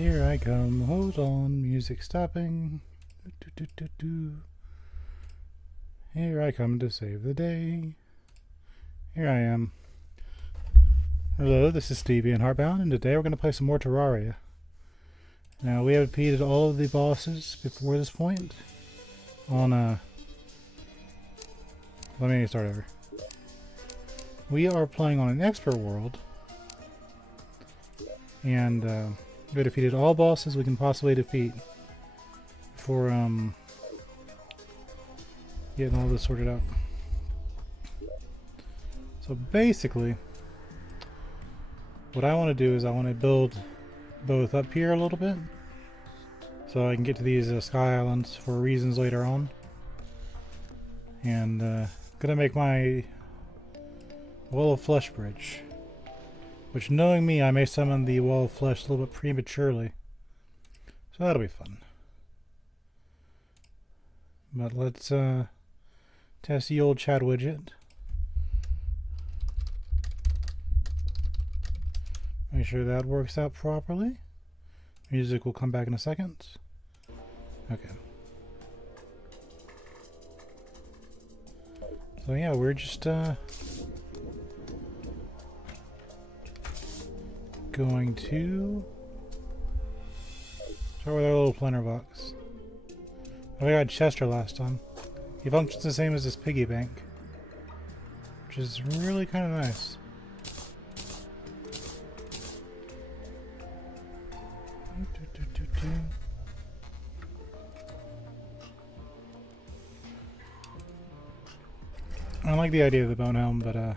Here I come, hold on, music stopping. Here I come to save the day. Here I am. Hello, this is Stevie and Heartbound, and today we're going to play some more Terraria. Now, we have defeated all of the bosses before this point. Let me start over. We are playing on an expert world, and we defeated all bosses we can possibly defeat before getting all this sorted out. So basically, what I want to do is I want to build both up here a little bit so I can get to these sky islands for reasons later on, and gonna make my wall of flesh bridge, which, knowing me, I may summon the wall of flesh a little bit prematurely, so that'll be fun. But let's test the old chat widget. Make sure that works out properly. Music will come back in a second. Okay. So yeah, we're just going to start with our little planter box. Oh, we got Chester last time. He functions the same as this piggy bank, which is really kind of nice. I like the idea of the bone helm, but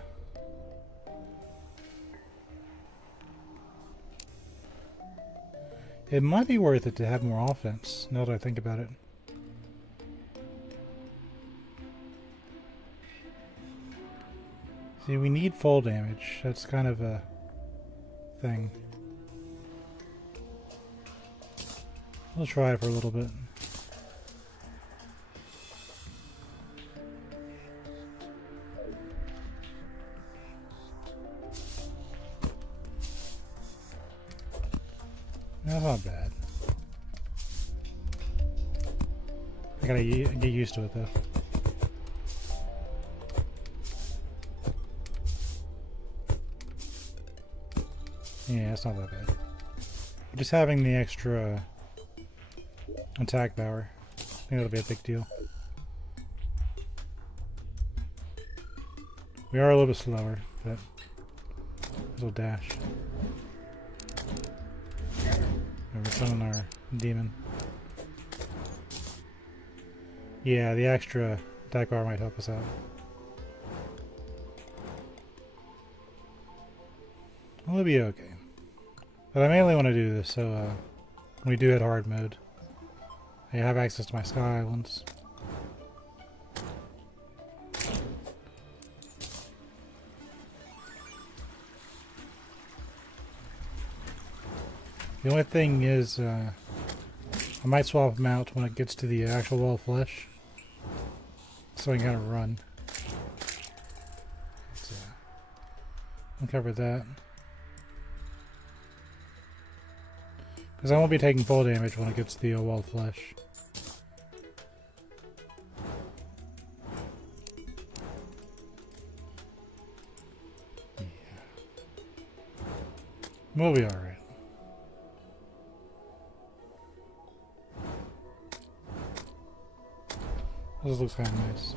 it might be worth it to have more offense, now that I think about it. See, we need fall damage. That's kind of a thing. We'll try it for a little bit. That's not bad. I gotta get used to it though. Yeah, it's not that bad. Just having the extra attack power, I think that'll be a big deal. We are a little bit slower, but a little dash. We're summoning our demon. Yeah, the extra attack power might help us out. We'll be okay. But I mainly want to do this so when we do hit hard mode, I have access to my sky islands. The only thing is, I might swap them out when it gets to the actual wall of flesh, so I can kind of run. So, I'll cover that. Because I won't be taking full damage when it gets to the wall of flesh. Yeah. We'll be alright. This looks kind of nice.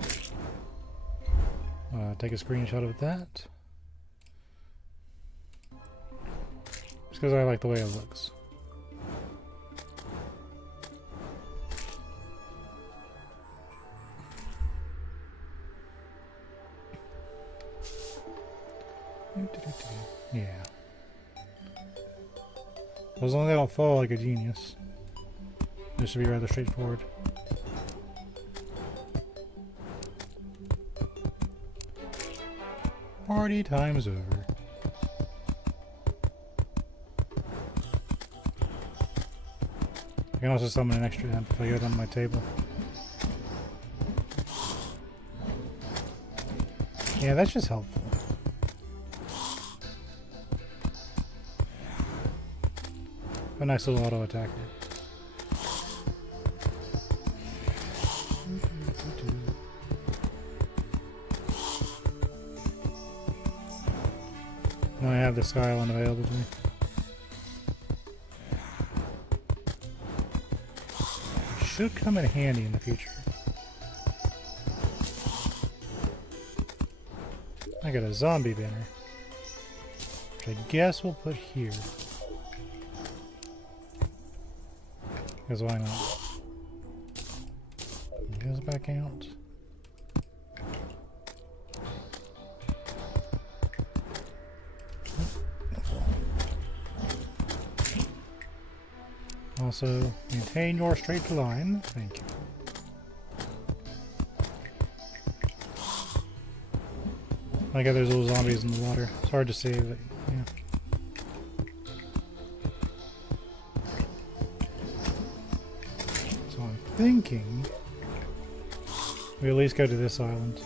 Take a screenshot of that. Just because I like the way it looks. Yeah. As long as I don't fall like a genius, this should be rather straightforward. Party time's over. I can also summon an extra amp if I get it on my table. Yeah, that's just helpful. A nice little auto attacker. Now I have the Sky Island available to me. Should come in handy in the future. I got a zombie banner, which I guess we'll put here. Because why not? It goes back out. Also, maintain your straight line. Thank you. I got there's little zombies in the water. It's hard to save it. Yeah. So I'm thinking we at least go to this island.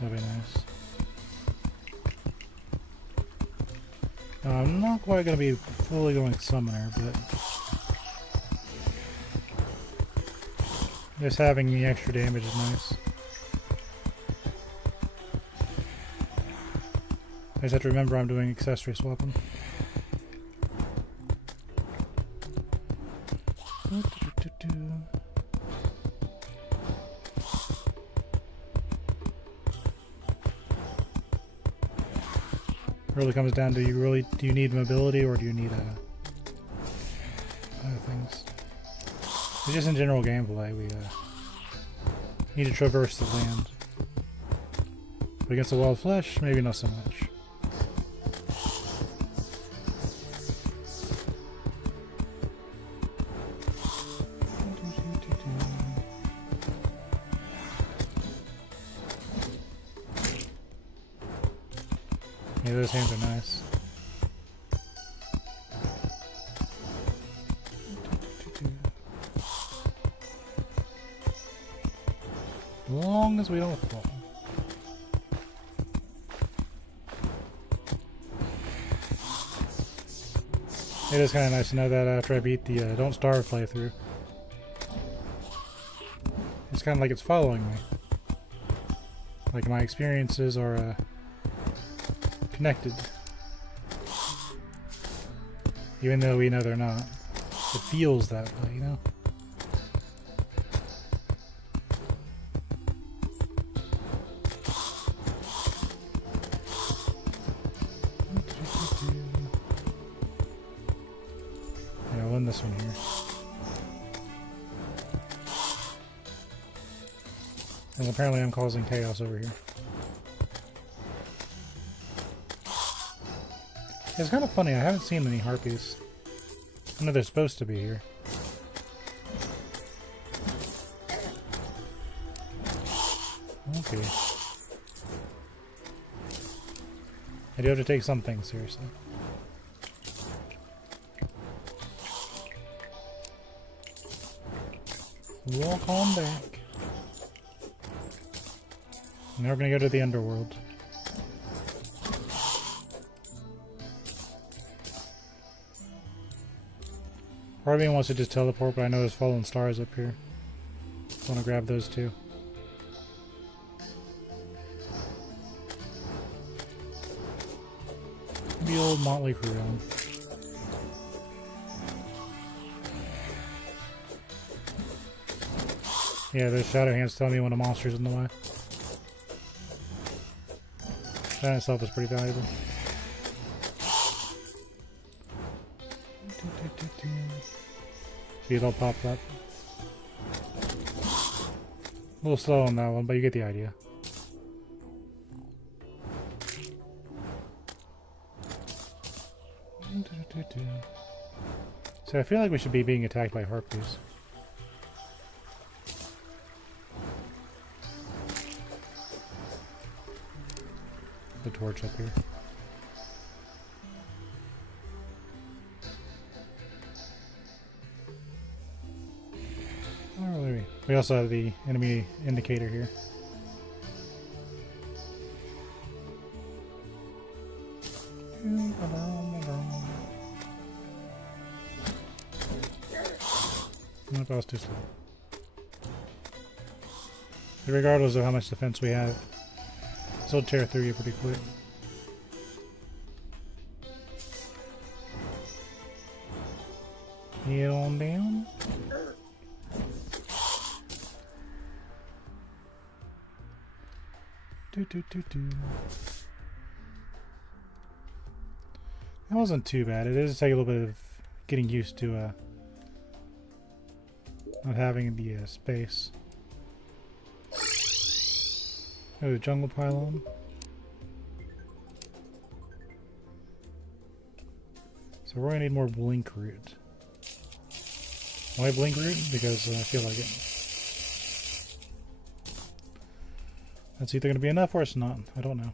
That'd be nice. I'm not quite going to be fully going summoner, but just having the extra damage is nice. I just have to remember I'm doing accessory swapping. Really comes down to do you need mobility or do you need other things? It's just in general gameplay we need to traverse the land. But against the wild flesh, maybe not so much. Yeah, those hands are nice. As long as we don't fall. It is kind of nice to know that after I beat the Don't Starve playthrough. It's kind of like it's following me. Like my experiences are connected. Even though we know they're not. It feels that way, you know? Yeah, I'll win this one here. And apparently I'm causing chaos over here. It's kind of funny, I haven't seen any harpies. I know they're supposed to be here. Okay. I do have to take something seriously. Walk on back. Now we're gonna go to the underworld. Part of me wants to just teleport, but I know there's fallen stars up here. I want to grab those too. The old Motley Crue realm. Yeah, those shadow hands tell me when a monster's in the way. That in itself is pretty valuable. See, it'll pop up. A little slow on that one, but you get the idea. So I feel like we should be being attacked by harpies. The torch up here. Where are we? We also have the enemy indicator here. Nope, I was too slow. Regardless of how much defense we have, this will tear through you pretty quick. Heal on down. That wasn't too bad. It does take a little bit of getting used to not having the space. Oh, the jungle pylon. So we're gonna need more blink root. Why blink root? Because I feel like it. That's either gonna be enough or it's not. I don't know.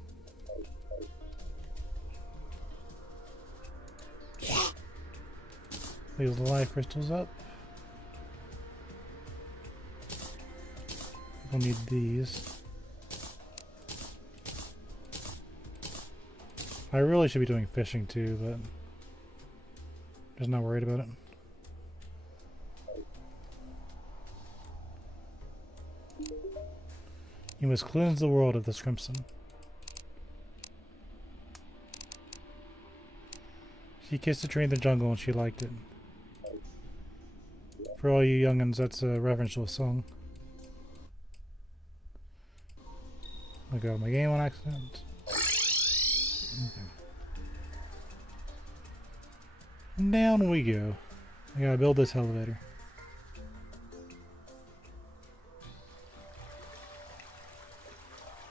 Leave the life crystals up. We'll need these. I really should be doing fishing too, but just not worried about it. You must cleanse the world of this crimson. She kissed a tree in the jungle and she liked it. For all you youngins, that's a reference to a song. I got my game on accident. Okay. And down we go. I gotta build this elevator.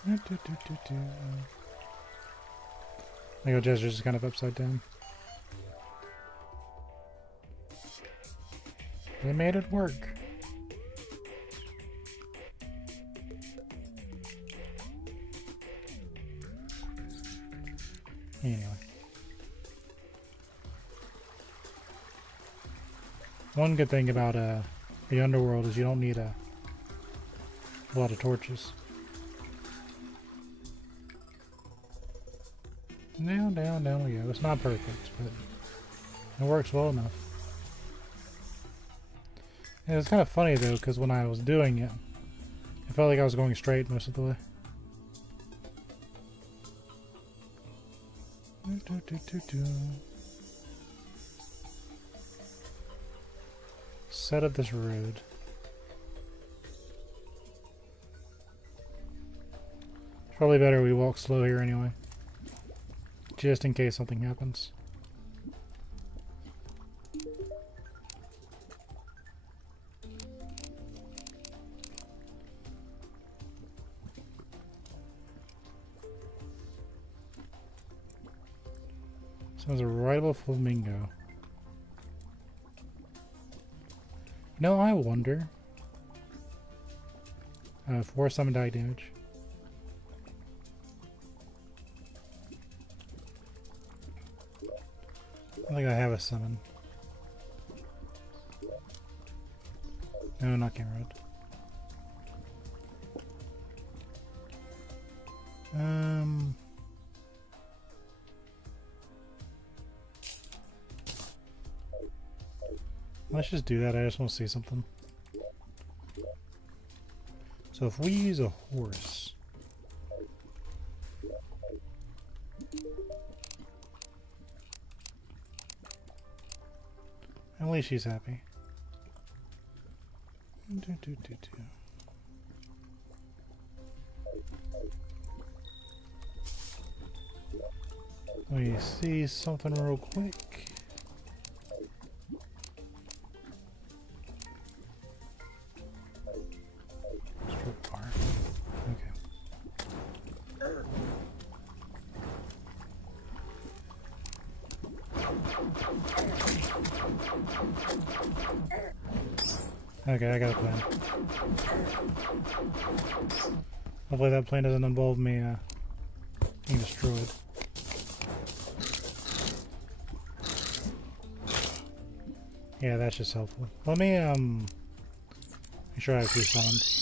I go Jester's just kind of upside down. They made it work. Anyway. One good thing about the underworld is you don't need a lot of torches. Down, down, down we go. It's not perfect, but it works well enough. And it's kind of funny though, because when I was doing it, it felt like I was going straight most of the way. Set up this road. It's probably better we walk slow here anyway. Just in case something happens. Sounds a rideable flamingo. No, I wonder. 4 summon die damage. I think I have a summon. No, not camera red. Let's just do that. I just want to see something. So if we use a horse, at least she's happy. Let me see something real quick. Strip bar. Okay, I got a plan. Hopefully that plan doesn't involve me being destroyed. Yeah, that's just helpful. Let me make sure I have 2 summons.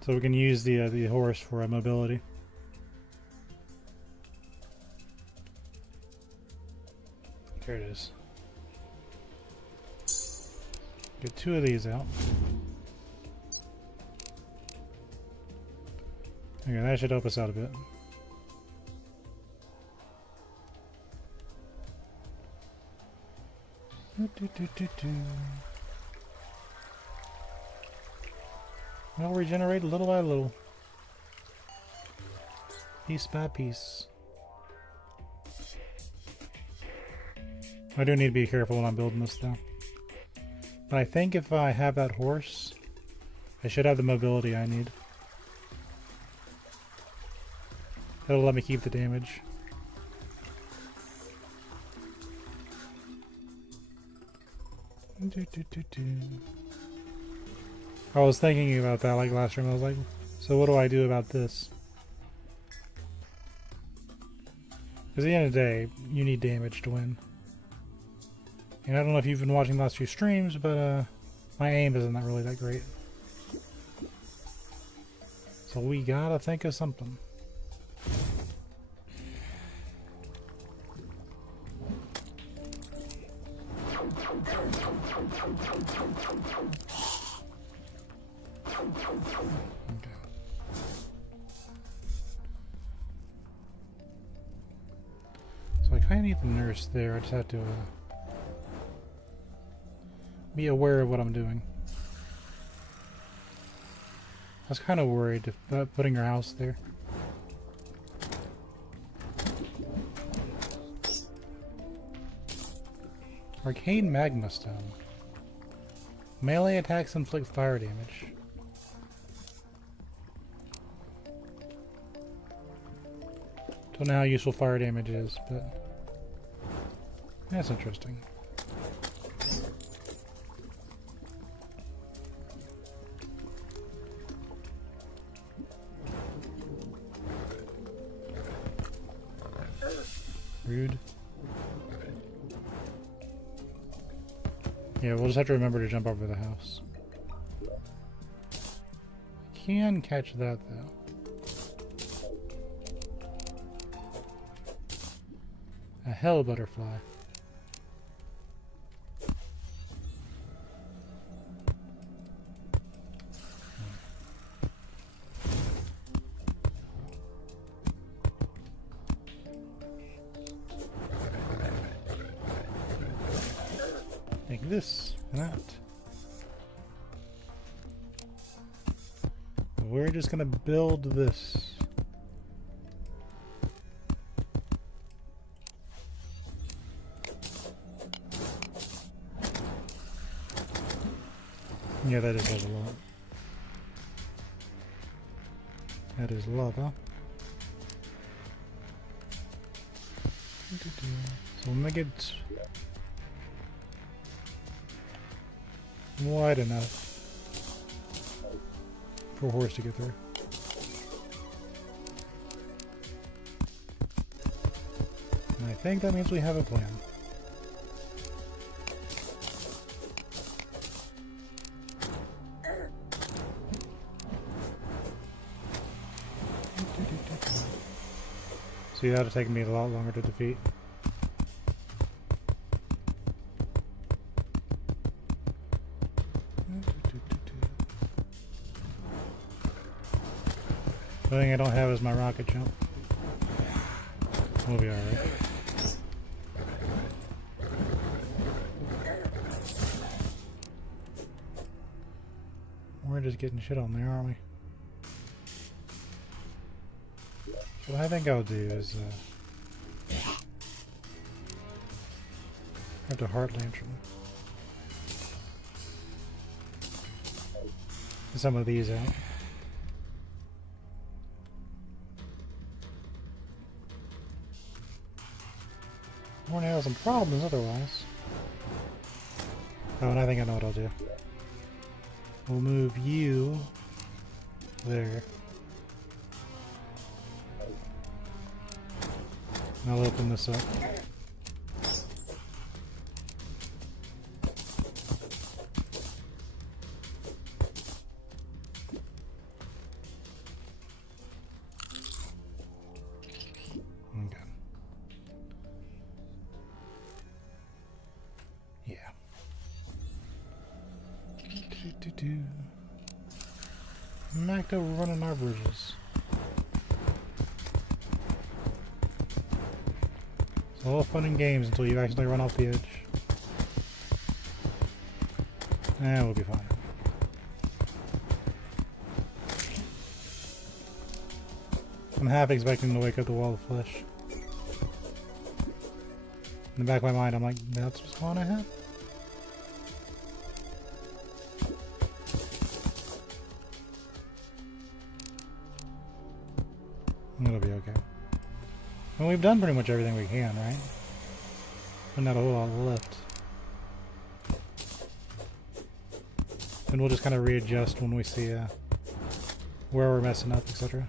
So we can use the horse for mobility. There it is. Get 2 of these out. Okay, that should help us out a bit. We'll regenerate little by little. Piece by piece. I do need to be careful when I'm building this though. But I think if I have that horse, I should have the mobility I need. That'll let me keep the damage. I was thinking about that like last stream. I was like, so what do I do about this? Because at the end of the day, you need damage to win. And I don't know if you've been watching the last few streams, but my aim isn't really that great. So we gotta think of something. Okay. So I kind of need the nurse there. I just have to be aware of what I'm doing. I was kind of worried about putting her house there. Arcane Magma Stone. Melee attacks inflict fire damage. Don't know how useful fire damage is, but that's interesting. Rude. Yeah, we'll just have to remember to jump over the house. Can catch that though. A hell butterfly. Like this, that. We're just gonna build this. Yeah, that is a lot. That is lava. So we'll make it wide enough for a horse to get through. And I think that means we have a plan. See, that would have taken me a lot longer to defeat. The thing I don't have is my rocket jump. We'll be alright. We're just getting shit on there, aren't we? What I think I'll do is have to heart lantern. Get some of these out. We're gonna have some problems otherwise. Oh, and I think I know what I'll do. We'll move you there. And I'll open this up. Knocked over running our bridges. It's all fun and games until you actually run off the edge. We'll be fine. I'm half expecting to wake up the wall of flesh. In the back of my mind, I'm like, that's what's going to happen. It'll be okay. Well, we've done pretty much everything we can, right? But not a whole lot left. And we'll just kind of readjust when we see where we're messing up, etc.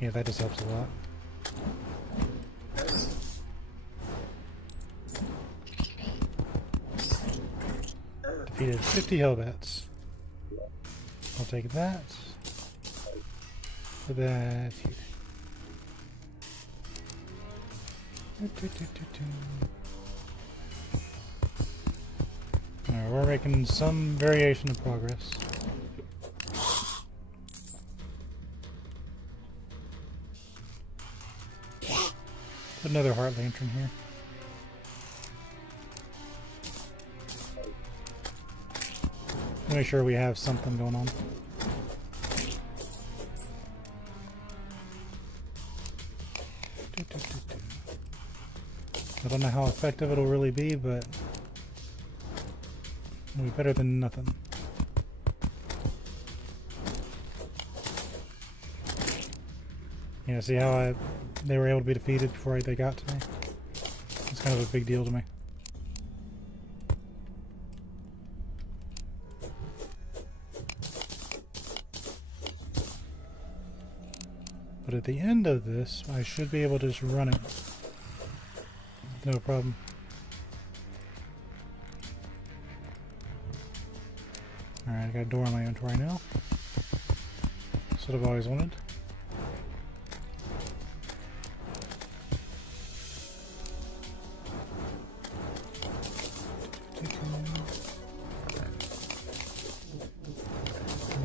Yeah, that just helps a lot. Defeated 50 hellbats. I'll take that. Put that here. Alright, we're making some variation of progress. Put another heart lantern here. Make sure we have something going on. I don't know how effective it'll really be, but it'll be better than nothing. Yeah, see how they were able to be defeated before they got to me? It's kind of a big deal to me. But at the end of this, I should be able to just run it. No problem. Alright, I got a door in my inventory now. That's what I've always wanted.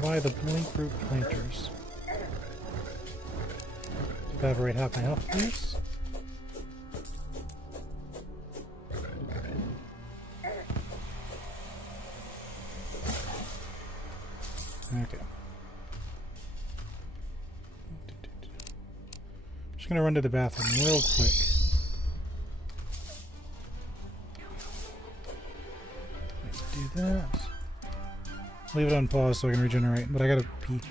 Buy the blink root planters. Evaporate half my health, please. Okay. Just gonna run to the bathroom real quick. Let's do that. Leave it on pause so I can regenerate, but I gotta pee.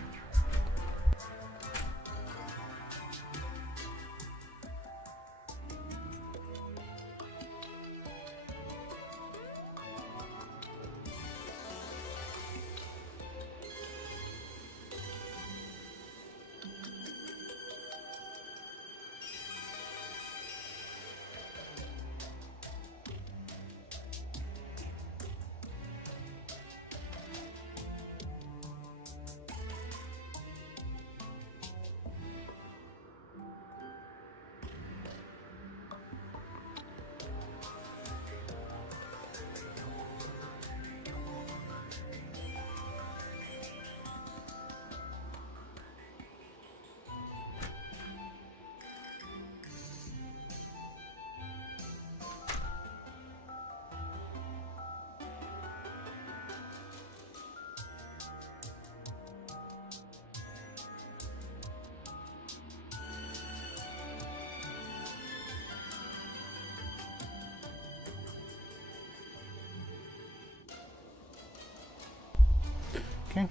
Okay.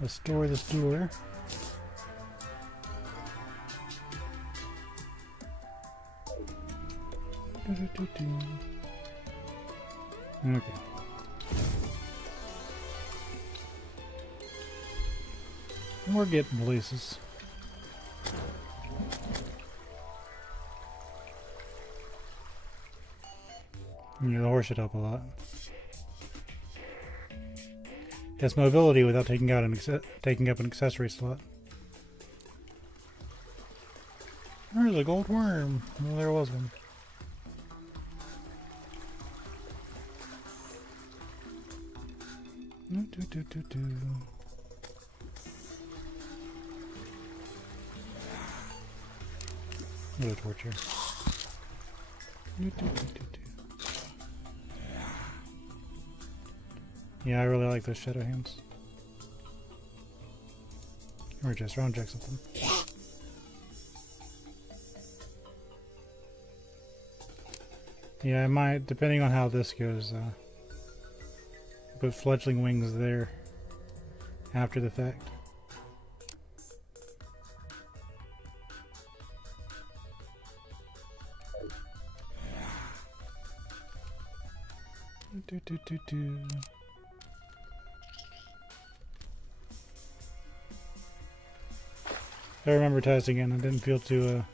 Let's store this door. Okay. We're getting places. Yeah, the horse should help a lot. Has mobility without taking up an accessory slot. There's a gold worm. Well, there was one. What a torture. Yeah, I really like those shadow hands. Or just round check something. Yeah, I might, depending on how this goes, put fledgling wings there after the fact. I remember testing it and I didn't feel too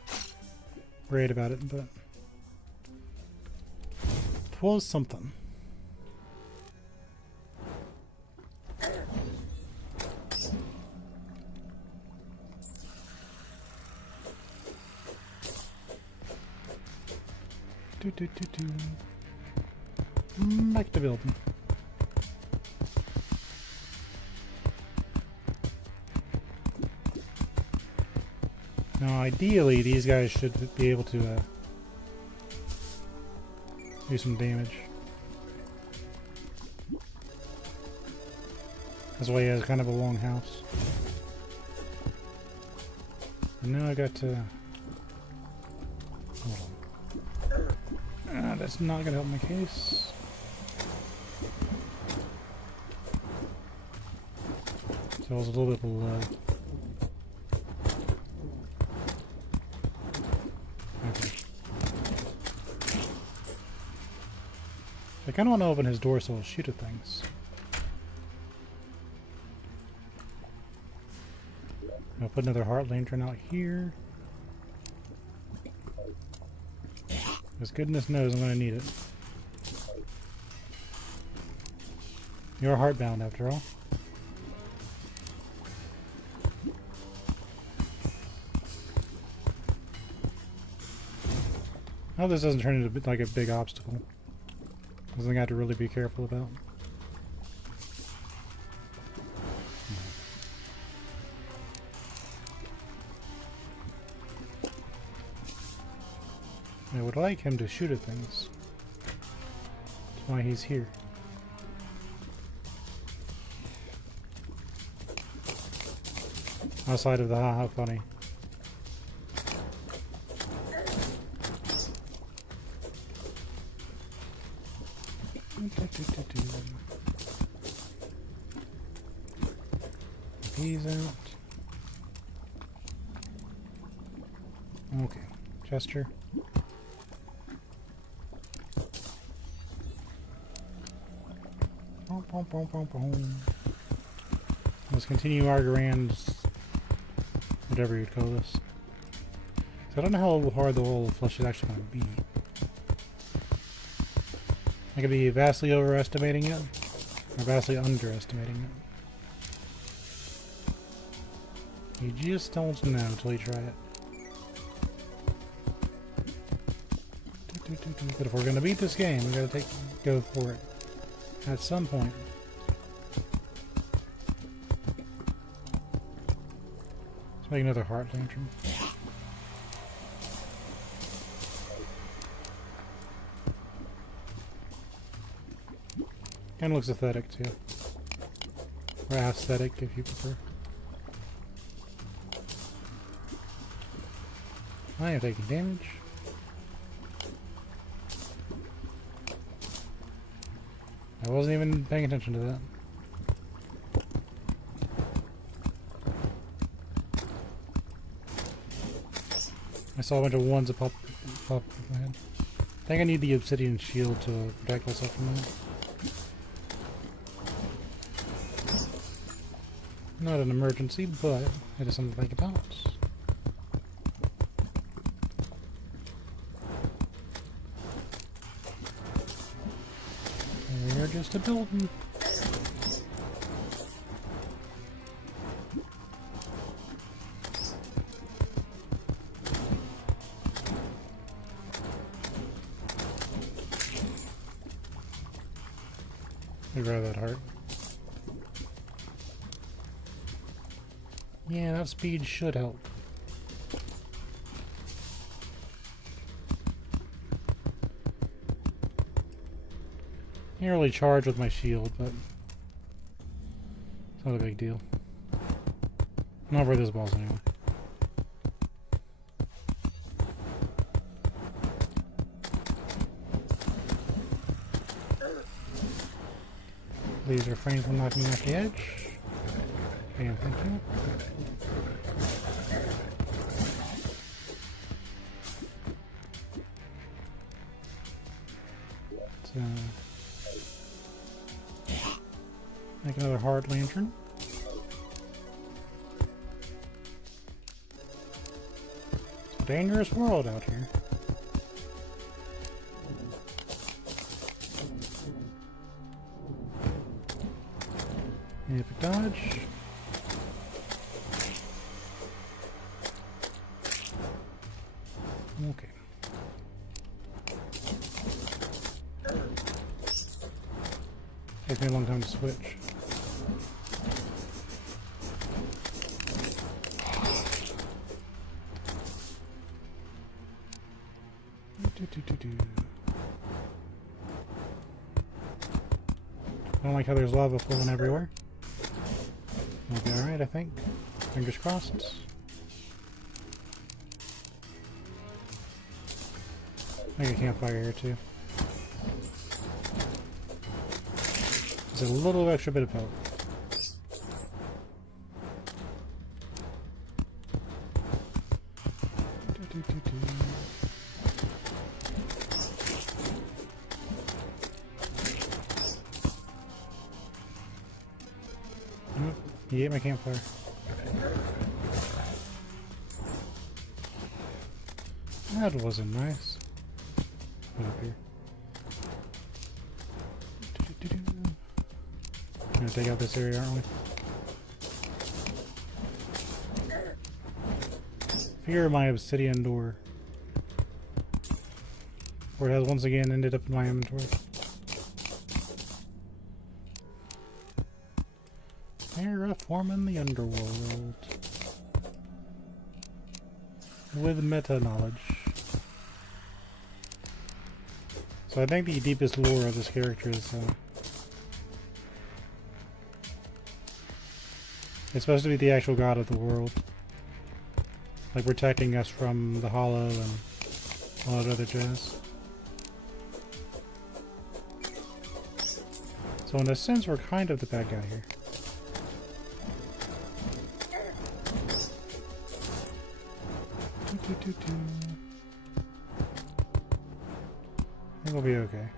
great about it, but it was something. Back to building. Now, ideally, these guys should be able to do some damage. That's why he has kind of a long house. And now I got to... Hold on. That's not going to help my case. So I was a little bit below. Okay. I kind of want to open his door so I'll shoot at things. I'll put another heart lantern out here. Because goodness knows I'm going to need it. You're heartbound after all. I hope this doesn't turn into like a big obstacle. Something I have to really be careful about. I would like him to shoot at things. That's why he's here. Outside of the haha funny. He's out. Okay, gesture. Let's continue our grand, whatever you'd call this. So I don't know how hard the wall of flesh is actually going to be. I could be vastly overestimating it, or vastly underestimating it. You just don't know until you try it. But if we're going to beat this game, we got to go for it at some point. Let's make another heart lantern. Kind of looks aesthetic too. Or aesthetic if you prefer. I am taking damage. I wasn't even paying attention to that. I saw a bunch of ones that popped in my head. I think I need the obsidian shield to protect myself from that. Not an emergency, but it is something to think about. We're just a building. I'd grab that heart. Yeah, that speed should help. Can't really charge with my shield, but it's not a big deal. Not for this boss anyway. Please refrain from knocking me off the edge. And thank you. Make another hard lantern. It's a dangerous world out here. Epic dodge. Okay. Takes me a long time to switch. I don't like how there's lava flowing everywhere. We'll be alright, I think. Fingers crossed. Make a campfire here too. There's a little extra bit of help. He ate my campfire. That wasn't nice. Put up here. Gonna take out this area, aren't we? Fear my obsidian door. Where it has once again ended up in my inventory. Terraforming the underworld. With meta knowledge. So I think the deepest lore of this character is it's supposed to be the actual god of the world. Like protecting us from the hollow and all that other jazz. So in a sense we're kind of the bad guy here. I think we'll be okay.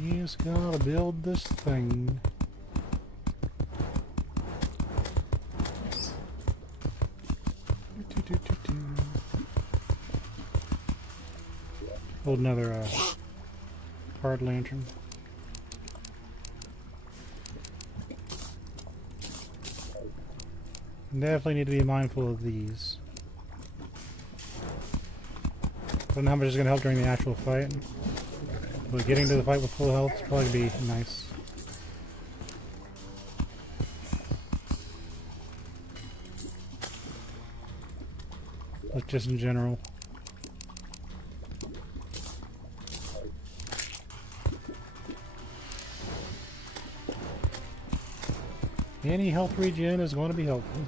You just gotta build this thing. Hold another hard lantern. Definitely need to be mindful of these. I don't know how much is going to help during the actual fight, but getting to the fight with full health is probably going to be nice. Like just in general. Any health regen is going to be helpful.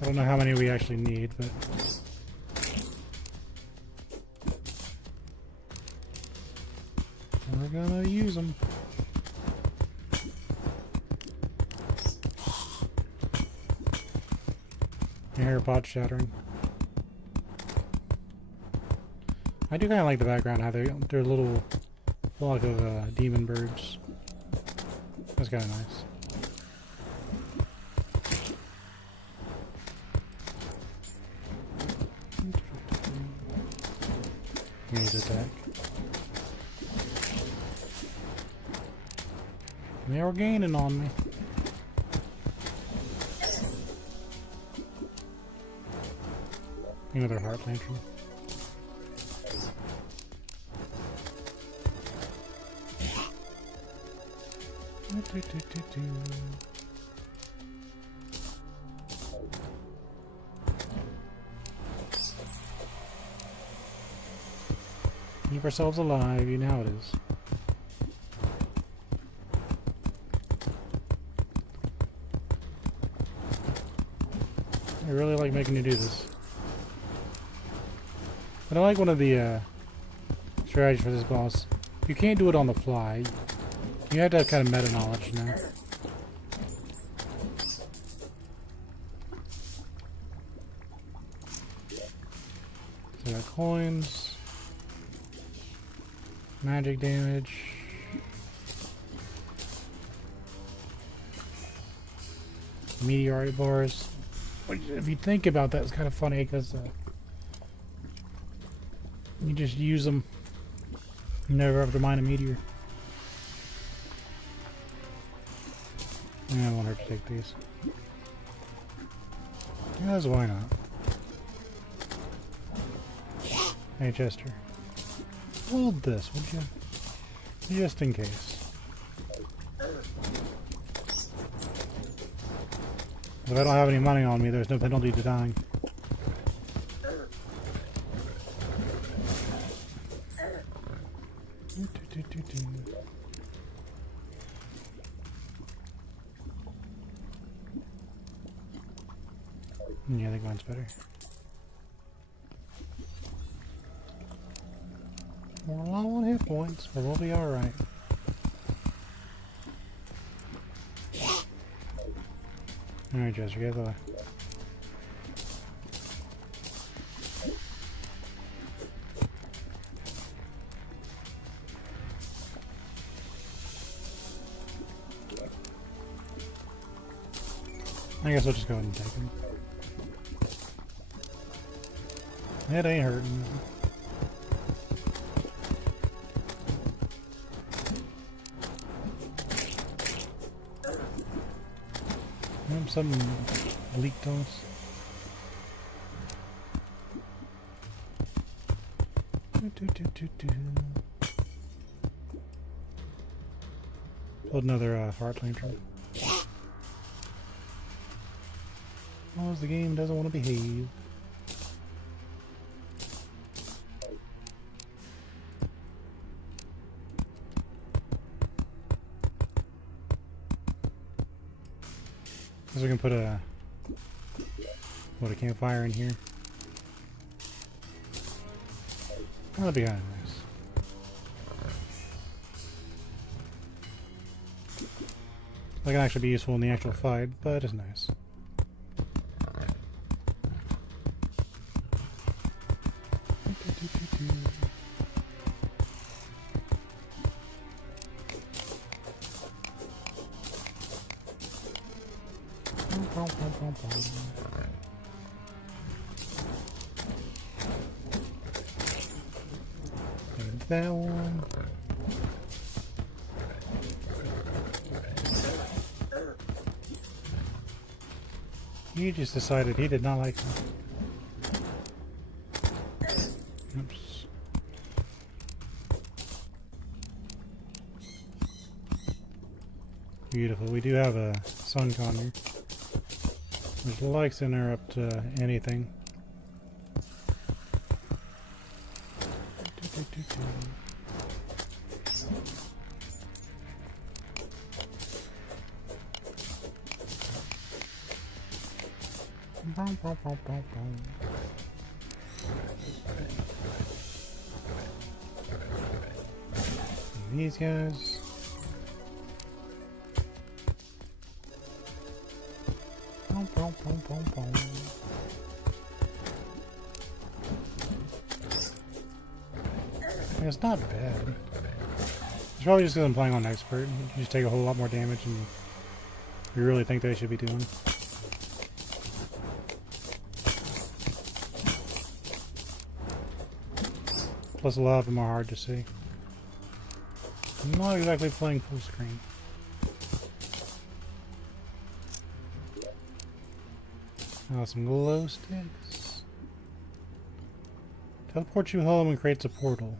I don't know how many we actually need, but we're gonna use them. I hear pot shattering. I do kind of like the background, how they're a little flock of demon birds. That's kind of nice. You need to attack. They were gaining on me. Another heart lantern. Keep ourselves alive, you know how it is. I really like making you do this. But I like one of the strategies for this boss. You can't do it on the fly. You have to have kind of meta knowledge now. So I got coins, magic damage, meteorite bars. Which, if you think about that, it's kind of funny because you just use them. You never have to mine a meteor. Yeah, I want her to take these. Yes, why not? Hey, Chester. Hold this, would you? Just in case. If I don't have any money on me, there's no penalty to dying. Yeah, I think mine's better. We're low on hit points, but we'll be alright. Alright, Jester, get the way. I guess I'll just go ahead and take him. It ain't hurting. Something leaked on us. Pulled another heart lantern. Oh, the game doesn't want to behave. So we can put a campfire in here. That'd be kind of nice. That can actually be useful in the actual fight, but it's nice. That one. He just decided he did not like me. Oops. Beautiful. We do have a sun con here, which likes to interrupt anything. These guys. It's not bad. It's probably just because I'm playing on expert. You just take a whole lot more damage than you really think they should be doing. Plus a lot of them are hard to see. I'm not exactly playing full screen. Oh, some glow sticks. Teleports you home and creates a portal.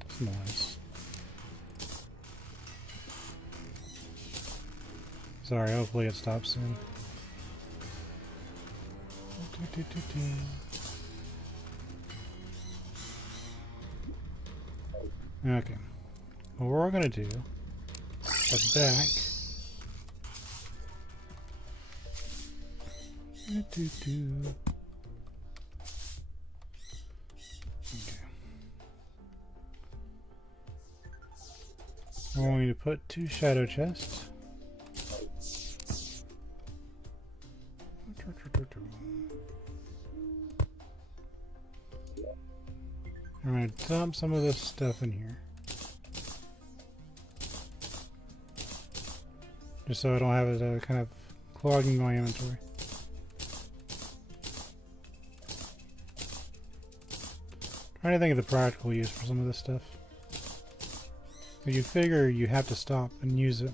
That's nice. Sorry, hopefully it stops soon. Okay. What we're gonna do, head back. Okay. I'm going to put 2 shadow chests. I'm going to dump some of this stuff in here. Just so I don't have it kind of clogging my inventory. Trying to think of the practical use for some of this stuff. But you figure you have to stop and use it.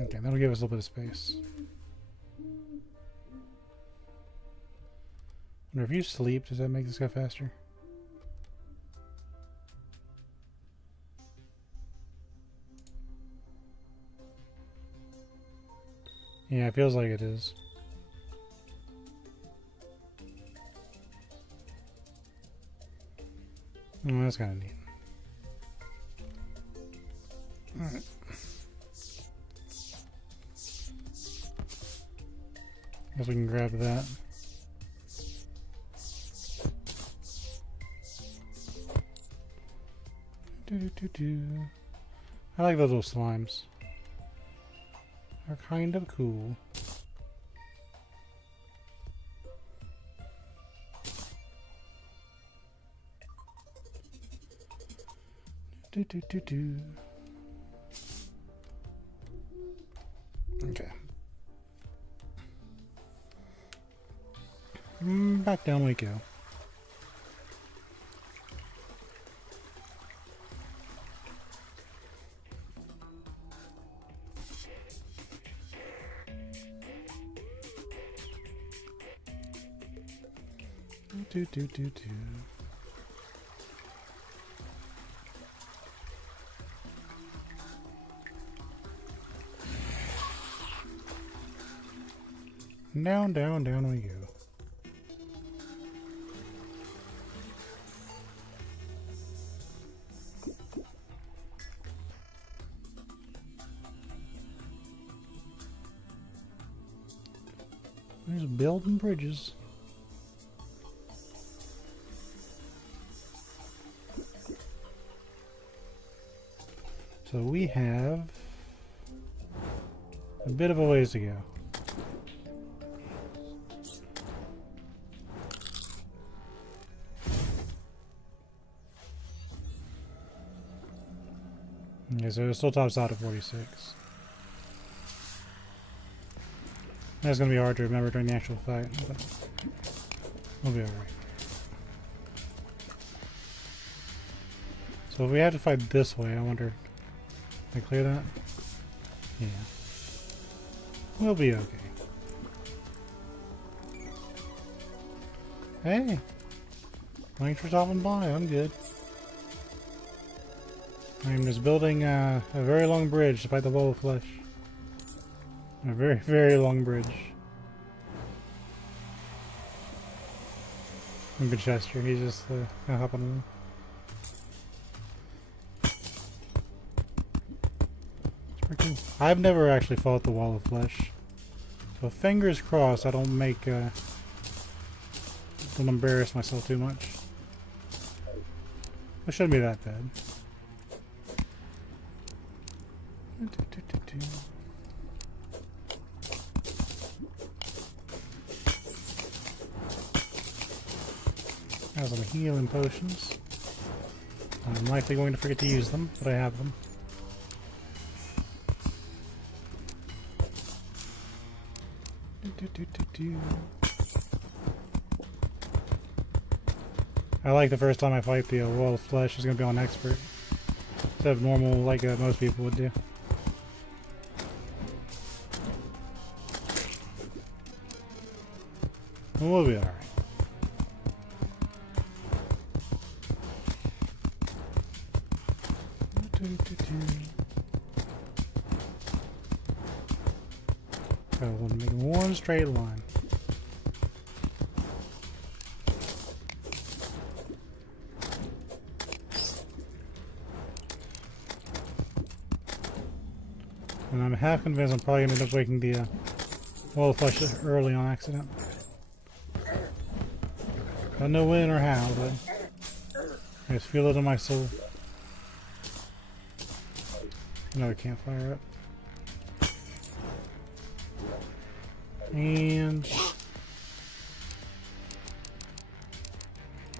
Okay, that'll give us a little bit of space. Wonder if you sleep, does that make this go faster? Yeah, it feels like it is. Oh, that's kind of neat. Alright. Guess we can grab that. I like those little slimes. They're kind of cool. Okay. Back down we go. Down, down, down we go. There's building bridges. So we have a bit of a ways to go. Okay, so it still tops out at 46. That's going to be hard to remember during the actual fight, but we'll be alright. So if we have to fight this way, I wonder... Can I clear that? Yeah. We'll be okay. Hey! Thanks for stopping by, I'm good. I'm just building a very long bridge to fight the wall of flesh. A very, very long bridge. I'm good Chester, he's just gonna hop on the wall. It's pretty cool. I've never actually fought the wall of flesh. So fingers crossed I don't don't embarrass myself too much. It shouldn't be that bad. Have some healing potions. I'm likely going to forget to use them, but I have them. I like the first time I fight the wall of flesh is going to be on expert instead of normal like most people would do. We'll be alright. I want to make one straight line. And I'm half convinced I'm probably going to end up waking the wall of flesh early on accident. I don't know when or how, but I just feel it in my soul. Another campfire up. And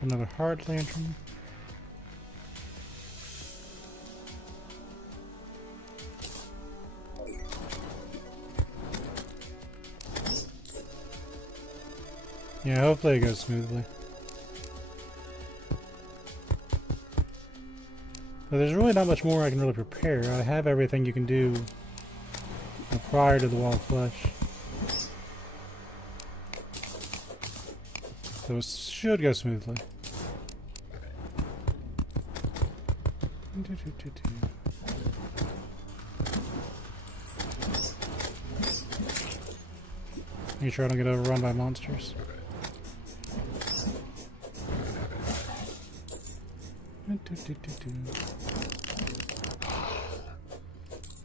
another heart lantern. Yeah, hopefully it goes smoothly. But there's really not much more I can really prepare. I have everything you can do prior to the wall of flesh. So it should go smoothly. Make sure I don't get overrun by monsters.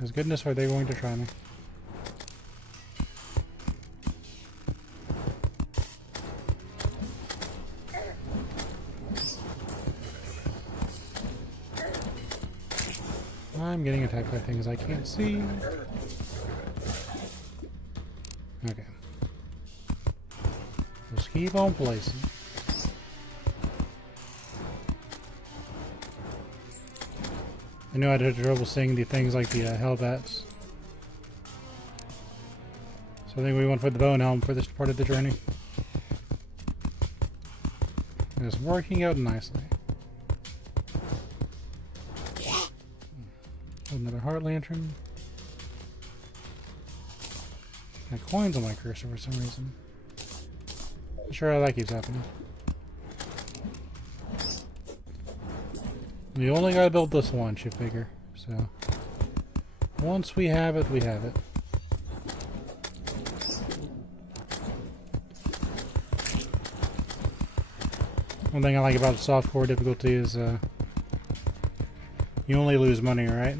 As goodness, are they going to try me? I'm getting attacked by things I can't see. Okay. Just keep on placing. I knew I had trouble seeing the things like the hellbats. So I think we went for the bone helm for this part of the journey. And it's working out nicely. Another heart lantern. And coins on my cursor for some reason. Not sure how that keeps happening. We only gotta build this once, you figure. So once we have it, we have it. One thing I like about softcore difficulty is you only lose money, right?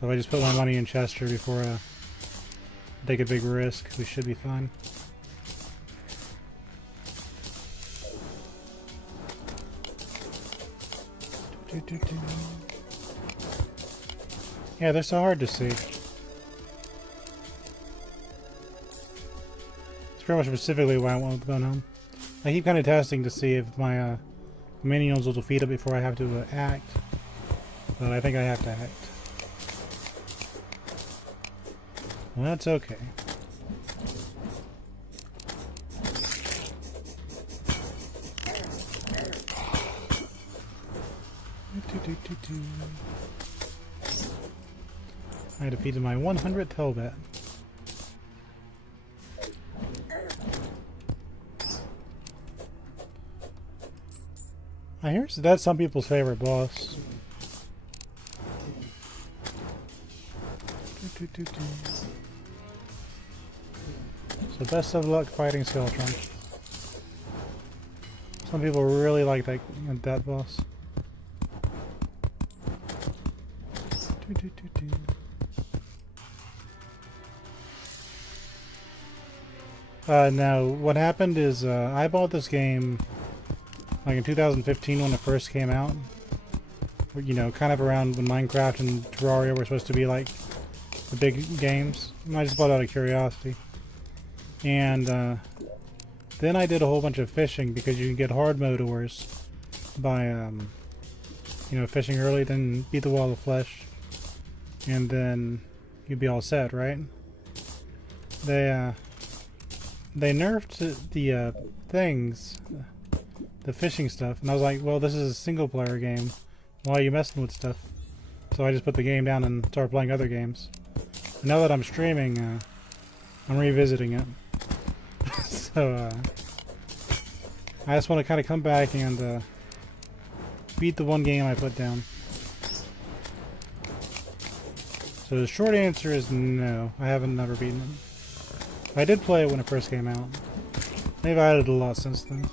So if I just put my money in Chester before I take a big risk, we should be fine. Yeah, they're so hard to see. It's pretty much specifically why I want the bone home. I keep kind of testing to see if my minions will defeat it before I have to act. But I think I have to act. Well, that's okay. I defeated my 100th hellbat. I hear that's some people's favorite boss. So best of luck fighting Skeletron. Some people really like that boss. Now, what happened is I bought this game like in 2015 when it first came out. You know, kind of around when Minecraft and Terraria were supposed to be like the big games. And I just bought it out of curiosity. And then I did a whole bunch of fishing because you can get hard mode ores by, you know, fishing early, then beat the wall of flesh. And then you'd be all set, right? They they nerfed the things, the fishing stuff, and I was like, well, this is a single player game. Why are you messing with stuff? So I just put the game down and started playing other games. And now that I'm streaming, I'm revisiting it. So I just want to kind of come back and beat the one game I put down. So the short answer is no. I haven't never beaten it. I did play it when it first came out. They've added a lot since then.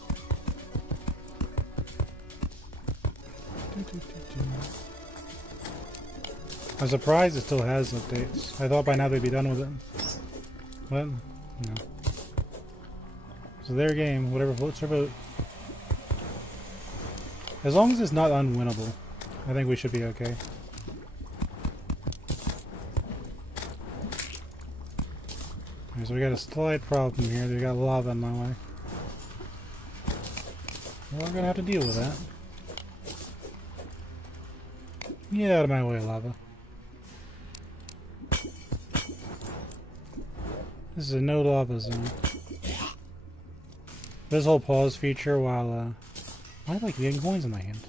I'm surprised it still has updates. I thought by now they'd be done with it. But, no. So their game, whatever floats their boat. As long as it's not unwinnable, I think we should be okay. Okay, so we got a slight problem here. They got lava in my way. Well, we're gonna have to deal with that. Get out of my way, lava. This is a no lava zone. This whole pause feature while I like getting coins in my hand.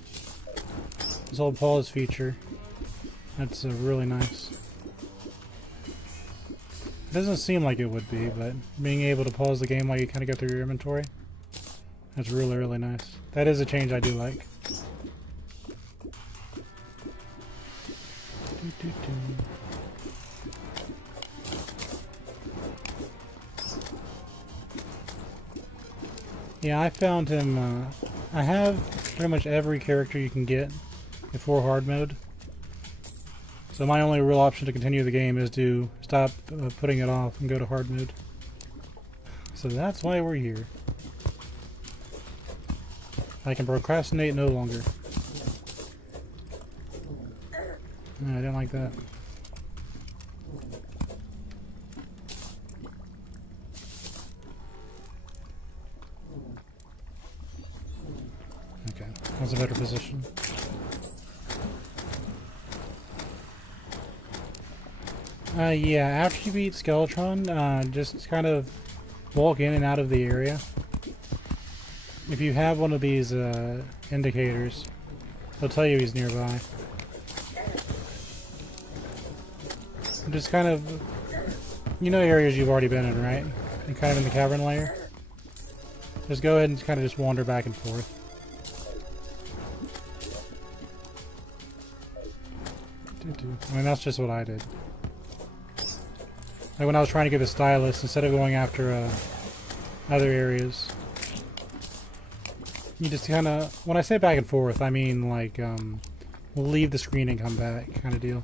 This whole pause feature, that's really nice. It doesn't seem like it would be, but being able to pause the game while you kind of go through your inventory, that's really, really nice. That is a change I do like. Yeah, I found him, I have pretty much every character you can get before hard mode. So my only real option to continue the game is to stop putting it off and go to hard mode. So that's why we're here. I can procrastinate no longer. No, I didn't like that. Okay, that's a better position. Yeah, after you beat Skeletron, just kind of walk in and out of the area. If you have one of these indicators, they'll tell you he's nearby. Just kind of, you know, areas you've already been in, right? And kind of in the cavern layer. Just go ahead and kind of just wander back and forth. I mean, that's just what I did. Like when I was trying to get the stylus, instead of going after other areas, you just kind of, when I say back and forth, I mean like, we'll leave the screen and come back kind of deal.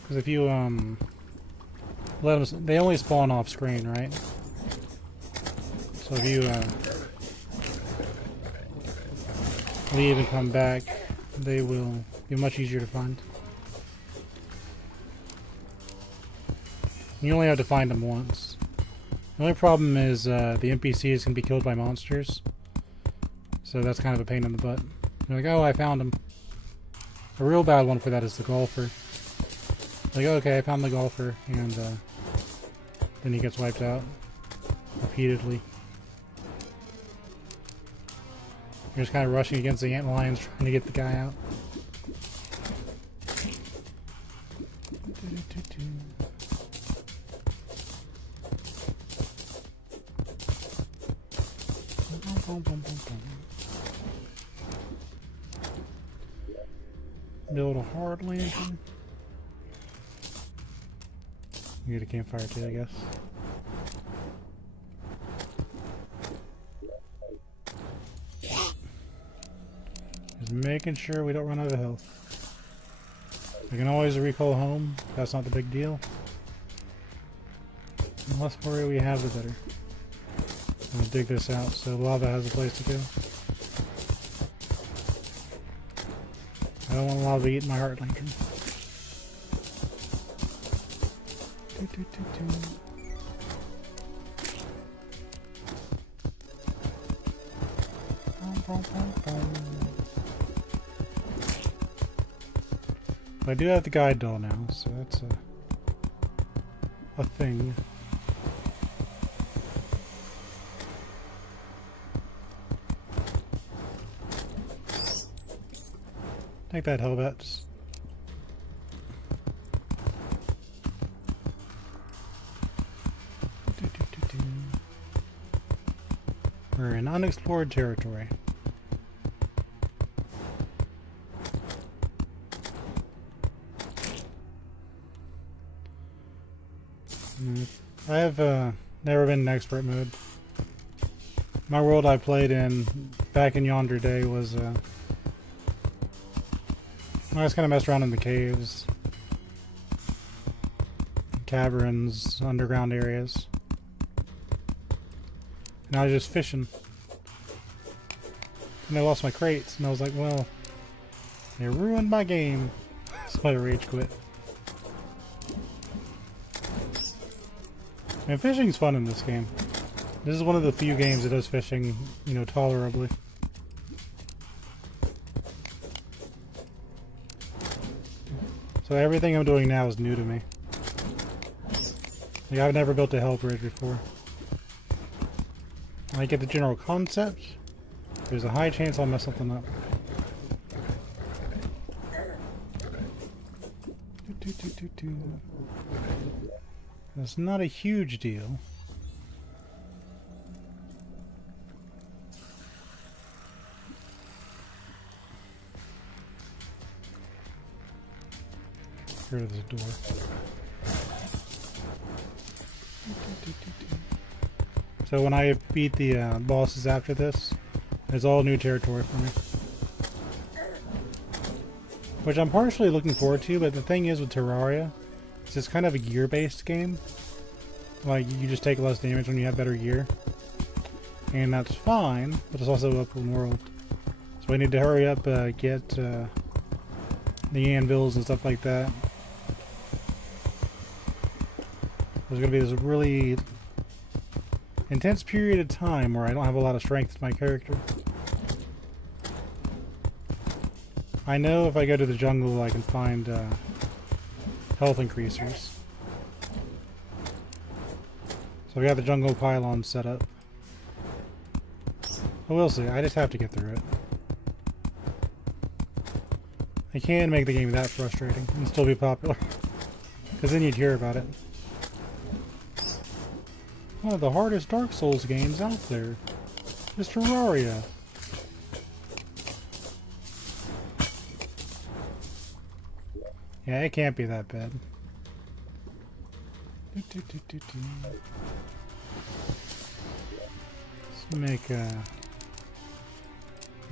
Because if you let them, they only spawn off screen, right? So if you leave and come back, they will be much easier to find. You only have to find them once. The only problem is the NPCs can be killed by monsters. So that's kind of a pain in the butt. You're like, oh, I found him. A real bad one for that is the golfer. Like, okay, I found the golfer, and then he gets wiped out repeatedly. You're just kind of rushing against the ant lions trying to get the guy out. Build a hard lantern. You get a campfire too, I guess. Just making sure we don't run out of health. We can always recall home. That's not the big deal. The less worry we have, the better. I'm gonna dig this out so lava has a place to go. I don't want lava eating my heart lantern. I do have the guide doll now, so that's a thing. Take that, Hellbats. We're in unexplored territory. I have never been in expert mode. My world I played in back in yonder day was I just kind of messed around in the caves, caverns, underground areas. And I was just fishing. And I lost my crates, and I was like, well, they ruined my game. So I rage quit. And fishing's fun in this game. This is one of the few games that does fishing, you know, tolerably. So everything I'm doing now is new to me. Like, I've never built a hell bridge before. I get the general concept. There's a high chance I'll mess something up. It's not a huge deal. Get rid of this door. So when I beat the bosses after this, it's all new territory for me. Which I'm partially looking forward to, but the thing is with Terraria, it's kind of a gear-based game. Like, you just take less damage when you have better gear. And that's fine, but it's also open world. So I need to hurry up, get the anvils and stuff like that. There's going to be this really intense period of time where I don't have a lot of strength to my character. I know if I go to the jungle I can find health increasers. So we got the jungle pylon set up. But we'll see, I just have to get through it. I can make the game that frustrating and still be popular. Because then you'd hear about it. One of the hardest Dark Souls games out there is Terraria. Yeah, it can't be that bad. Let's make a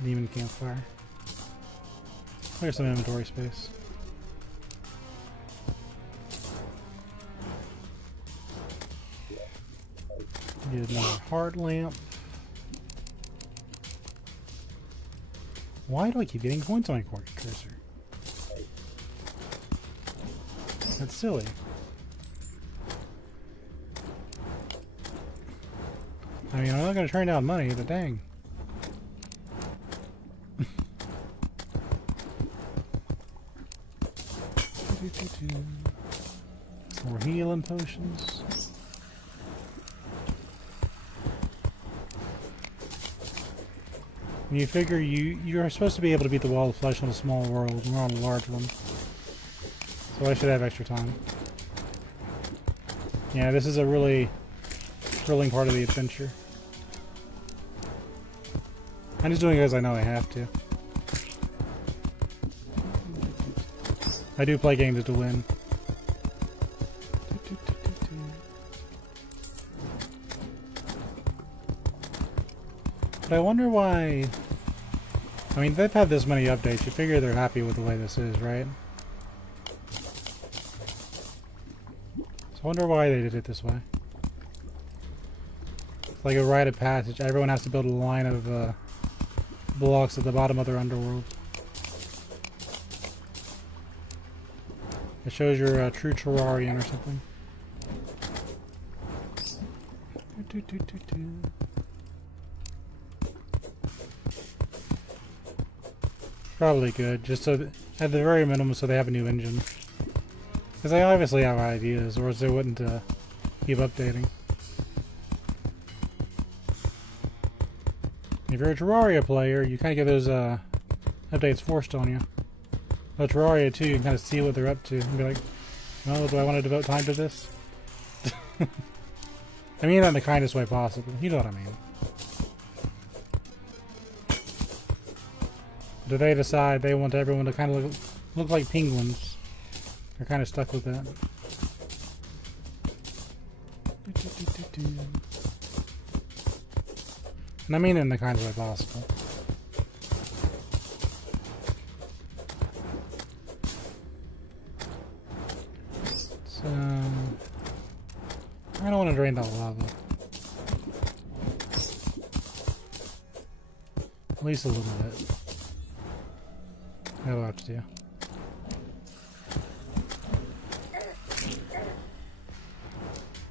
demon campfire. There's some inventory space. Get another heart lamp. Why do I keep getting points on my cursor? That's silly. I mean, I'm not going to turn down money, but dang. Some more healing potions. When you figure you're supposed to be able to beat the wall of flesh on a small world, and we're on a large one. So I should have extra time. Yeah, this is a really thrilling part of the adventure. I'm just doing it because I know I have to. I do play games to win. But I wonder why... I mean, they've had this many updates. You figure they're happy with the way this is, right? So I wonder why they did it this way. It's like a rite of passage. Everyone has to build a line of blocks at the bottom of their underworld. It shows you're a true Terrarian or something. Probably good, just so that At the very minimum, so they have a new engine. Because they obviously have ideas, or else they wouldn't keep updating. If you're a Terraria player, you kind of get those updates forced on you. But Terraria 2, you can kind of see what they're up to and be like, well, do I want to devote time to this? I mean that in the kindest way possible. You know what I mean. Do they decide they want everyone to kind of look like penguins? They're kind of stuck with that. And I mean it in the kindest way possible. So I don't want to drain that lava. At least a little bit. That'll have to do.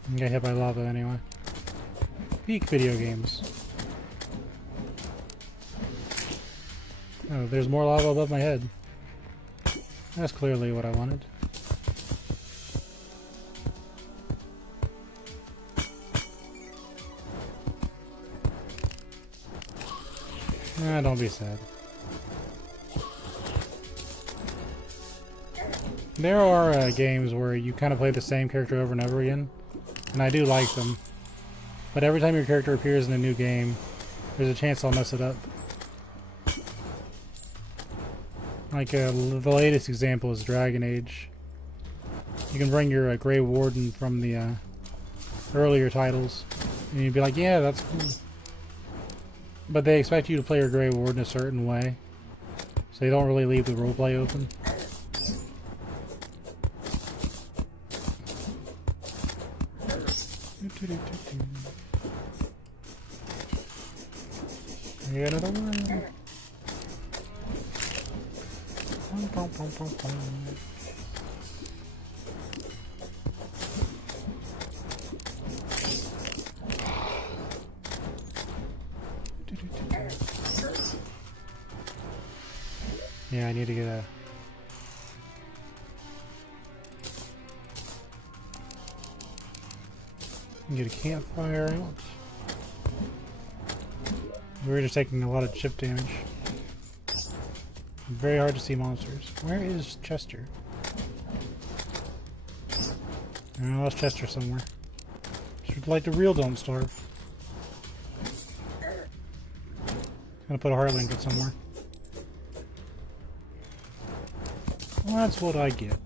I'm gonna hit by lava anyway. Peak video games. Oh, there's more lava above my head. That's clearly what I wanted. Ah, don't be sad. There are games where you kind of play the same character over and over again, and I do like them. But every time your character appears in a new game, there's a chance I'll mess it up. Like the latest example is Dragon Age. You can bring your Grey Warden from the earlier titles, and you'd be like, yeah, that's cool. But they expect you to play your Grey Warden a certain way, so they don't really leave the roleplay open. You got another one. Yeah, I need to get a campfire out. We're just taking a lot of chip damage. Very hard to see monsters. Where is Chester? I lost Chester somewhere. Should like the real don't starve. Gonna put a heart link somewhere. Well, that's what I get.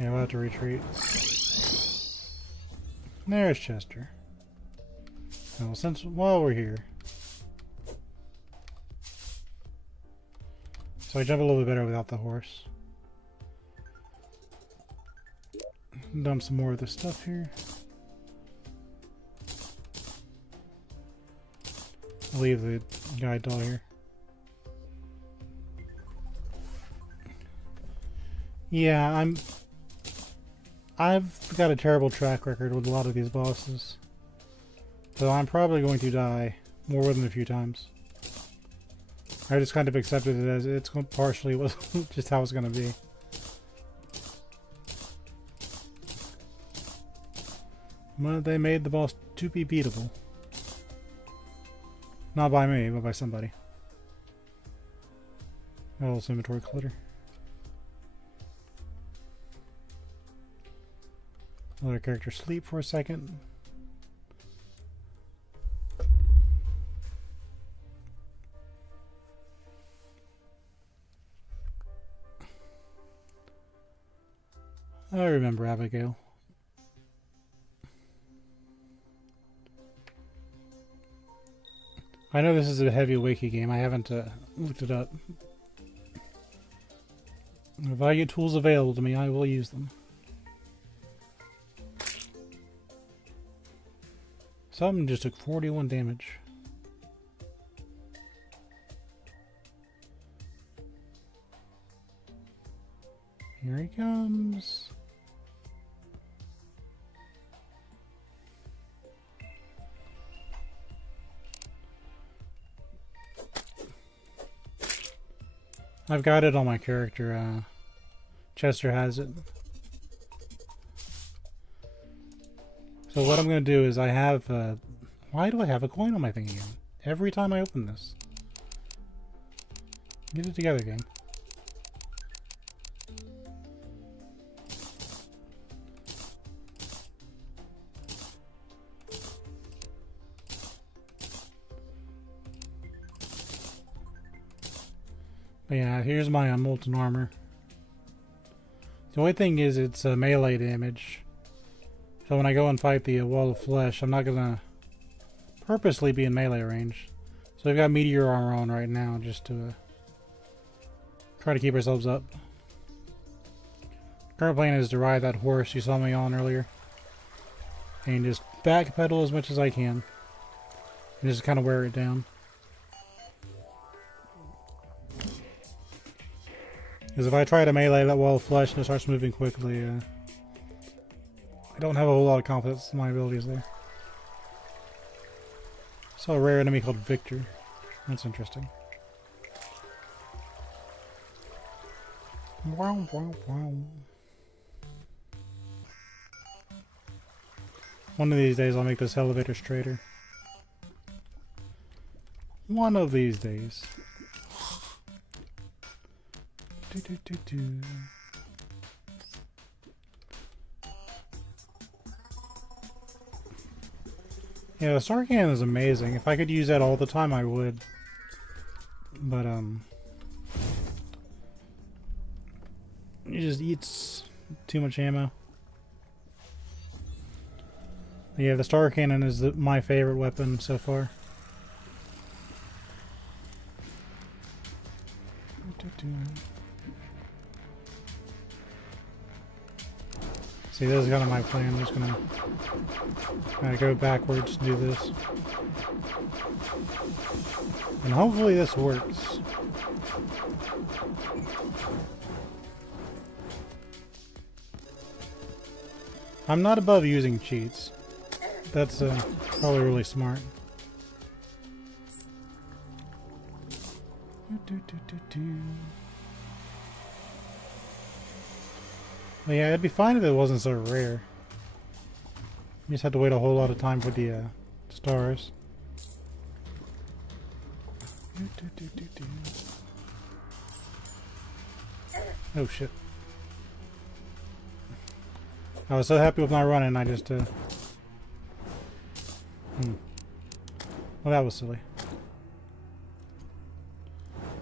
Yeah, we'll have to retreat. There's Chester. Well, while we're here. So I jump a little bit better without the horse. Dump some more of this stuff here. I'll leave the guide doll here. Yeah, I've got a terrible track record with a lot of these bosses. So I'm probably going to die more than a few times. I just kind of accepted it as it's partially was just how it's going to be. But they made the boss to be beatable. Not by me, but by somebody. A little inventory clutter. Let our character sleep for a second. I remember Abigail. I know this is a heavy wakey game. I haven't looked it up. If I get tools available to me, I will use them. Something just took 41 damage. Here he comes. I've got it on my character. Chester has it. So what I'm going to do is I have... why do I have a coin on my thing again? Every time I open this. Get it together, game. But yeah, here's my molten armor. The only thing is it's melee damage. So when I go and fight the wall of flesh, I'm not gonna purposely be in melee range. So we've got meteor armor on right now just to try to keep ourselves up. Current plan is to ride that horse you saw me on earlier. And just backpedal as much as I can. And just kind of wear it down. Because if I try to melee that wall of flesh and it starts moving quickly, I don't have a whole lot of confidence in my abilities there. Saw a rare enemy called Victor. That's interesting. Wow, wow, wow. One of these days I'll make this elevator straighter. One of these days. Yeah, the star cannon is amazing. If I could use that all the time, I would. But, it just eats too much ammo. Yeah, the star cannon is my favorite weapon so far. See, this is kind of my plan. I'm just gonna go backwards and do this. And hopefully this works. I'm not above using cheats. That's probably really smart. Well, yeah, it'd be fine if it wasn't so rare. You just had to wait a whole lot of time for the stars. Oh shit. I was so happy with my running, I just well, that was silly.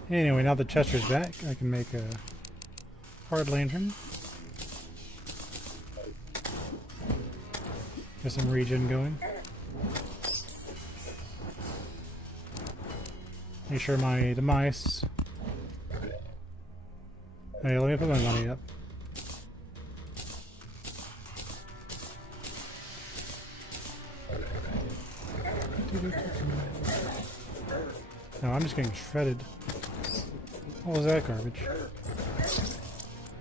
Anyway, now that Chester's back, I can make a hard lantern. Get some regen going. Make sure the mice. Hey, let me put my money up. No, I'm just getting shredded. What was that garbage?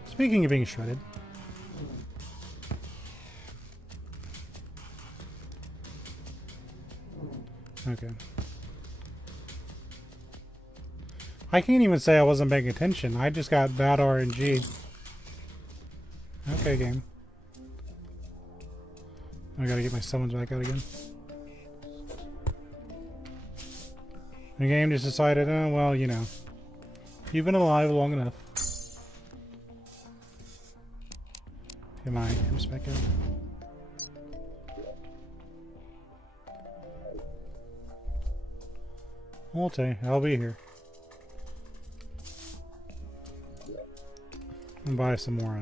Speaking of being shredded. Okay. I can't even say I wasn't paying attention. I just got bad RNG. Okay, game. I gotta get my summons back out again. The game just decided, oh, well, you know. You've been alive long enough. Get my imps back out. Okay, I'll be here. And buy some more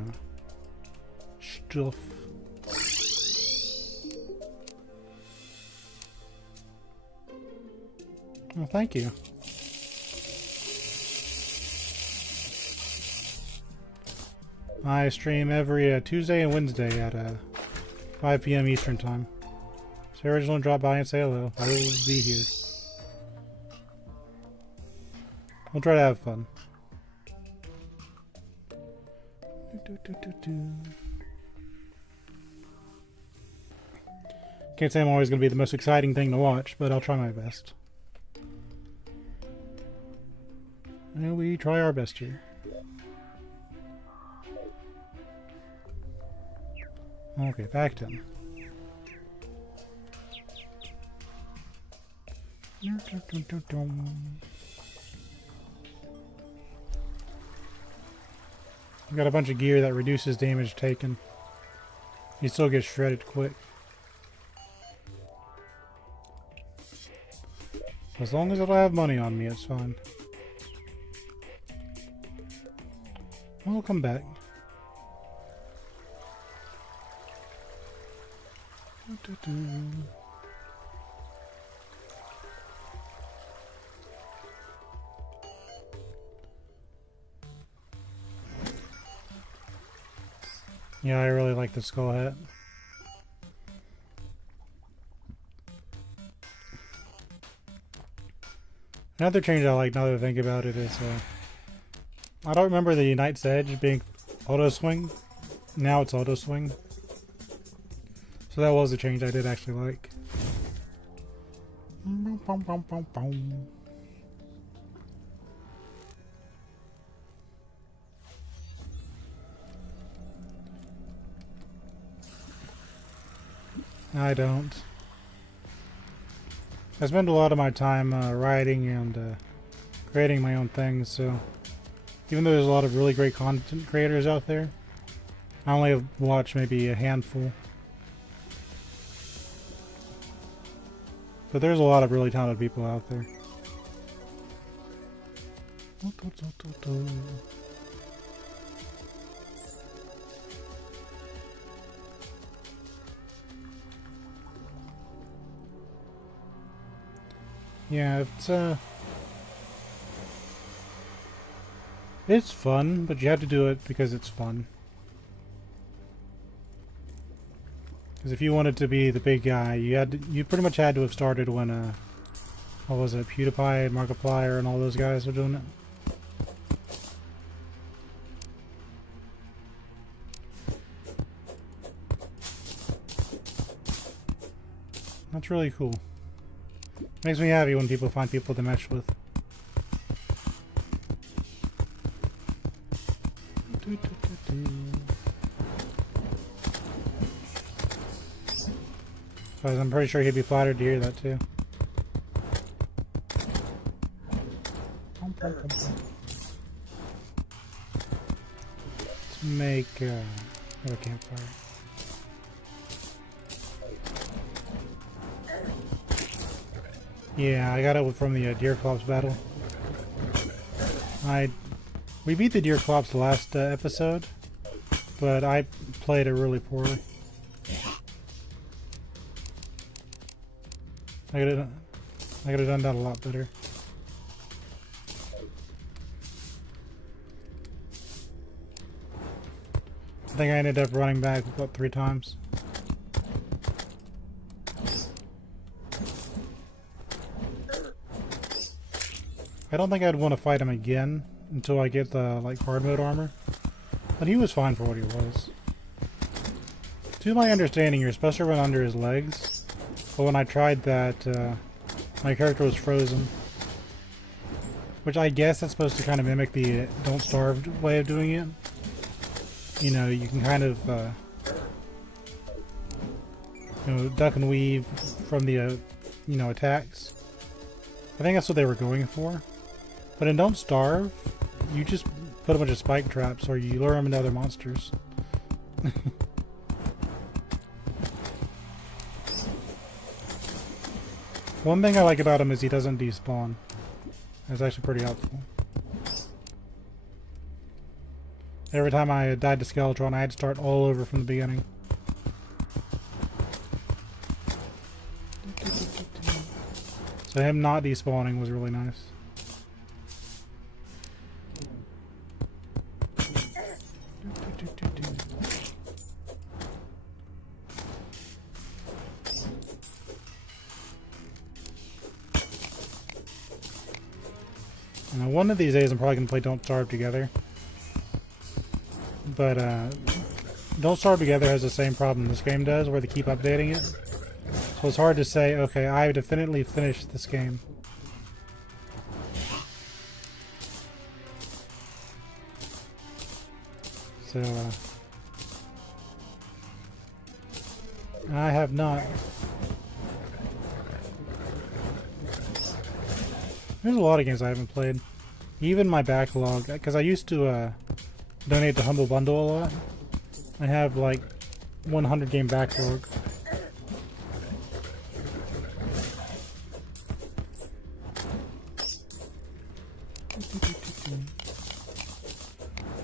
stuff. Well, thank you. I stream every Tuesday and Wednesday at 5 p.m. Eastern Time. So originally drop by and say hello. I will be here. We'll try to have fun. Can't say I'm always going to be the most exciting thing to watch, but I'll try my best. And we try our best here. Okay, back to him. We got a bunch of gear that reduces damage taken. You still get shredded quick. As long as I have money on me, it's fine. We'll come back. Yeah, I really like the skull hat. Another change I like now that I think about it is, I don't remember the Knight's Edge being auto swing. Now it's auto swing. So that was a change I did actually like. I don't. I spend a lot of my time writing and creating my own things, so even though there's a lot of really great content creators out there, I only watch maybe a handful. But there's a lot of really talented people out there. Yeah, it's fun, but you have to do it because it's fun. Because if you wanted to be the big guy, you pretty much had to have started when what was it, PewDiePie, Markiplier, and all those guys were doing it. That's really cool. Makes me happy when people find people to mesh with. Because I'm pretty sure he'd be flattered to hear that too. Let's make a campfire. Yeah, I got it from the deer clops battle. We beat the deer clops last episode, but I played it really poorly. I could have done that a lot better. I think I ended up running back about 3 times. I don't think I'd want to fight him again until I get the hard mode armor, but he was fine for what he was. To my understanding, you're supposed to run under his legs, but when I tried that, my character was frozen, which I guess that's supposed to kind of mimic the don't starve way of doing it. You know, you can kind of duck and weave from the attacks. I think that's what they were going for. But in Don't Starve, you just put a bunch of spike traps or you lure them into other monsters. One thing I like about him is he doesn't despawn. That's actually pretty helpful. Every time I died to Skeletron, I had to start all over from the beginning. So him not despawning was really nice. And one of these days I'm probably going to play Don't Starve together. But Don't Starve Together has the same problem this game does, where they keep updating it. So it's hard to say, okay, I have definitely finished this game. so I have not. There's a lot of games I haven't played. Even my backlog, because I used to donate to Humble Bundle a lot. I have like 100 game backlog.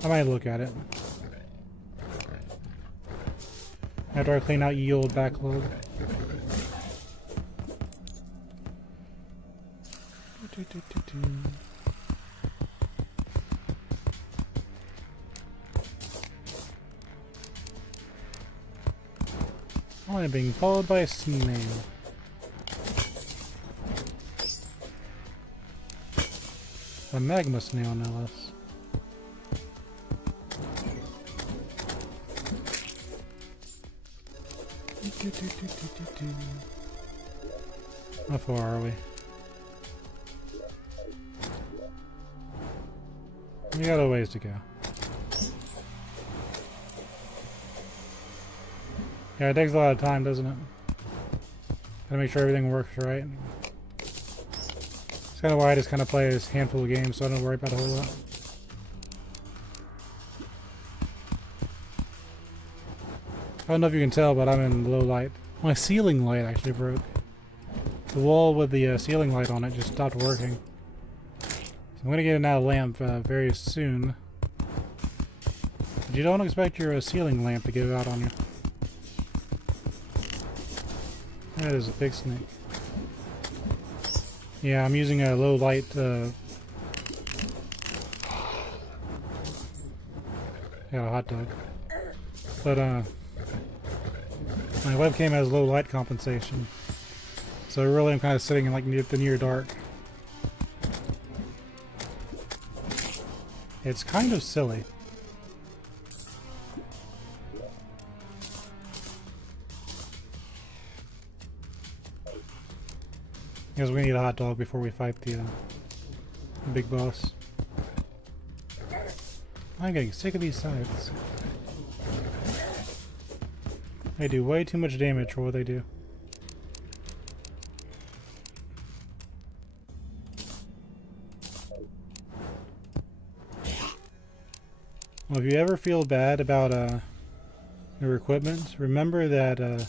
I might look at it after I clean out ye old backlog. I'm being followed by a snail. A magma snail, no less. How far are we? We got a ways to go. Yeah, it takes a lot of time, doesn't it? Gotta make sure everything works right. It's kind of why I just kind of play this handful of games, so I don't worry about a whole lot. I don't know if you can tell, but I'm in low light. My ceiling light actually broke. The wall with the ceiling light on it just stopped working. So I'm gonna get another lamp very soon. But you don't expect your ceiling lamp to give out on you. That is a big snake. Yeah, I'm using a low light. Got a hot dog. But my webcam has low light compensation, so really I'm kind of sitting in like the near dark. It's kind of silly. Because we need a hot dog before we fight the big boss. I'm getting sick of these sides. They do way too much damage for what they do. Well, if you ever feel bad about your equipment, remember that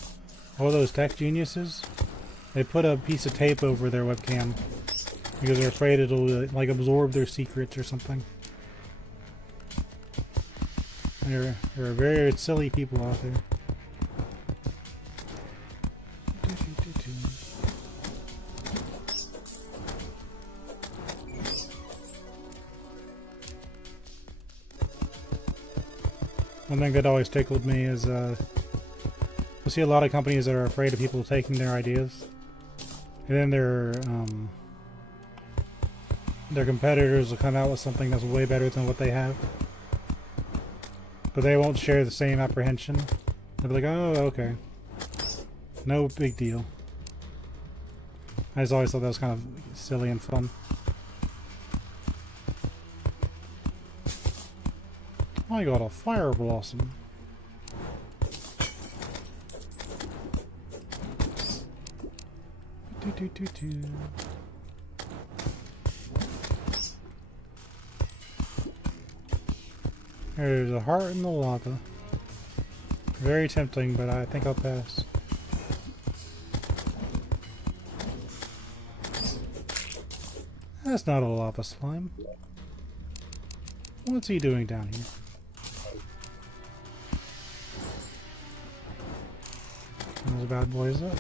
all those tech geniuses, they put a piece of tape over their webcam because they're afraid it'll like absorb their secrets or something. There are very silly people out there. One thing that always tickled me is you'll see a lot of companies that are afraid of people taking their ideas, and then their competitors will come out with something that's way better than what they have, but they won't share the same apprehension. They'll be like, oh, okay, no big deal. I just always thought that was kind of silly and fun. I got a fire blossom. There's a heart in the lava. Very tempting, but I think I'll pass. That's not a lava slime. What's he doing down here? Those bad boys up.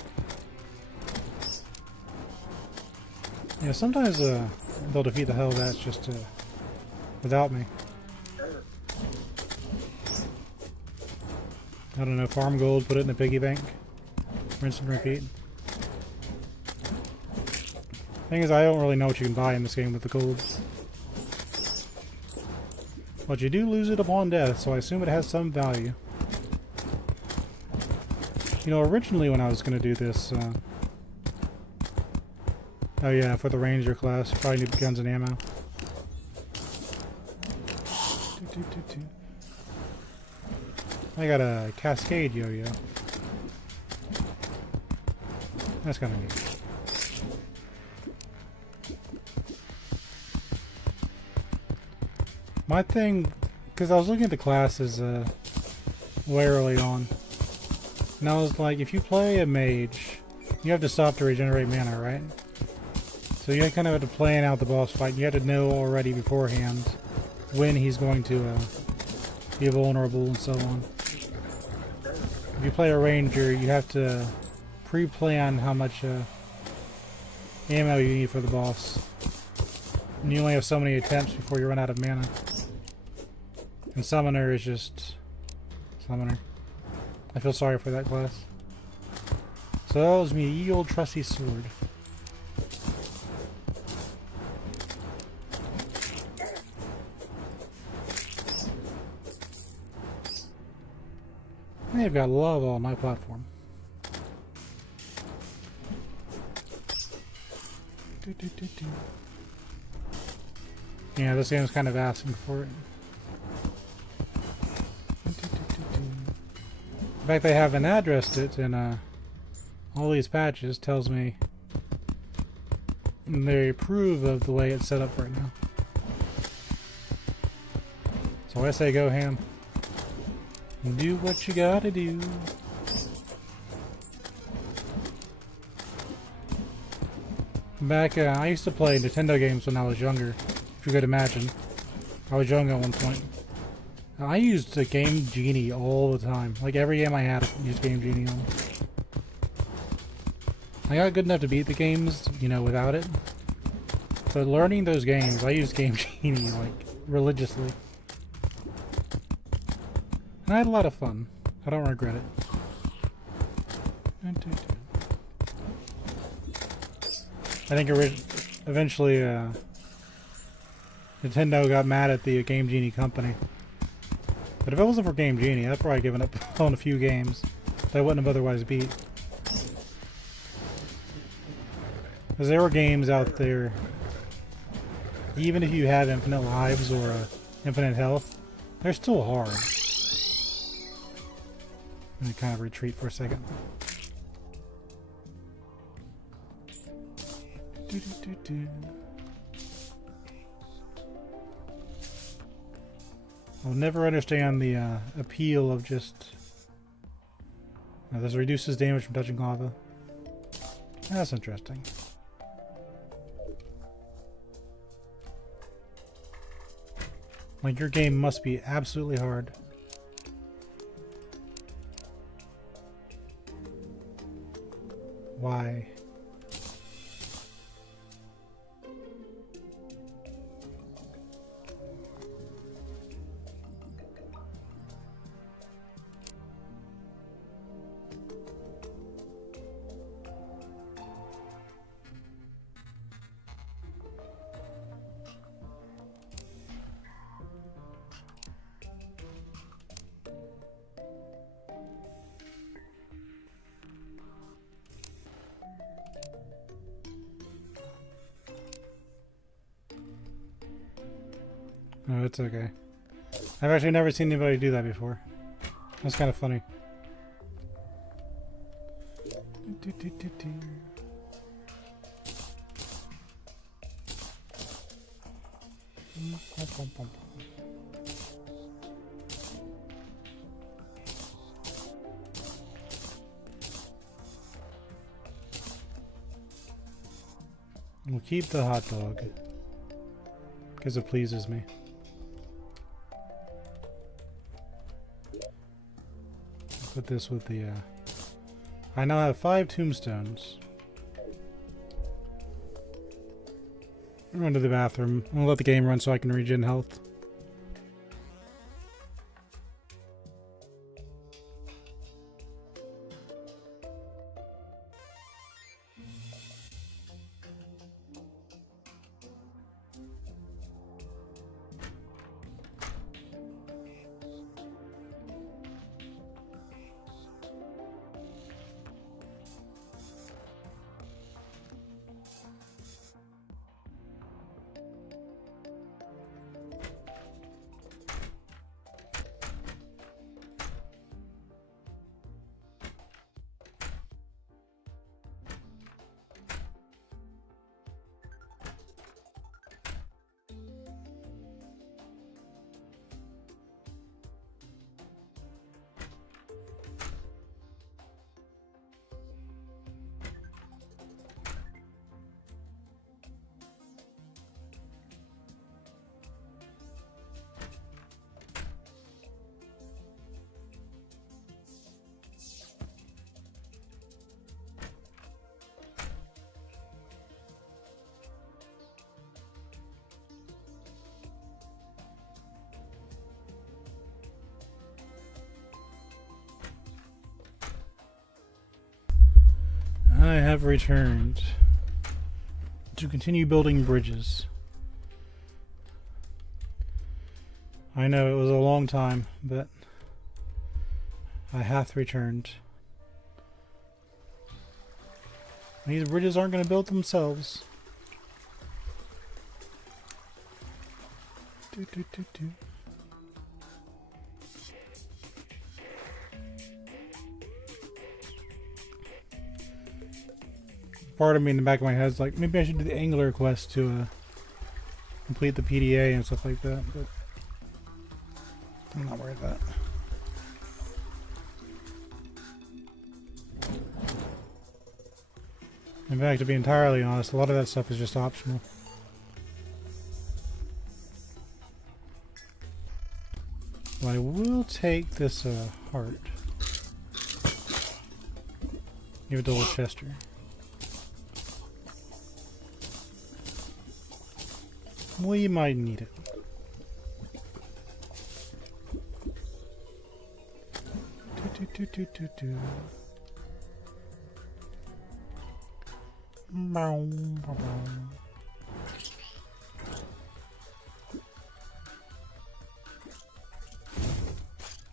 Yeah, sometimes they'll defeat the hell of that just without me. I don't know, farm gold, put it in a piggy bank. Rinse and repeat. Thing is, I don't really know what you can buy in this game with the gold. But you do lose it upon death, so I assume it has some value. You know, originally when I was going to do this, oh yeah, for the ranger class, you probably need guns and ammo. I got a Cascade yo-yo. That's kind of neat. My thing, because I was looking at the classes way early on, and I was like, if you play a mage, you have to stop to regenerate mana, right? So you kind of have to plan out the boss fight. You have to know already beforehand when he's going to be vulnerable and so on. If you play a ranger, you have to pre-plan how much ammo you need for the boss. And you only have so many attempts before you run out of mana. And summoner is just summoner. I feel sorry for that class. So that was me, ye old trusty sword. They've got lava on my platform. Yeah, this game's kind of asking for it. The fact they haven't addressed it in all these patches tells me they approve of the way it's set up right now. So I say go ham. Do what you gotta do. Back, I used to play Nintendo games when I was younger, if you could imagine. I was young at one point. I used the Game Genie all the time. Like every game I had, I used Game Genie on. I got good enough to beat the games, you know, without it. But learning those games, I used Game Genie, like, religiously. And I had a lot of fun. I don't regret it. I think eventually Nintendo got mad at the Game Genie company. But if it wasn't for Game Genie, I'd probably given up on a few games that I wouldn't have otherwise beat. Because there were games out there, even if you have infinite lives or infinite health, they're still hard. Let me kind of retreat for a second. I'll never understand the appeal of just... this reduces damage from touching lava. That's interesting. Like, your game must be absolutely hard. Why? Oh, it's okay. I've actually never seen anybody do that before. That's kind of funny. We'll keep the hot dog because it pleases me. Put this with the I now have 5 tombstones. I'm going to the bathroom. I'm gonna let the game run so I can regen health. I have returned to continue building bridges. I know it was a long time, but I hath returned. These bridges aren't going to build themselves. Part of me in the back of my head is like, maybe I should do the angler quest to complete the PDA and stuff like that, but I'm not worried about it. In fact, to be entirely honest, a lot of that stuff is just optional. But I will take this heart. Give it to old Chester. We might need it.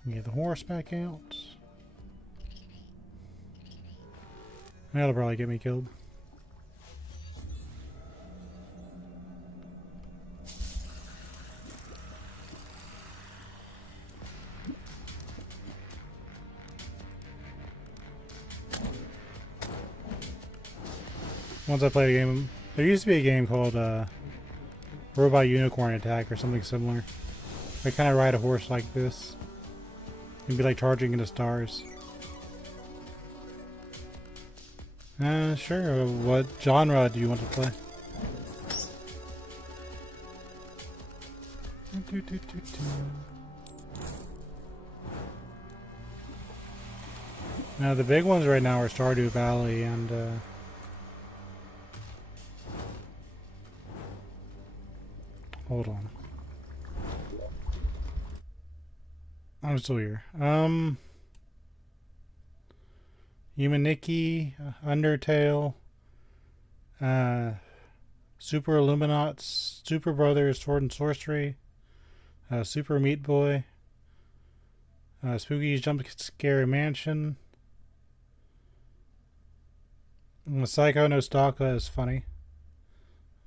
Get the horse back out. That'll probably get me killed. Once I played a game, there used to be a game called Robot Unicorn Attack or something similar. I kind of ride a horse like this. And be like charging into stars. Sure. What genre do you want to play? Now the big ones right now are Stardew Valley and hold on. I'm still here. Human Nikki, Undertale, Super Illuminauts, Super Brothers, Sword and Sorcery, Super Meat Boy, Spooky's Jump Scary Mansion, Psycho no Stalker is funny.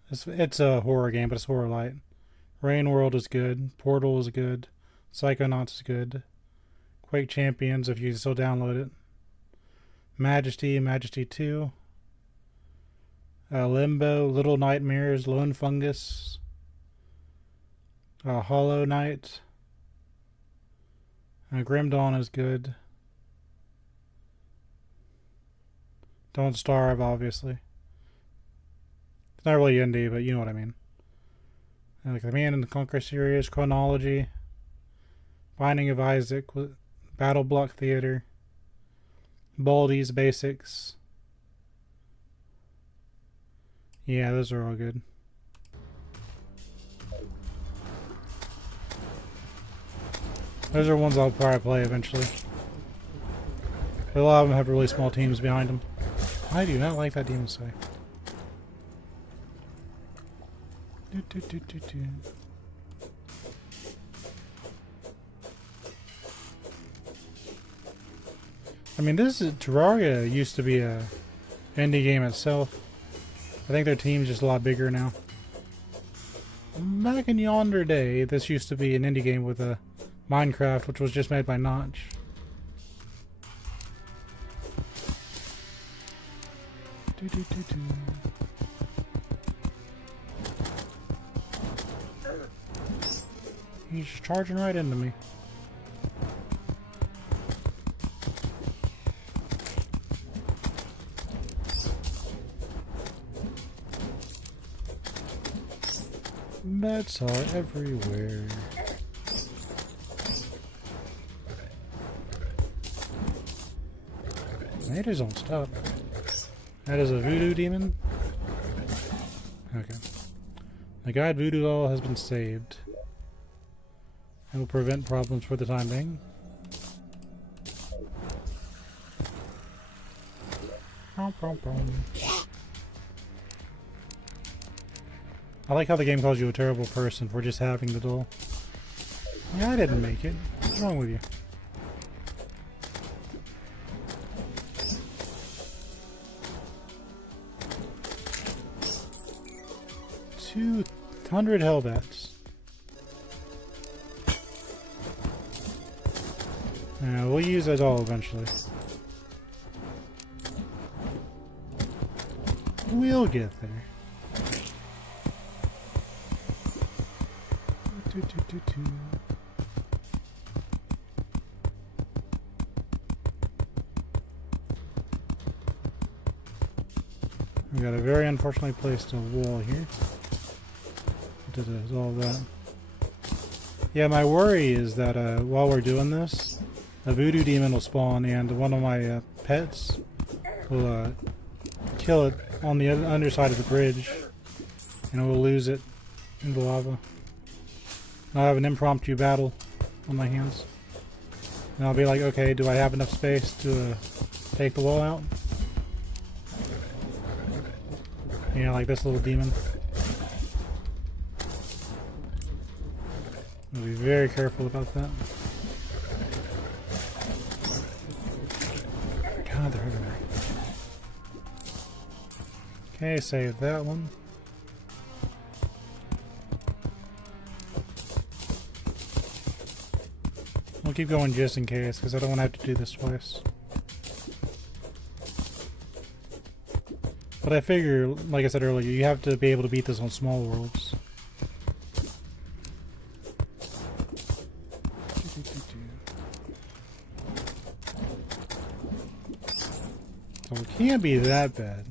It's a horror game, but it's horror light. Rain World is good. Portal is good. Psychonauts is good. Quake Champions, if you still download it. Majesty, Majesty 2. Limbo, Little Nightmares, Lone Fungus. Hollow Knight. Grim Dawn is good. Don't Starve, obviously. It's not really indie, but you know what I mean. Like the Man in the Conquer series, Chronology. Binding of Isaac, Battle Block Theater, Baldi's Basics. Yeah, those are all good. Those are ones I'll probably play eventually. But a lot of them have really small teams behind them. I do not like that Demon Slayer. I mean, Terraria used to be a indie game itself. I think their team's just a lot bigger now. Back in yonder day, this used to be an indie game with a Minecraft, which was just made by Notch. He's charging right into me. Bats are everywhere. Natives don't stop. That is a voodoo demon? Okay. The guide voodoo doll has been saved. It will prevent problems for the time being. I like how the game calls you a terrible person for just having the doll. Yeah, I didn't make it. What's wrong with you? $200 Hellbats. Yeah, we'll use that all eventually. We'll get there. We got a very unfortunately placed a wall here. Did all that. Yeah, my worry is that while we're doing this, a voodoo demon will spawn and one of my pets will kill it on the underside of the bridge, and we'll lose it in the lava. I'll have an impromptu battle on my hands. And I'll be like, okay, do I have enough space to take the wall out? You know, like this little demon. I'll be very careful about that. God, they're everywhere. Okay, save that one. We'll keep going just in case, because I don't want to have to do this twice. But I figure, like I said earlier, you have to be able to beat this on small worlds. So it can't be that bad.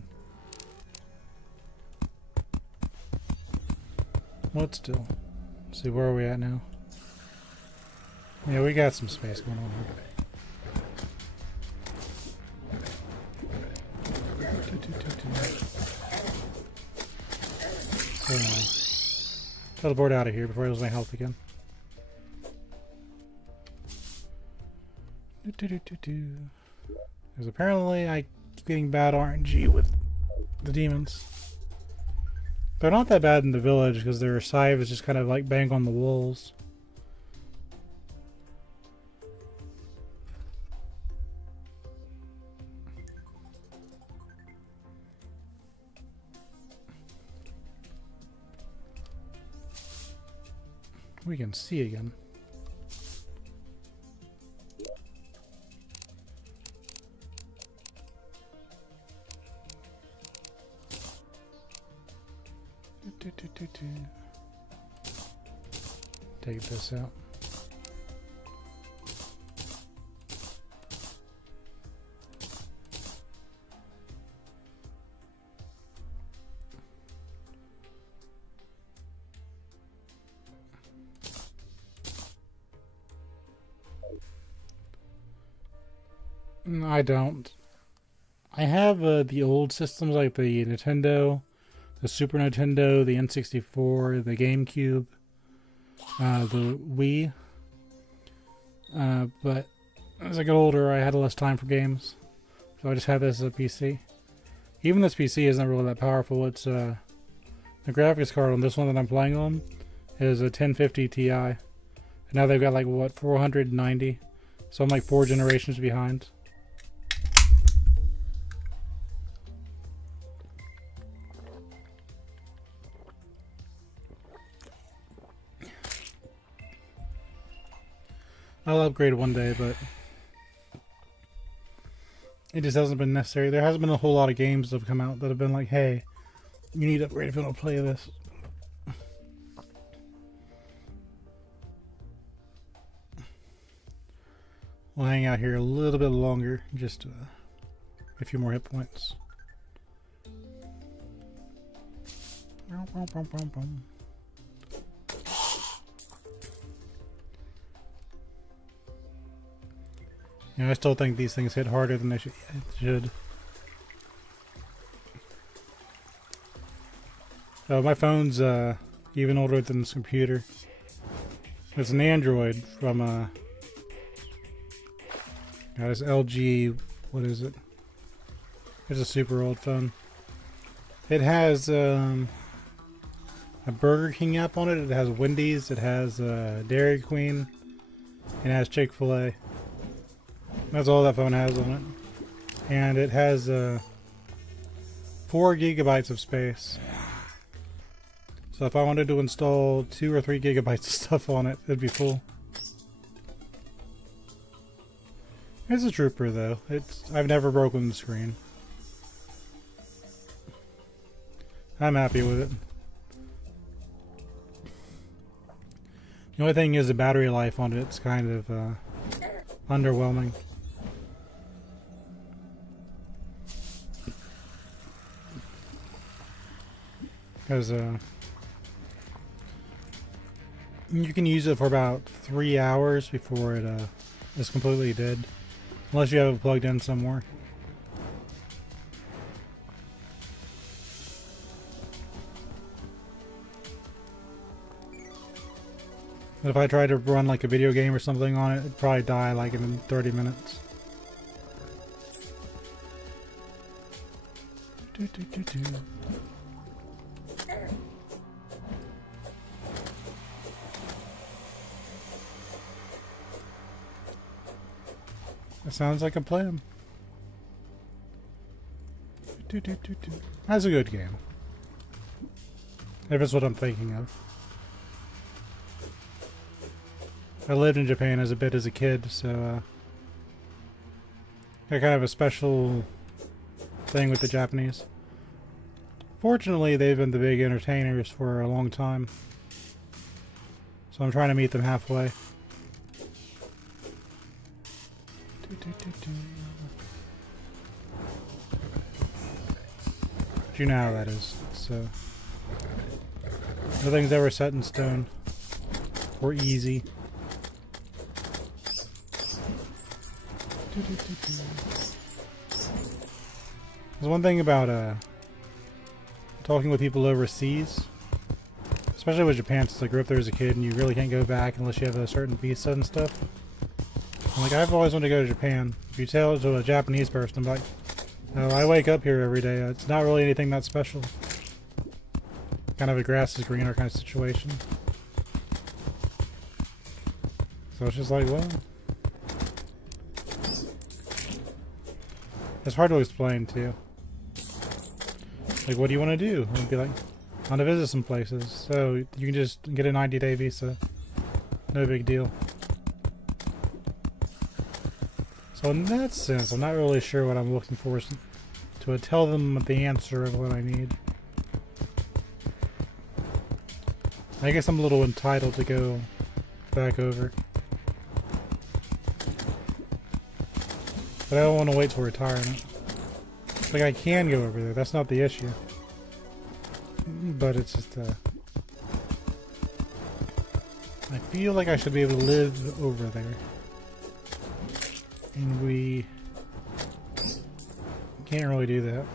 What still? Let's see, where are we at now? Yeah, we got some space going on here. Teleport out of here before I lose my health again. Because apparently I keep getting bad RNG with the demons. They're not that bad in the village because their scythe is just kind of like bang on the walls. We can see again. Take this out. I don't. I have the old systems like the Nintendo, the Super Nintendo, the N64, the GameCube, the Wii. But as I got older, I had less time for games, so I just have this as a PC. Even this PC isn't really that powerful. It's the graphics card on this one that I'm playing on is a 1050 Ti. And now they've got like what 490, so I'm like 4 generations behind. I'll upgrade one day, but it just hasn't been necessary. There hasn't been a whole lot of games that have come out that have been like, hey, you need to upgrade if you want to play this. We'll hang out here a little bit longer, just a few more hit points. You know, I still think these things hit harder than they should. Oh, my phone's even older than this computer. It's an Android from it's LG. What is it? It's a super old phone. It has a Burger King app on it. It has Wendy's. It has Dairy Queen. And it has Chick-fil-A. That's all that phone has on it. And it has 4 gigabytes of space. So if I wanted to install 2 or 3 gigabytes of stuff on it, it'd be full. It's a trooper though. I've never broken the screen. I'm happy with it. The only thing is the battery life on it's kind of underwhelming. Because you can use it for about 3 hours before it is completely dead. Unless you have it plugged in somewhere. But if I tried to run like a video game or something on it, it'd probably die like in 30 minutes. That sounds like a plan. That's a good game. If it's what I'm thinking of. I lived in Japan as a kid, so got kind of a special thing with the Japanese. Fortunately, they've been the big entertainers for a long time. So I'm trying to meet them halfway. But you know how that is, so nothing's ever set in stone or easy. There's one thing about talking with people overseas, especially with Japan, since I grew up there as a kid and you really can't go back unless you have a certain visa and stuff. I'm like, I've always wanted to go to Japan. If you tell it to a Japanese person, I'm like, oh, I wake up here every day. It's not really anything that special. Kind of a grass is greener kind of situation. So it's just like, well, it's hard to explain too. Like, what do you want to do? I'd be like, I want to visit some places. So you can just get a 90-day visa. No big deal. So in that sense, I'm not really sure what I'm looking for to tell them the answer of what I need. I guess I'm a little entitled to go back over. But I don't want to wait till retirement. Like, I can go over there, that's not the issue. But it's just, I feel like I should be able to live over there. And we can't really do that.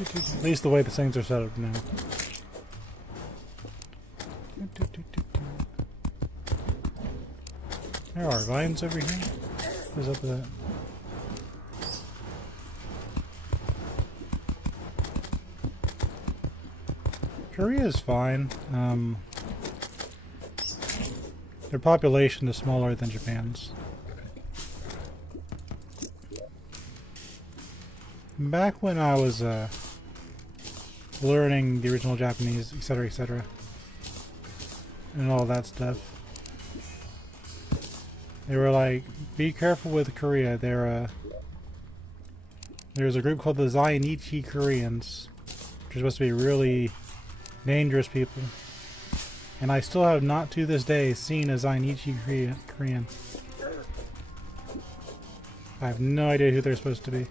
At least the way the things are set up now. There are vines over here. What's up with that? Korea is fine. Their population is smaller than Japan's. Back when I was learning the original Japanese, etc., and all that stuff, they were like, be careful with Korea. There's a group called the Zainichi Koreans, which are supposed to be really dangerous people. And I still have not to this day seen a Zainichi Korean. I have no idea who they're supposed to be.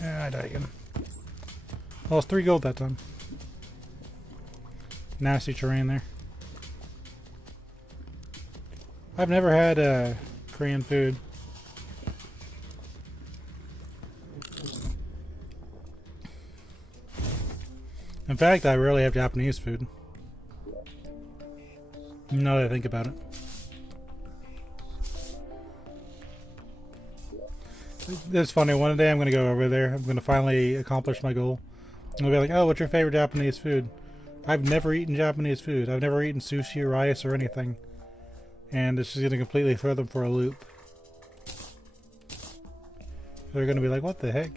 Yeah, I died again. Lost 3 gold that time. Nasty terrain there. I've never had Korean food. In fact, I rarely have Japanese food. Now that I think about it. It's funny. One day I'm going to go over there. I'm going to finally accomplish my goal. And I'll be like, oh, what's your favorite Japanese food? I've never eaten Japanese food. I've never eaten sushi or rice or anything. And it's just going to completely throw them for a loop. They're going to be like, what the heck?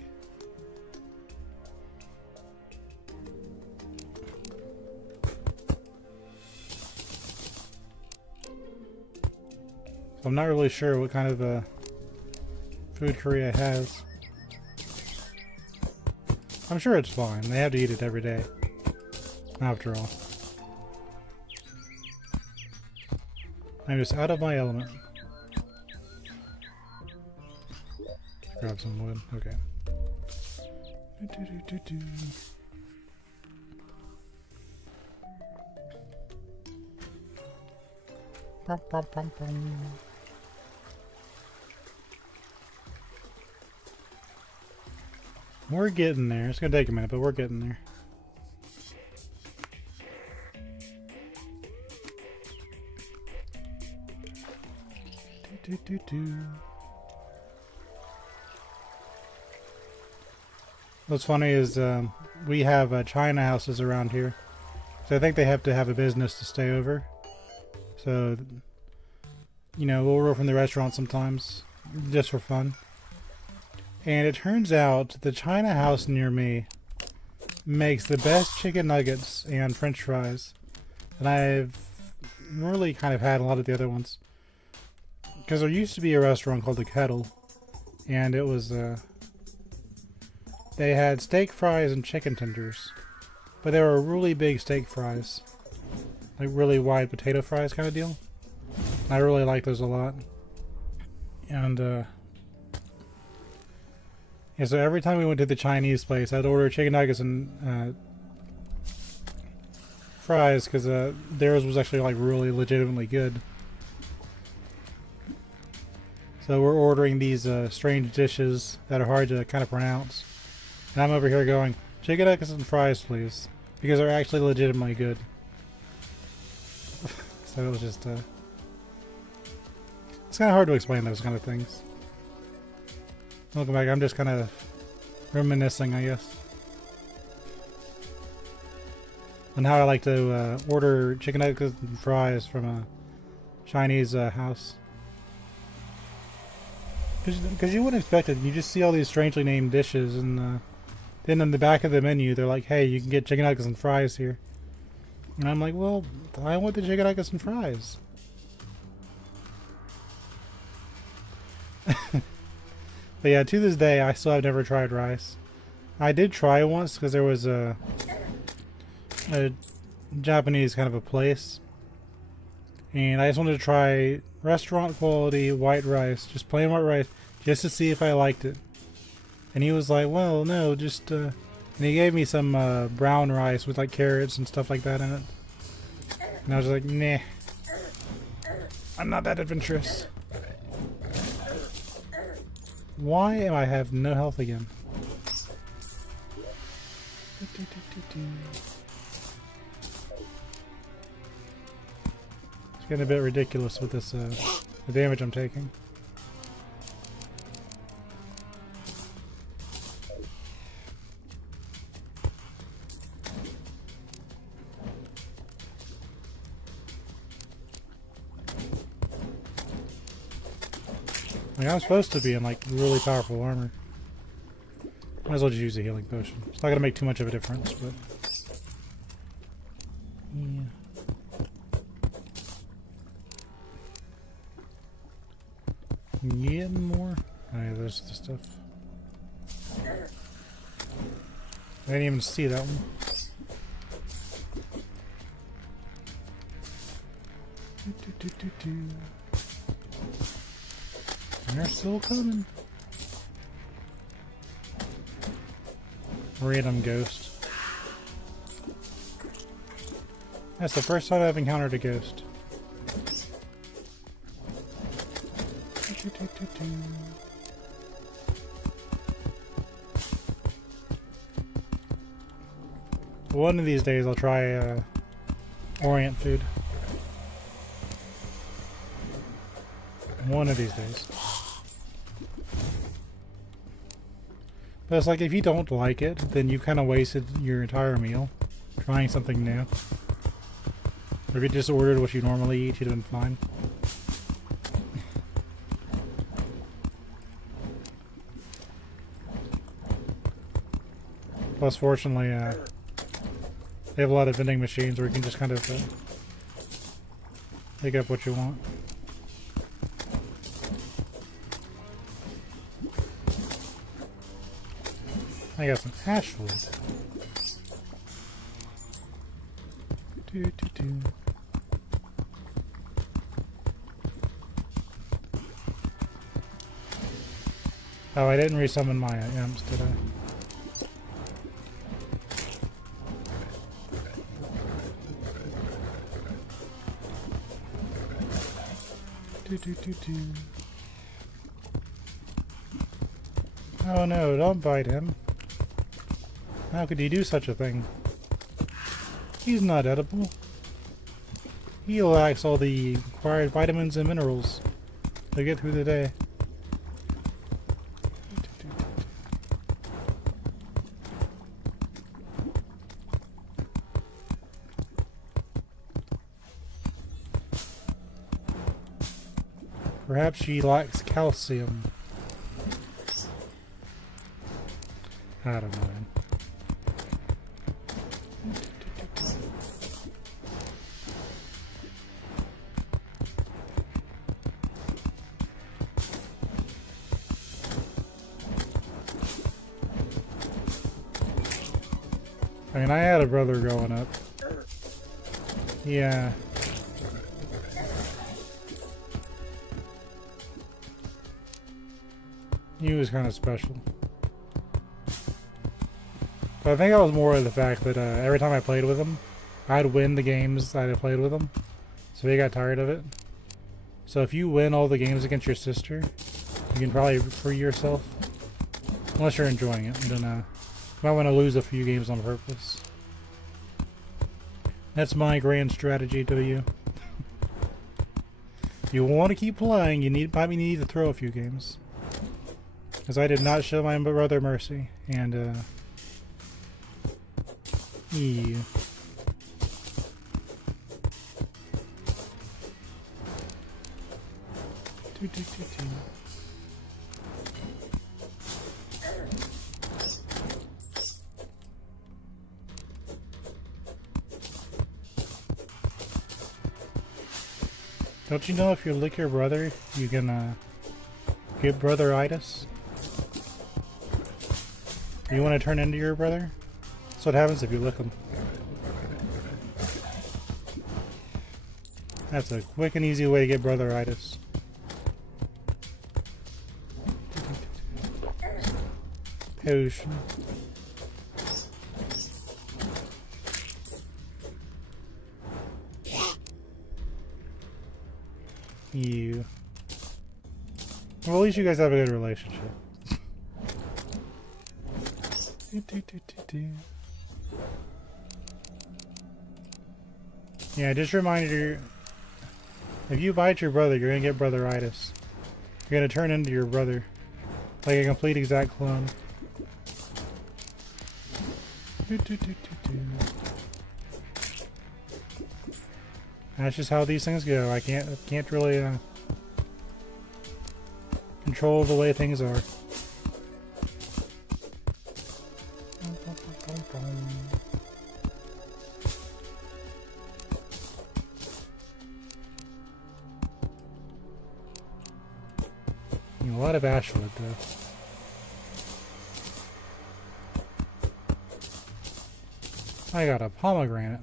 So I'm not really sure what kind of food Korea has. I'm sure it's fine. They have to eat it every day. After all. I'm just out of my element. Grab some wood. Okay. We're getting there. It's gonna take a minute, but we're getting there. What's funny is we have China houses around here, so I think they have to have a business to stay over. So, you know, we'll order from the restaurant sometimes, just for fun. And it turns out the China house near me makes the best chicken nuggets and French fries, and I've really kind of had a lot of the other ones. Because there used to be a restaurant called The Kettle, and it was, they had steak fries and chicken tenders, but they were really big steak fries, like really wide potato fries kind of deal. I really like those a lot. And, yeah, so every time we went to the Chinese place, I'd order chicken nuggets and fries, because theirs was actually like really legitimately good. So we're ordering these strange dishes that are hard to kind of pronounce. And I'm over here going, chicken nuggets and fries, please. Because they're actually legitimately good. So it was just, it's kind of hard to explain those kind of things. Looking back, I'm just kind of reminiscing, I guess. On how I like to order chicken nuggets and fries from a Chinese house. Because you wouldn't expect it. You just see all these strangely named dishes, and then on the back of the menu, they're like, hey, you can get chicken nuggets and fries here. And I'm like, well, I want the chicken nuggets and fries. But yeah, to this day, I still have never tried rice. I did try once, because there was a Japanese kind of a place. And I just wanted to try restaurant quality white rice, just plain white rice, just to see if I liked it. And he was like, well, no, just, and he gave me some brown rice with like carrots and stuff like that in it. And I was like, nah, I'm not that adventurous. Why am I have no health again? It's getting a bit ridiculous with this, the damage I'm taking. Like, I'm supposed to be in like really powerful armor. Might as well just use a healing potion. It's not gonna make too much of a difference, but yeah. Getting more. Oh yeah, there's the stuff. I didn't even see that one. And they're still coming. Random ghost. That's the first time I've encountered a ghost. One of these days I'll try Orient food. One of these days. But it's like, if you don't like it, then you kind of wasted your entire meal trying something new. Or if you just ordered what you normally eat, you'd have been fine. Plus, fortunately, they have a lot of vending machines where you can just kind of pick up what you want. I got some ash wood. Oh, I didn't resummon my imps, did I? Oh no, don't bite him. How could he do such a thing? He's not edible. He lacks all the required vitamins and minerals to get through the day. Perhaps she lacks calcium. I don't know. I mean, I had a brother growing up. Yeah. He was kind of special. But I think that was more of the fact that every time I played with him, I'd win the games that I played with him. So he got tired of it. So if you win all the games against your sister, you can probably free yourself. Unless you're enjoying it. Then you might want to lose a few games on purpose. That's my grand strategy to you. You want to keep playing, you probably need to throw a few games. Because I did not show my brother mercy, and yeah. Don't you know if you lick your brother, you can get brotheritis? You want to turn into your brother? That's what happens if you lick him. That's a quick and easy way to get brotheritis. Potion. You. Well, at least you guys have a good relationship. Yeah, just a reminder, if you bite your brother, you're gonna get brotheritis. You're gonna turn into your brother. Like a complete exact clone. That's just how these things go. I can't really control the way things are. A lot of ashwood, though. I got a pomegranate,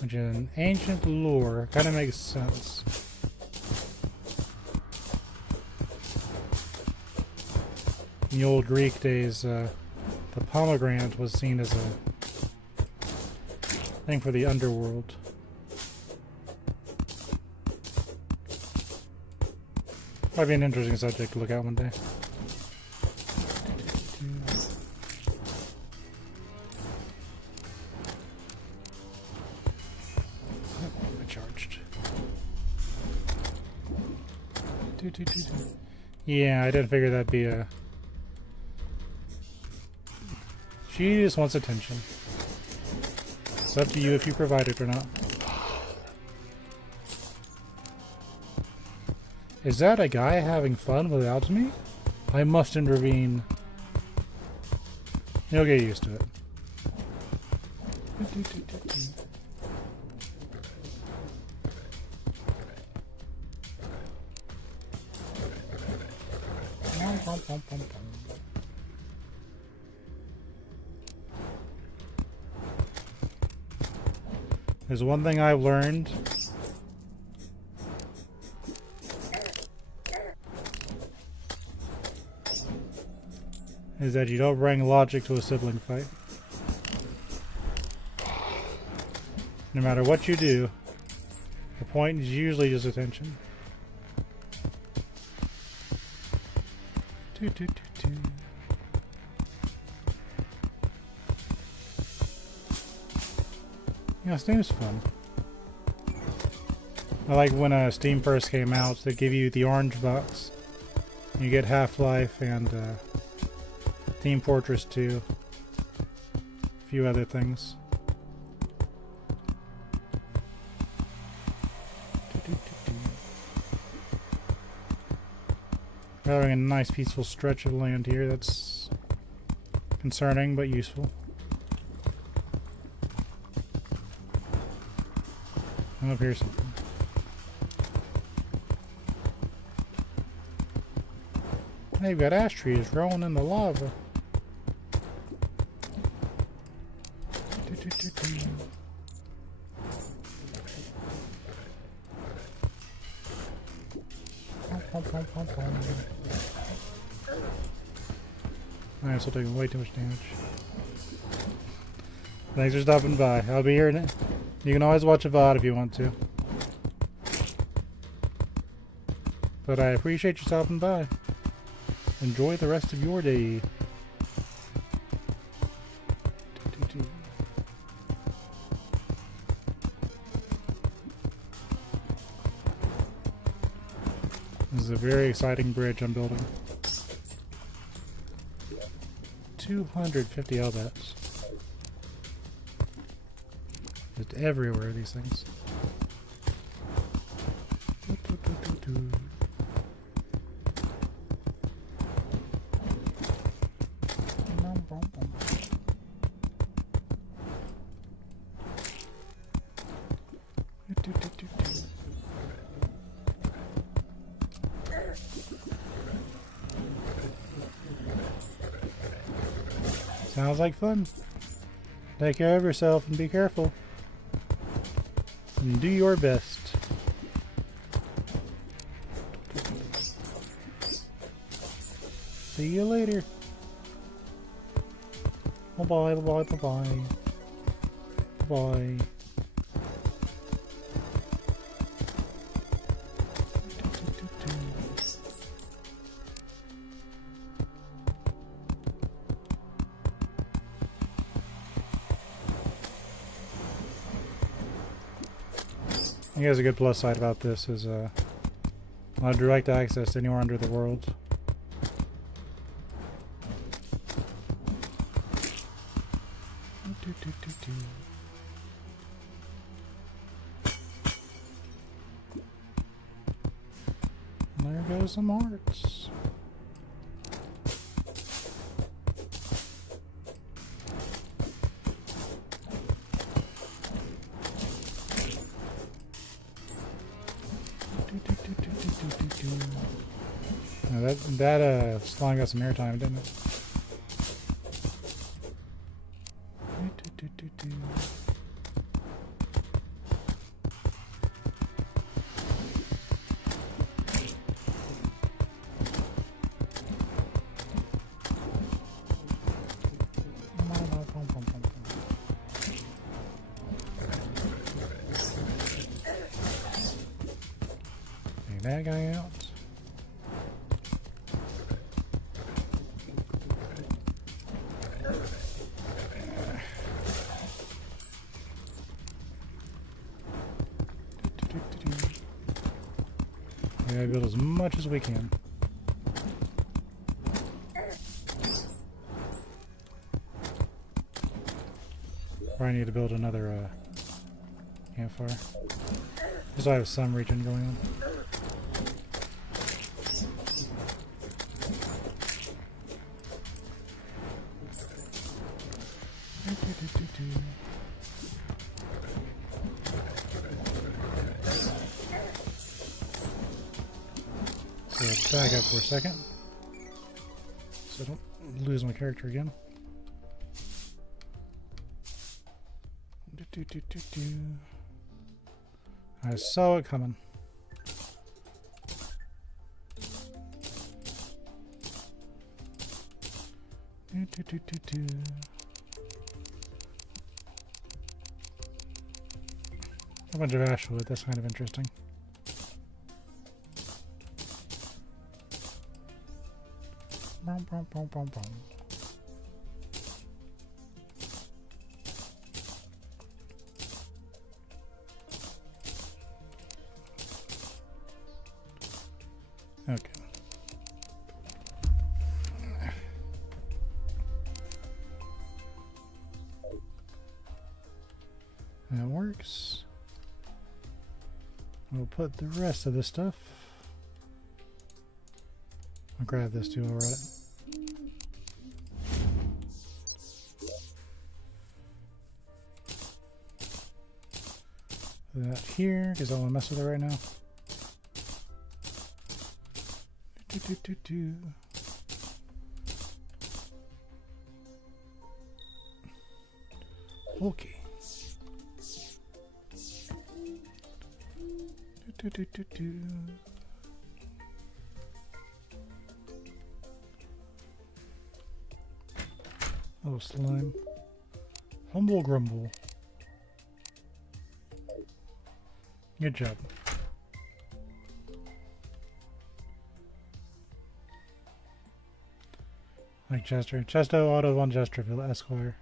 which is an ancient lore. Kind of makes sense. In the old Greek days, the pomegranate was seen as a thing for the underworld. Might be an interesting subject to look at one day. I charged. Yeah, I didn't figure that'd be a She just wants attention. It's up to you if you provide it or not. Is that a guy having fun without me? I must intervene. You'll get used to it. There's one thing I've learned. Is that you don't bring logic to a sibling fight. No matter what you do, the point is usually just attention. Yeah, Steam's fun. I like when Steam first came out, they give you the orange box. You get Half-Life and Team Fortress 2. A few other things. We're having a nice peaceful stretch of land here. That's concerning but useful. Oh, here's something. Hey, you've got ash trees growing in the lava. Alright, still taking way too much damage. Thanks for stopping by. I'll be here in it. You can always watch a VOD if you want to. But I appreciate you stopping by. Enjoy the rest of your day. This is a very exciting bridge I'm building. 250 LBATs. Just everywhere, these things. Sounds like fun. Take care of yourself and be careful. And do your best. See you later. Bye-bye, bye-bye, bye-bye. Bye. I guess a good plus side about this is a lot of direct access to anywhere under the world. And there goes some hearts. Now that slime got some airtime, didn't it? Take that guy out. We gotta build as much as we can. Probably need to build another campfire. Just so I have some regen going on. So back up for a second, so I don't lose my character again. I saw it coming. A bunch of ash wood, that's kind of interesting. Okay. That works. We'll put the rest of this stuff. I'll grab this too while we're at it. Put that here, because I don't want to mess with it right now. Okay. Oh, slime. Humble grumble. Good job. Like Chester. Chesto Auto von Chesterfield, Esquire.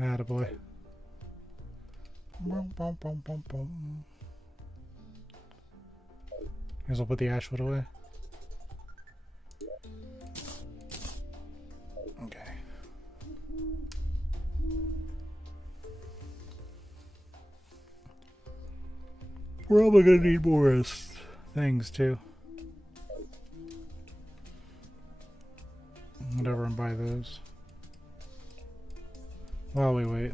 Attaboy. Guess I'll put the ashwood away. Okay. Probably gonna need more things too. Whatever, and buy those while we wait.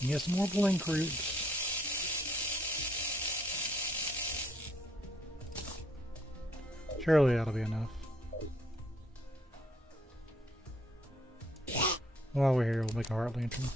And get some more blink roots. Surely that'll be enough. While we're here, we'll make a heart lantern.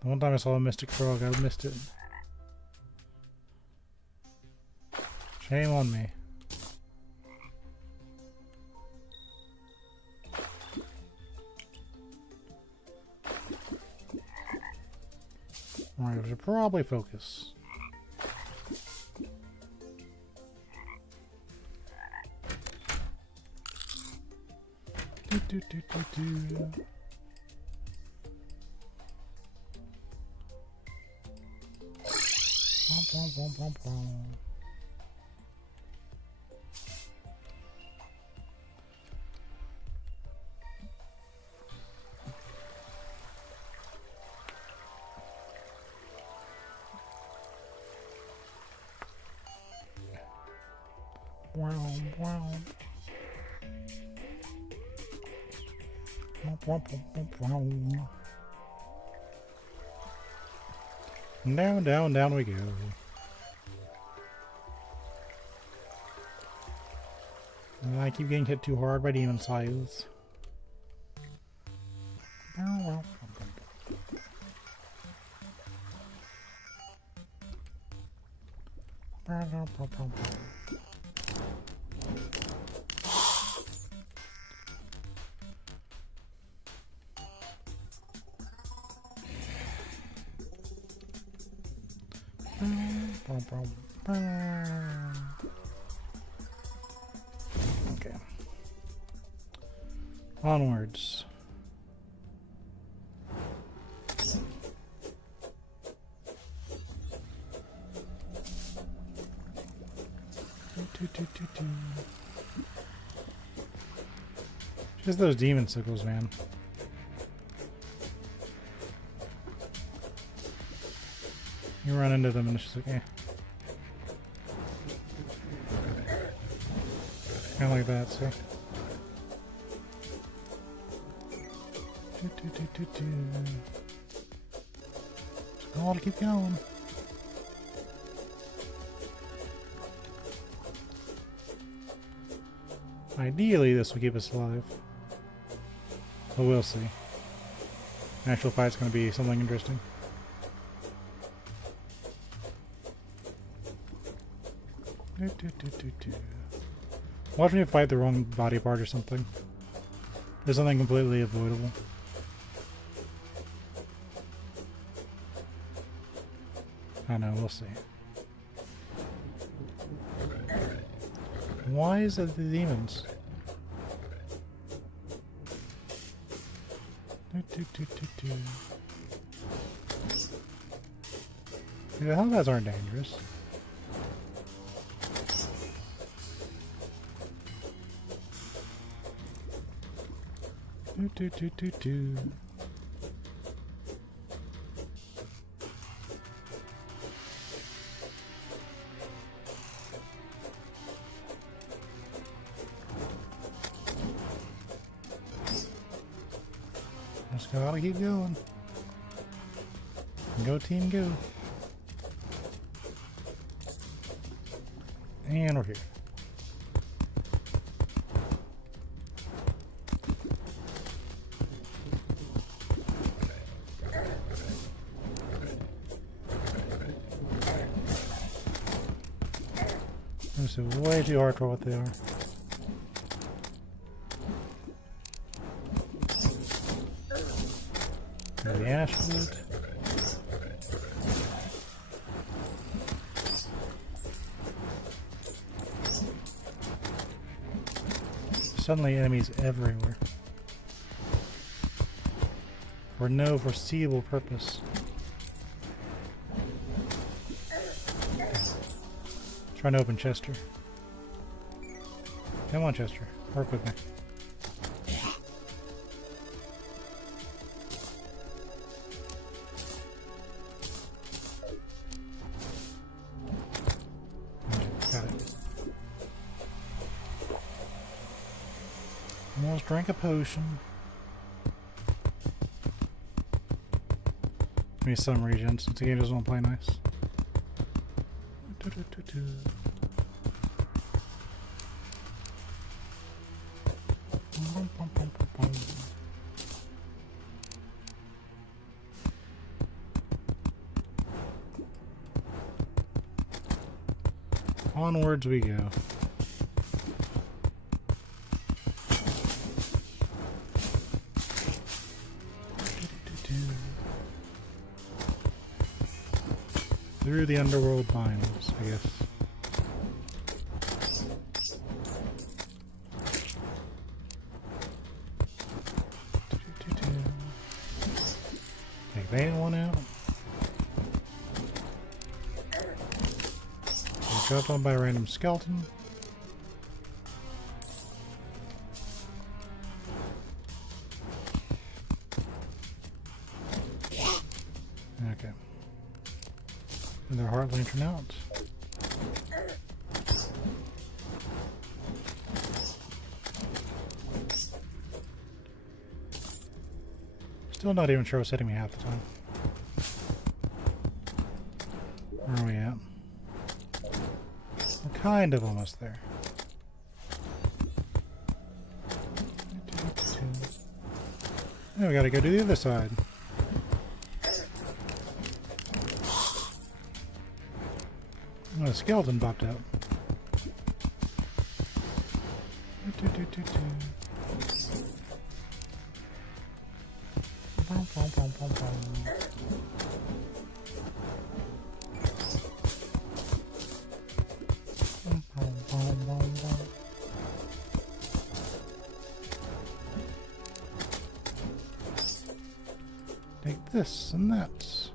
The one time I saw a mystic frog, I missed it. Shame on me. Alright, we should probably focus. Down, down, down we go. I keep getting hit too hard by demon scythes. Okay. Onwards. Just those demon sickles, man. You run into them and it's just like, eh. Kind of like that, so. Just gotta keep going. Ideally, this will keep us alive. But we'll see. Actual fight's gonna be something interesting. Watch me fight the wrong body part or something. There's something completely avoidable. I know, we'll see. Why is it the demons? The Hellbats aren't dangerous. Just gotta keep going. Go team, go. And we're here. This is way too hard for what they are. The ashwood. Suddenly enemies everywhere. For no foreseeable purpose. Trying to open Chester. Come on, Chester. Work with me. Got it. Almost drank a potion. Give me some regen since the game doesn't want to play nice. Onwards we go. Through the underworld mines, I guess. Take that one out. Dropped on by a random skeleton. Okay. Another heart lantern out. Still not even sure what's hitting me half the time. Where are we at? We're kind of almost there. Now we gotta go to the other side. Oh, a skeleton popped out. this and that.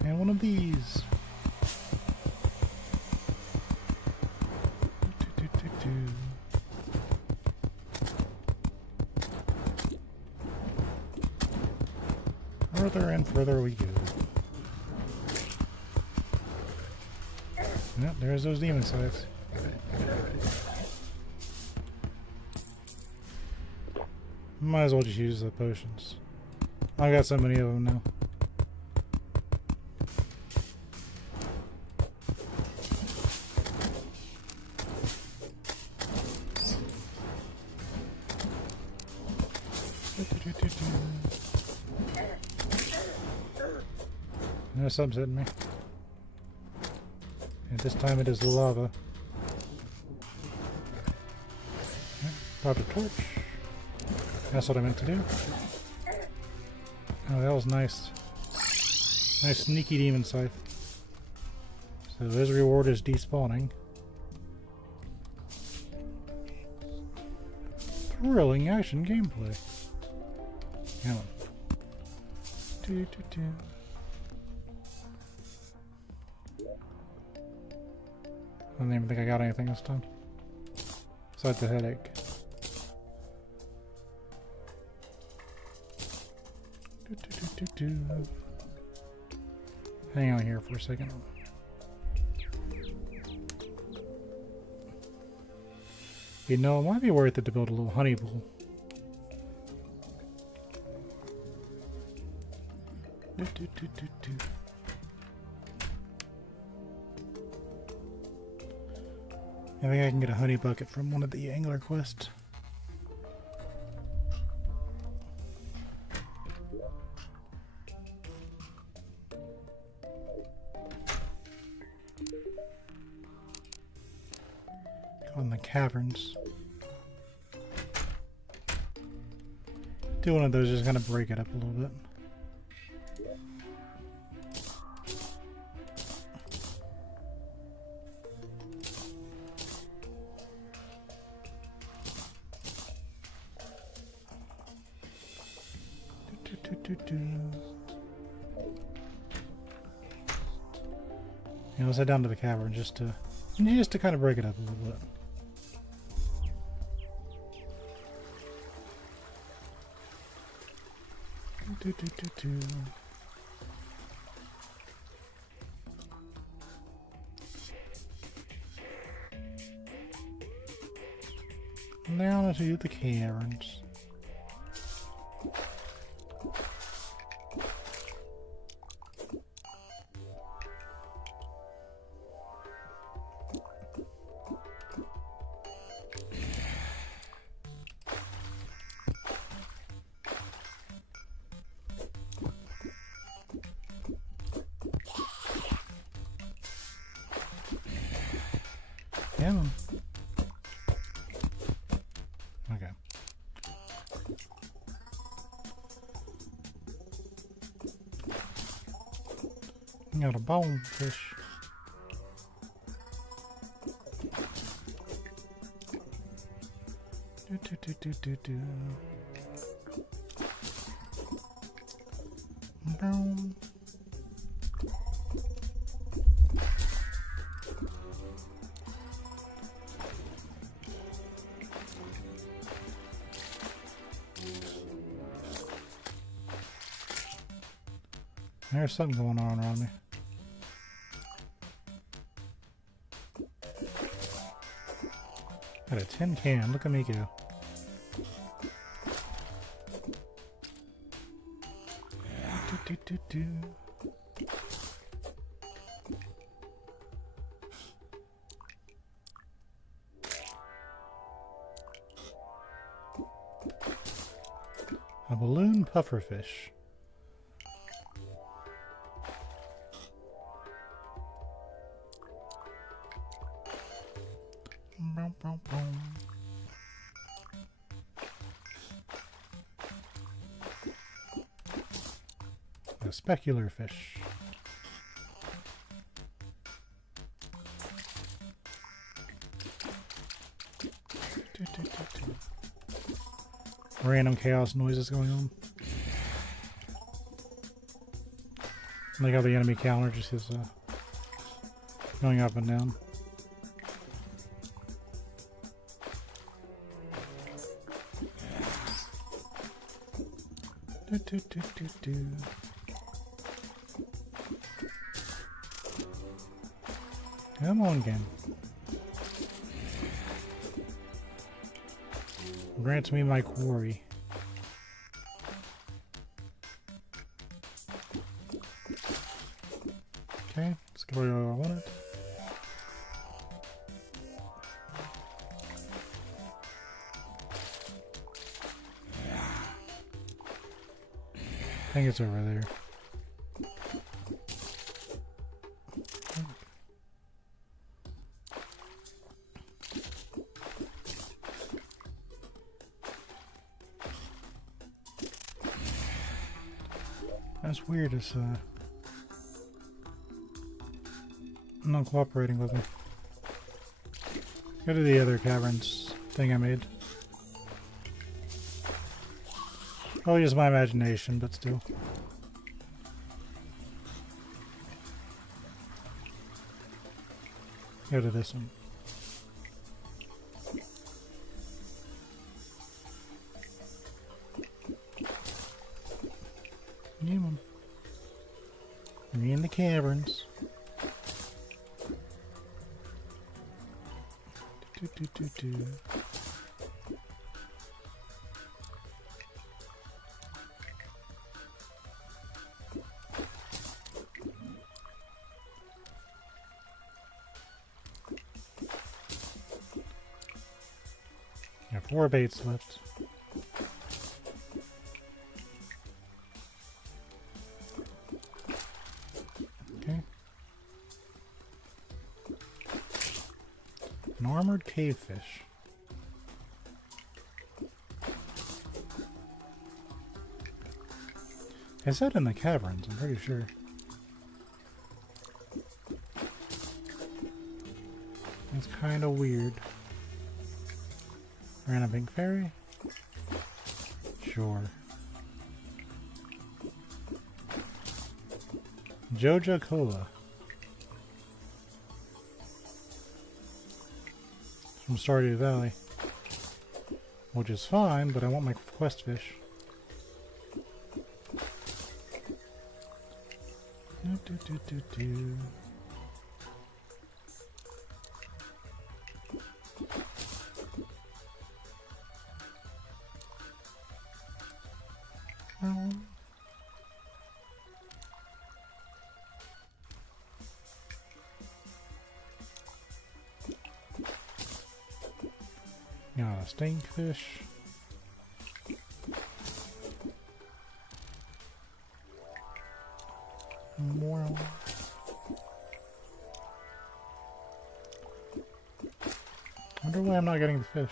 And one of these. Further and further we go. Yep, there's those demon scythes. Might as well just use the potions. I've got so many of them now. No, something's hitting me. And this time it is the lava. Pop a torch. That's what I meant to do. Oh, that was nice. Nice sneaky demon scythe. So his reward is despawning. Thrilling action gameplay. Come on. Do, do, do. I don't even think I got anything this time. Besides the headache. Hang on here for a second. You know, it might be worth it to build a little honey pool. I think I can get a honey bucket from one of the angler quests. Go in the caverns. Do one of those, just kind of break it up a little bit. Yeah, let's head down to the cavern just to kind of break it up a little bit. Down into the caverns. Yeah. Okay. Got a bonefish. Do. Boom. There's something going on around me. Got a tin can. Look at me go. Do. A balloon pufferfish. A specular fish. Random chaos noises going on. Like how the enemy counter just is going up and down. Come on, game. Grant me my quarry. Okay, let's get where I want it. I think it's over there. That's weird, it's not cooperating with me. Go to the other caverns thing I made. Probably just my imagination, but still. Go to this one. Yeah, man. We're in the caverns. Do. Got 4 baits left. Okay. An armored cavefish. I said in the caverns, I'm pretty sure. That's kind of weird. Ran a big fairy? Sure. Joja Cola. From Stardew Valley. Which is fine, but I want my quest fish. Do. Got a stinkfish. More. I wonder why I'm not getting the fish.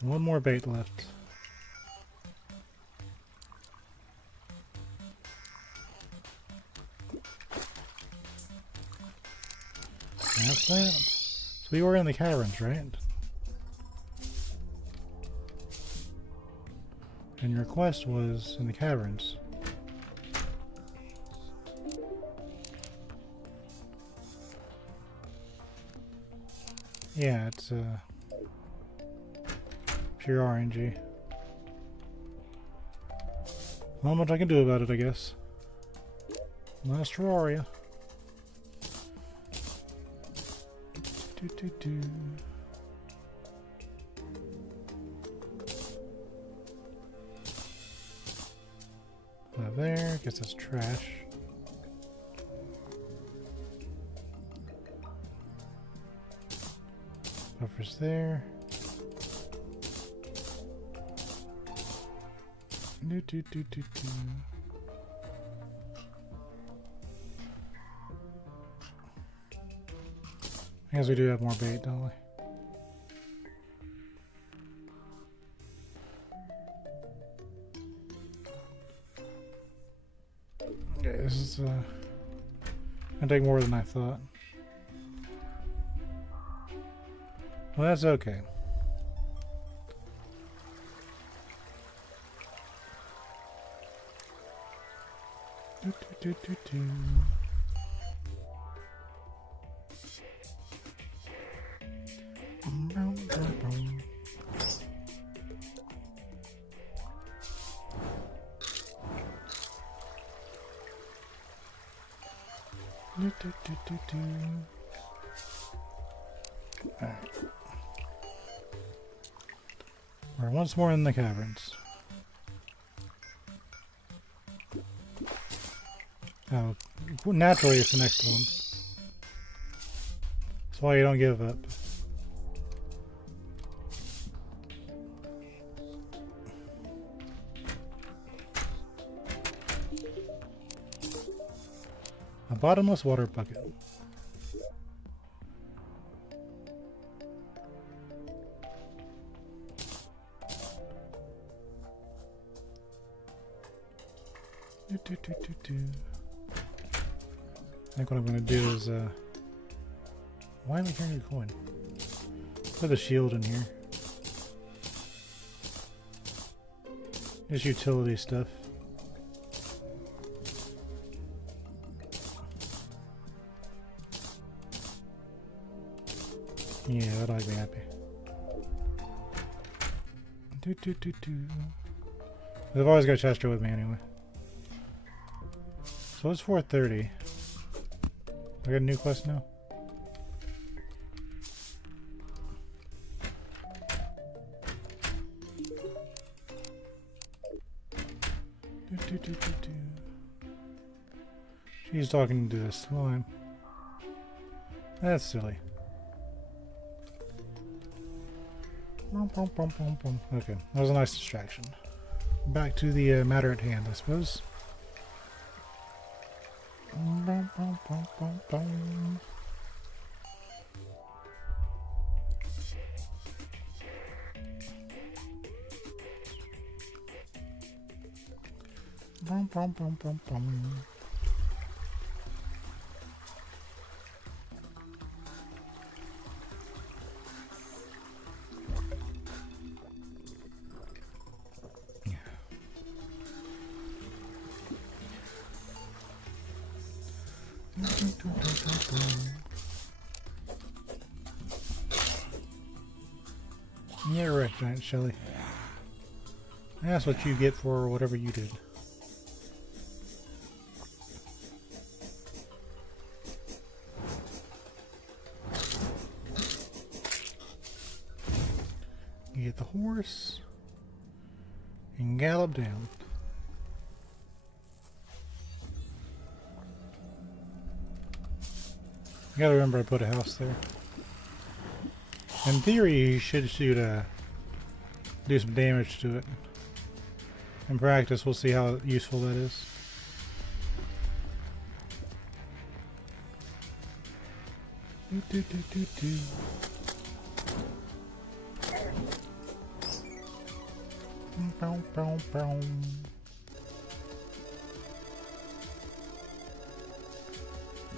One more bait left. That's that. So we were in the caverns, right? And your quest was in the caverns. Yeah, it's pure RNG. Not much I can do about it, I guess. Last Terraria. Do. There, guess that's trash. Buffers there. Do. I guess we do have more bait, don't we? Okay, this is gonna take more than I thought. Well, that's okay. Do, do, do, do, do. Alright. We're once more in the caverns. Oh, naturally it's the next one. That's why you don't give up. A bottomless water bucket. I think what I'm going to do is, why am I carrying a coin? Put a shield in here. Just utility stuff. Yeah, that'll make me happy. I've always got Chester with me anyway. So it's 4:30. I got a new quest now. She's talking to the slime. That's silly. Okay, that was a nice distraction. Back to the matter at hand, I suppose. Yeah, right, Giant Shelly. That's what you get for whatever you did. You get the horse and gallop down. You gotta remember I put a house there. In theory, you should do some damage to it. In practice, we'll see how useful that is.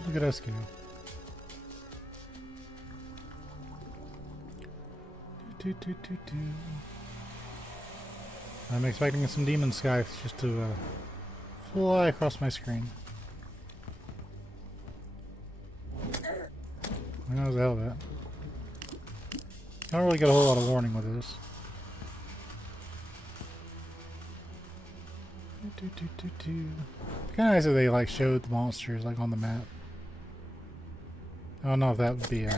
Look at us go. I'm expecting some demon scythes just to fly across my screen. How's the hell of that? I don't really get a whole lot of warning with this. Kind of nice if they like showed the monsters like on the map. I don't know if that would be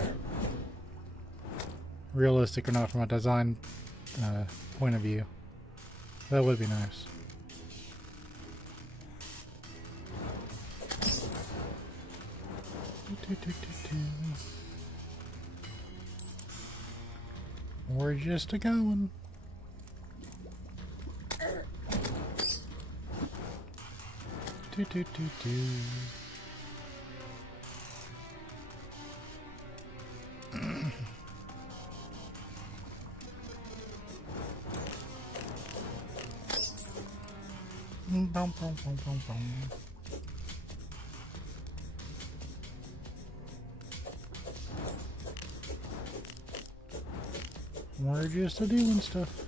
realistic or not from a design point of view. That would be nice. We're just a-going. We're just a doing stuff.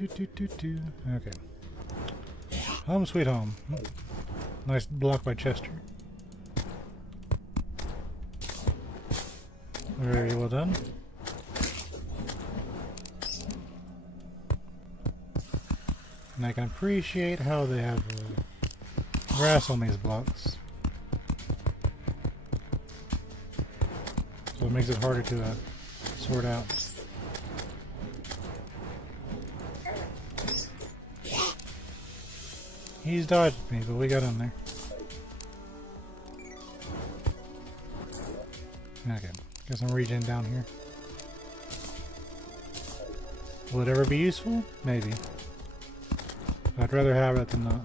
Okay. Home sweet home. Nice block by Chester. Very well done. And I can appreciate how they have grass on these blocks. So it makes it harder to sort out. He's dodged me, but we got in there. Okay, guess I'm reaching down here. Will it ever be useful? Maybe. I'd rather have it than not.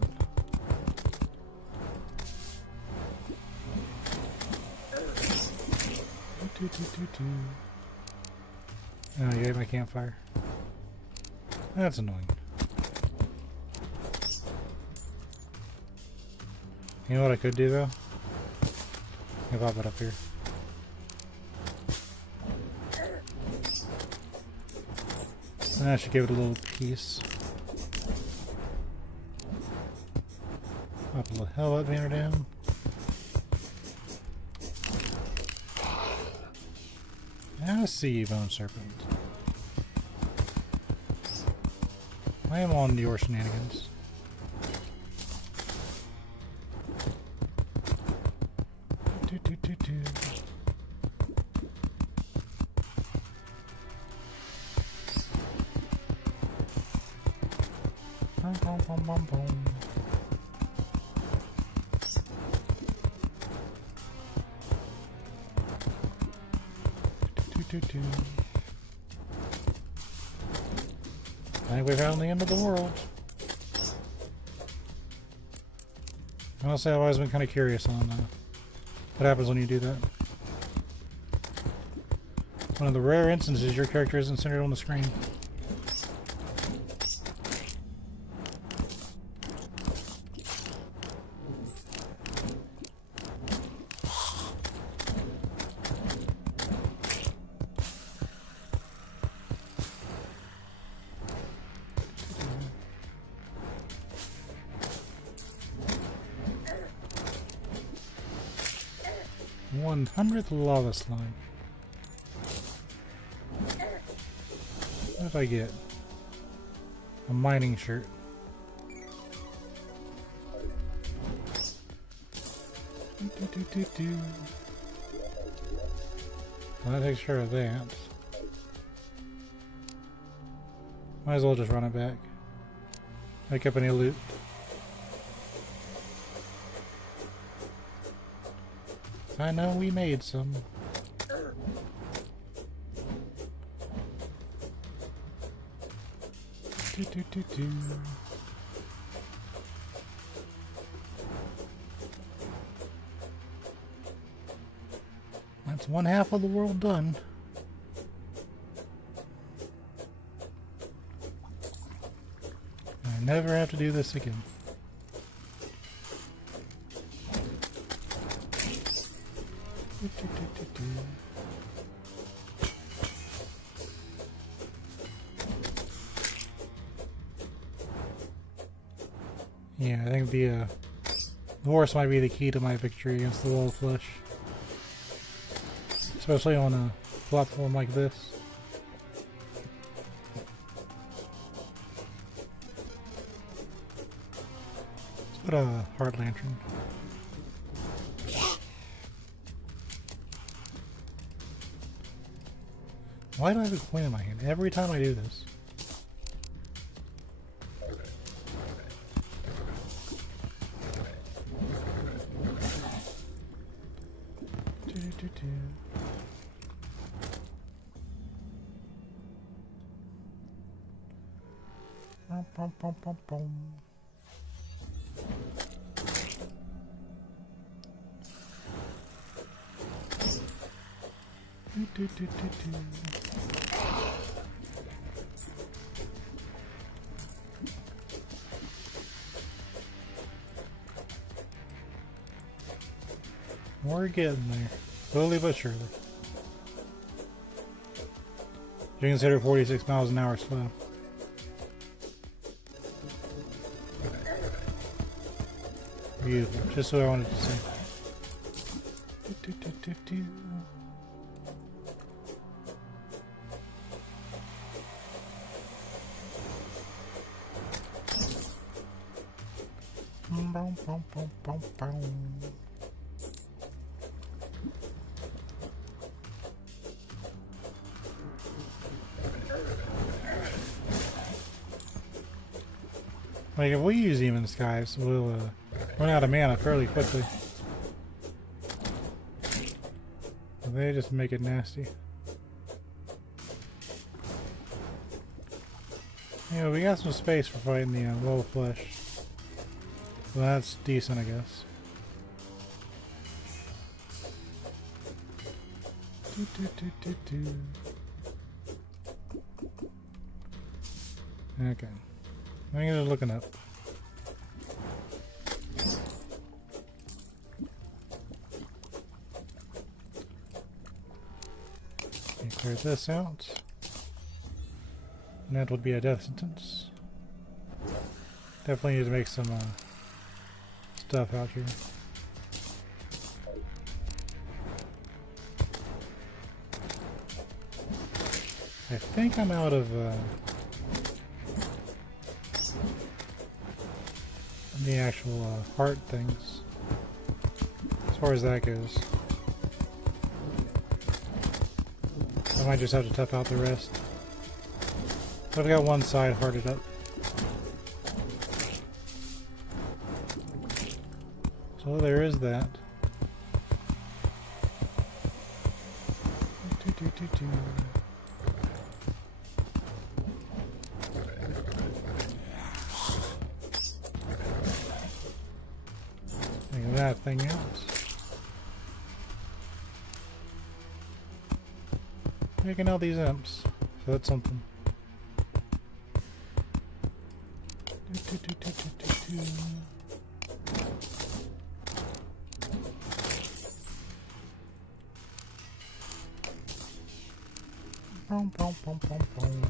Oh, you ate my campfire. That's annoying. You know what I could do though? I'll pop it up here. And I should give it a little piece. Pop a little hell banner down. I see you, Bone Serpent. I am on your shenanigans. I think we found the end of the world. Honestly, I've always been kind of curious on what happens when you do that. One of the rare instances your character isn't centered on the screen. One 100th lava slime. What did I get? A mining shirt. Well, that takes care of that. Might as well just run it back. Pick up any loot. I know we made some. That's one half of the world done. I never have to do this again. Yeah, I think the horse might be the key to my victory against the wall of flesh. Especially on a platform like this. Let's put a heart lantern. Why do I have a coin in my hand every time I do this? We're getting there, slowly but surely. You consider 46 miles an hour slow. Beautiful. Just what I wanted to see. Like, if we use Demon Skies, we'll run out of mana fairly quickly. They just make it nasty. Yeah, we got some space for fighting the low flesh. So that's decent, I guess. Okay. I think they're looking up. Clear this out. And that would be a death sentence. Definitely need to make some stuff out here. I think I'm out of the actual heart things, as far as that goes. I might just have to tough out the rest. But I've got one side hearted up. So there is that. Take that thing out. Making out these imps, so that's something. Boom, boom, boom, boom, boom.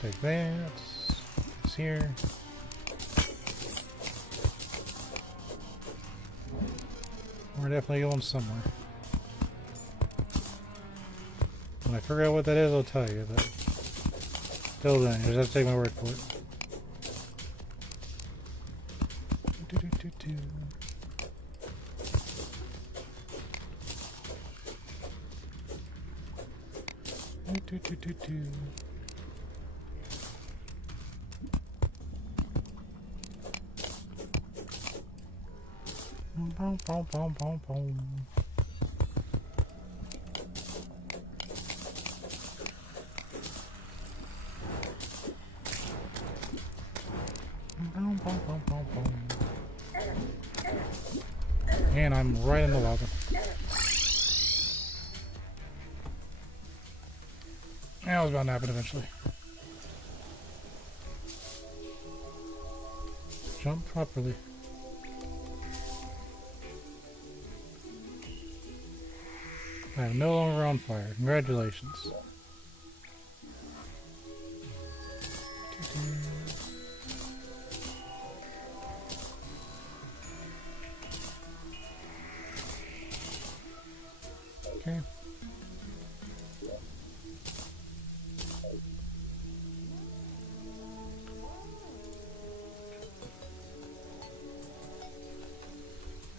Take that. It's here. We're definitely going somewhere. When I figure out what that is, I'll tell you, but till then, you just have to take my word for it. Boom, boom, boom, boom, boom. Boom, boom, boom, boom, boom. And I'm right in the lava. Yeah, it was bound to happen eventually. Jump properly. I am no longer on fire. Congratulations. Okay.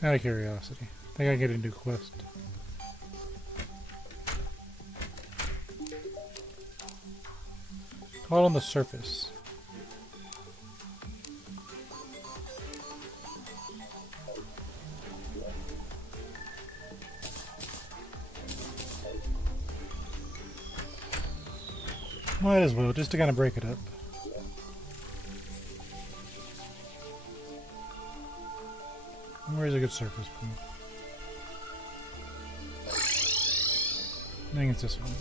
Out of curiosity, I think I get a new quest. Call on the surface. Might as well, just to kind of break it up. Where's a good surface point? I think it's this one.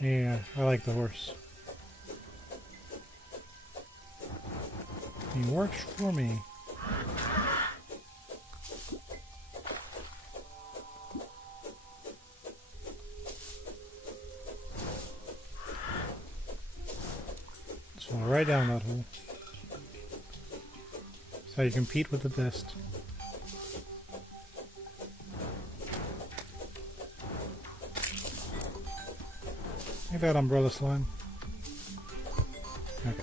Yeah, I like the horse. He works for me. Just fall right down that hole. That's how you compete with the best. Take that umbrella slime. Okay.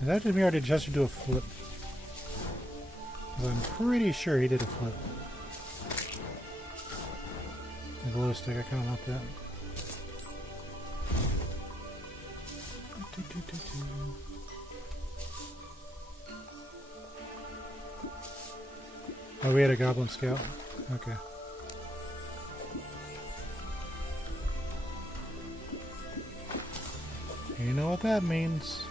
Is that just me or did Chester do a flip? Because I'm pretty sure he did a flip. The glow stick, I kind of like that. Oh, we had a goblin scout? Okay. You know what that means.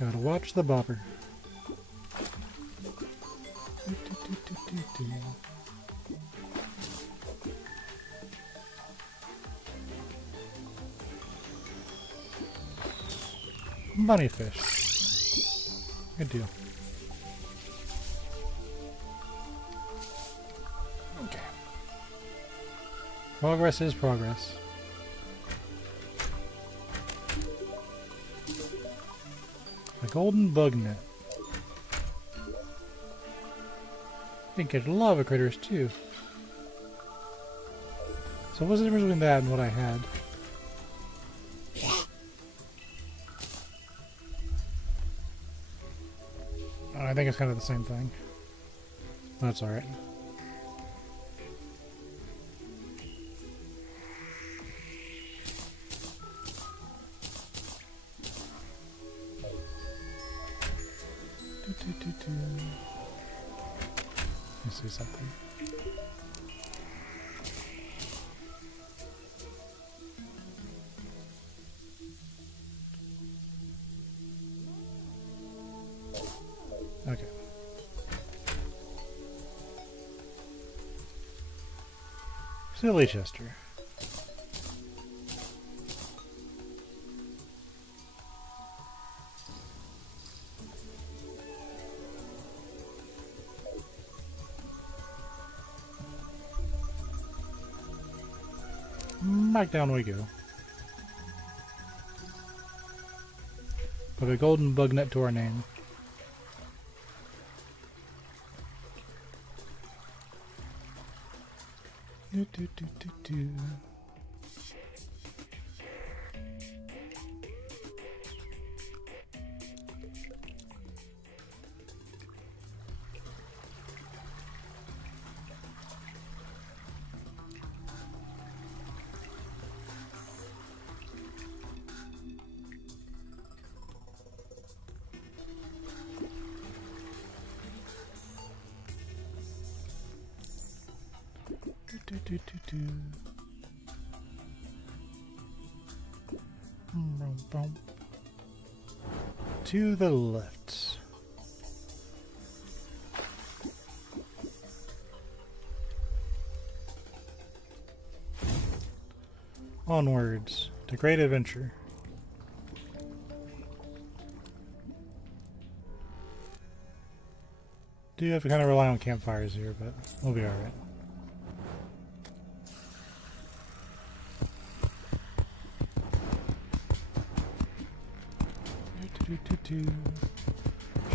Gotta watch the bopper. Bunny fish. Good deal. Okay. Progress is progress. A golden bug net. I think I'd love critters too. So what's the difference between that and what I had? I think it's kind of the same thing. That's alright. Let's see something. Okay. Silly Chester. Back down we go. Put a golden bug net to our name. Do. To the left. Onwards to great adventure. Do have to kind of rely on campfires here, but we'll be alright.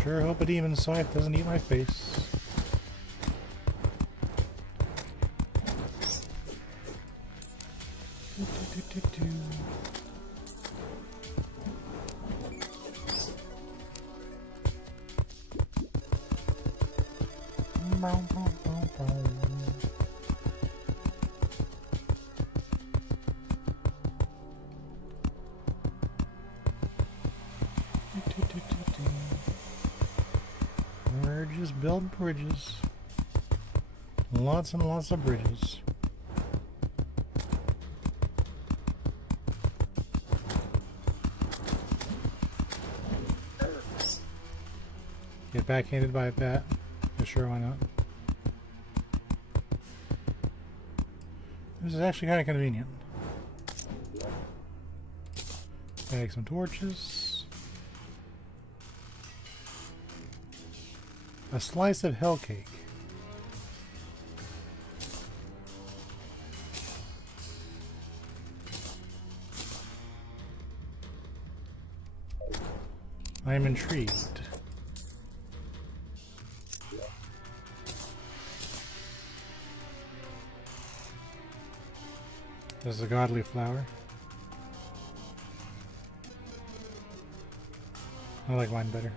Sure hope a demon scythe doesn't eat my face. We're just building bridges. Lots and lots of bridges. Get backhanded by a bat. Yeah, sure, why not? This is actually kind of convenient. Take some torches. A slice of hell cake. I am intrigued. This is a godly flower. I like mine better.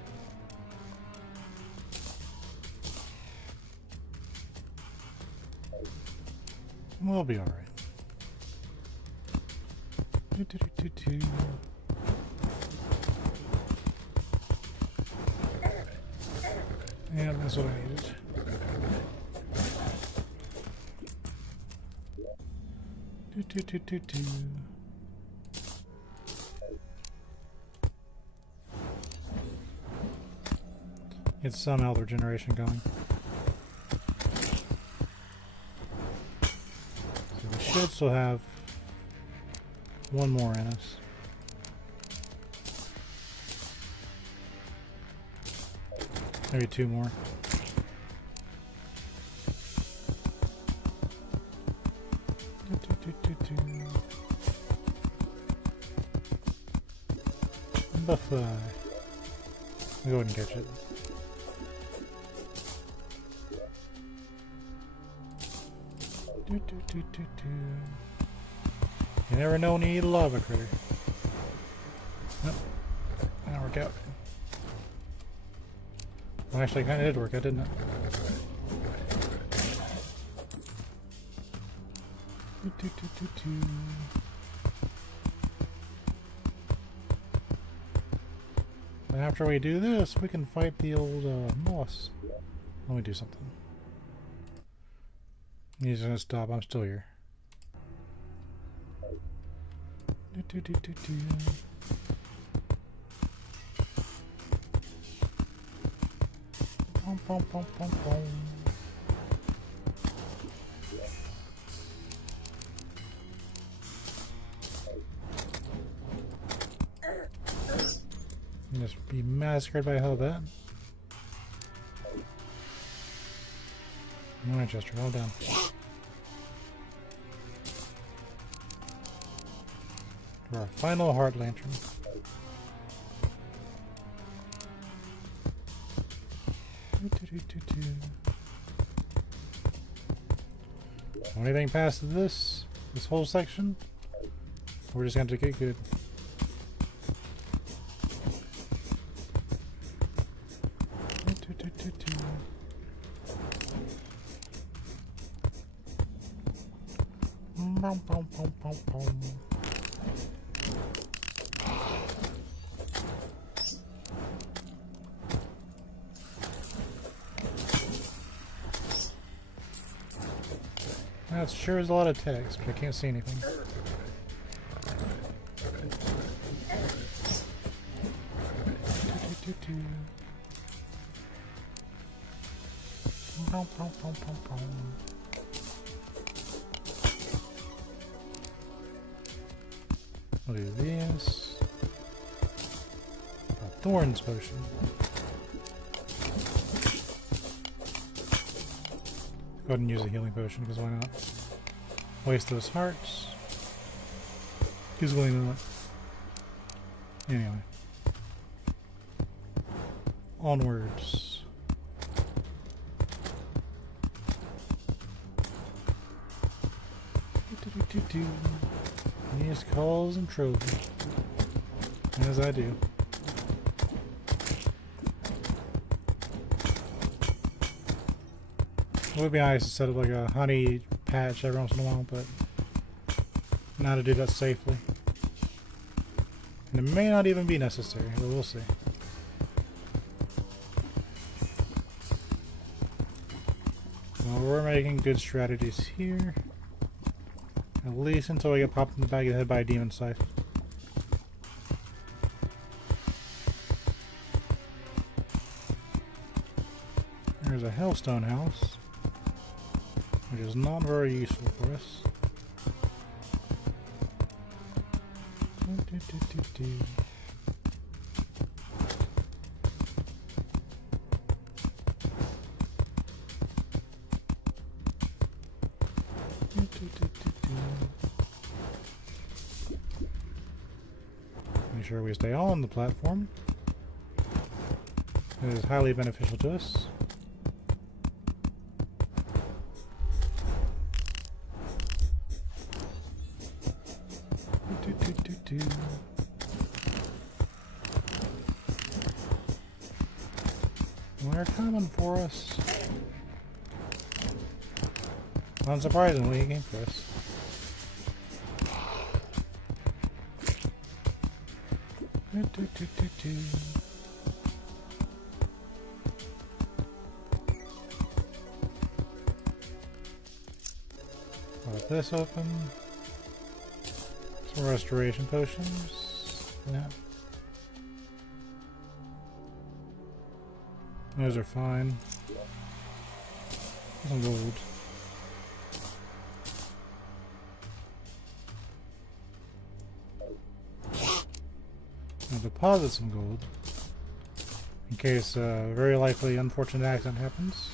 We'll be alright. Yeah, that's what I needed. Get some elder generation going. So we should still have one more in us. Maybe two more. Buffalo. I'll go ahead and catch it. You never know when you eat a lava critter. Nope. That didn't work out. Well, actually, it kind of did work out, didn't it? And after we do this, we can fight the old moss. Let me do something. He's gonna stop. I'm still here. Pom, pom, pom, pom, pom. Just be massacred by a hellbat. Winchester, hold down. For our final heart lantern. Anything past this whole section, we're just going to get good. That sure is a lot of text, but I can't see anything. I'll do this. A thorns potion. Go ahead and use a healing potion, because why not? Waste those hearts. He's willing to. Anyway. Onwards. Yes, calls and trophies. As I do. It would be nice to set up like a honey patch every once in a while, but not to do that safely. And it may not even be necessary, but we'll see. Well, we're making good strategies here. At least until we get popped in the back of the head by a demon scythe. There's a hellstone house, which is not very useful for us. Make sure we stay on the platform. It is highly beneficial to us. They're coming for us. Unsurprisingly, he came for us. Pop this open. Some restoration potions. Yeah. Those are fine. Some gold. I'll deposit some gold in case a very likely unfortunate accident happens.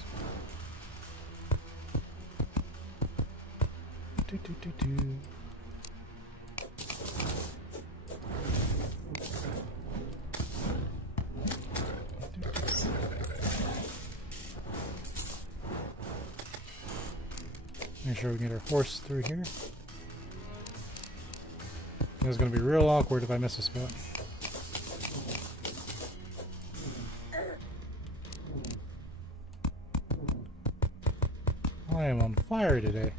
Make sure we can get our horse through here. It's going to be real awkward if I miss a spot. I am on fire today.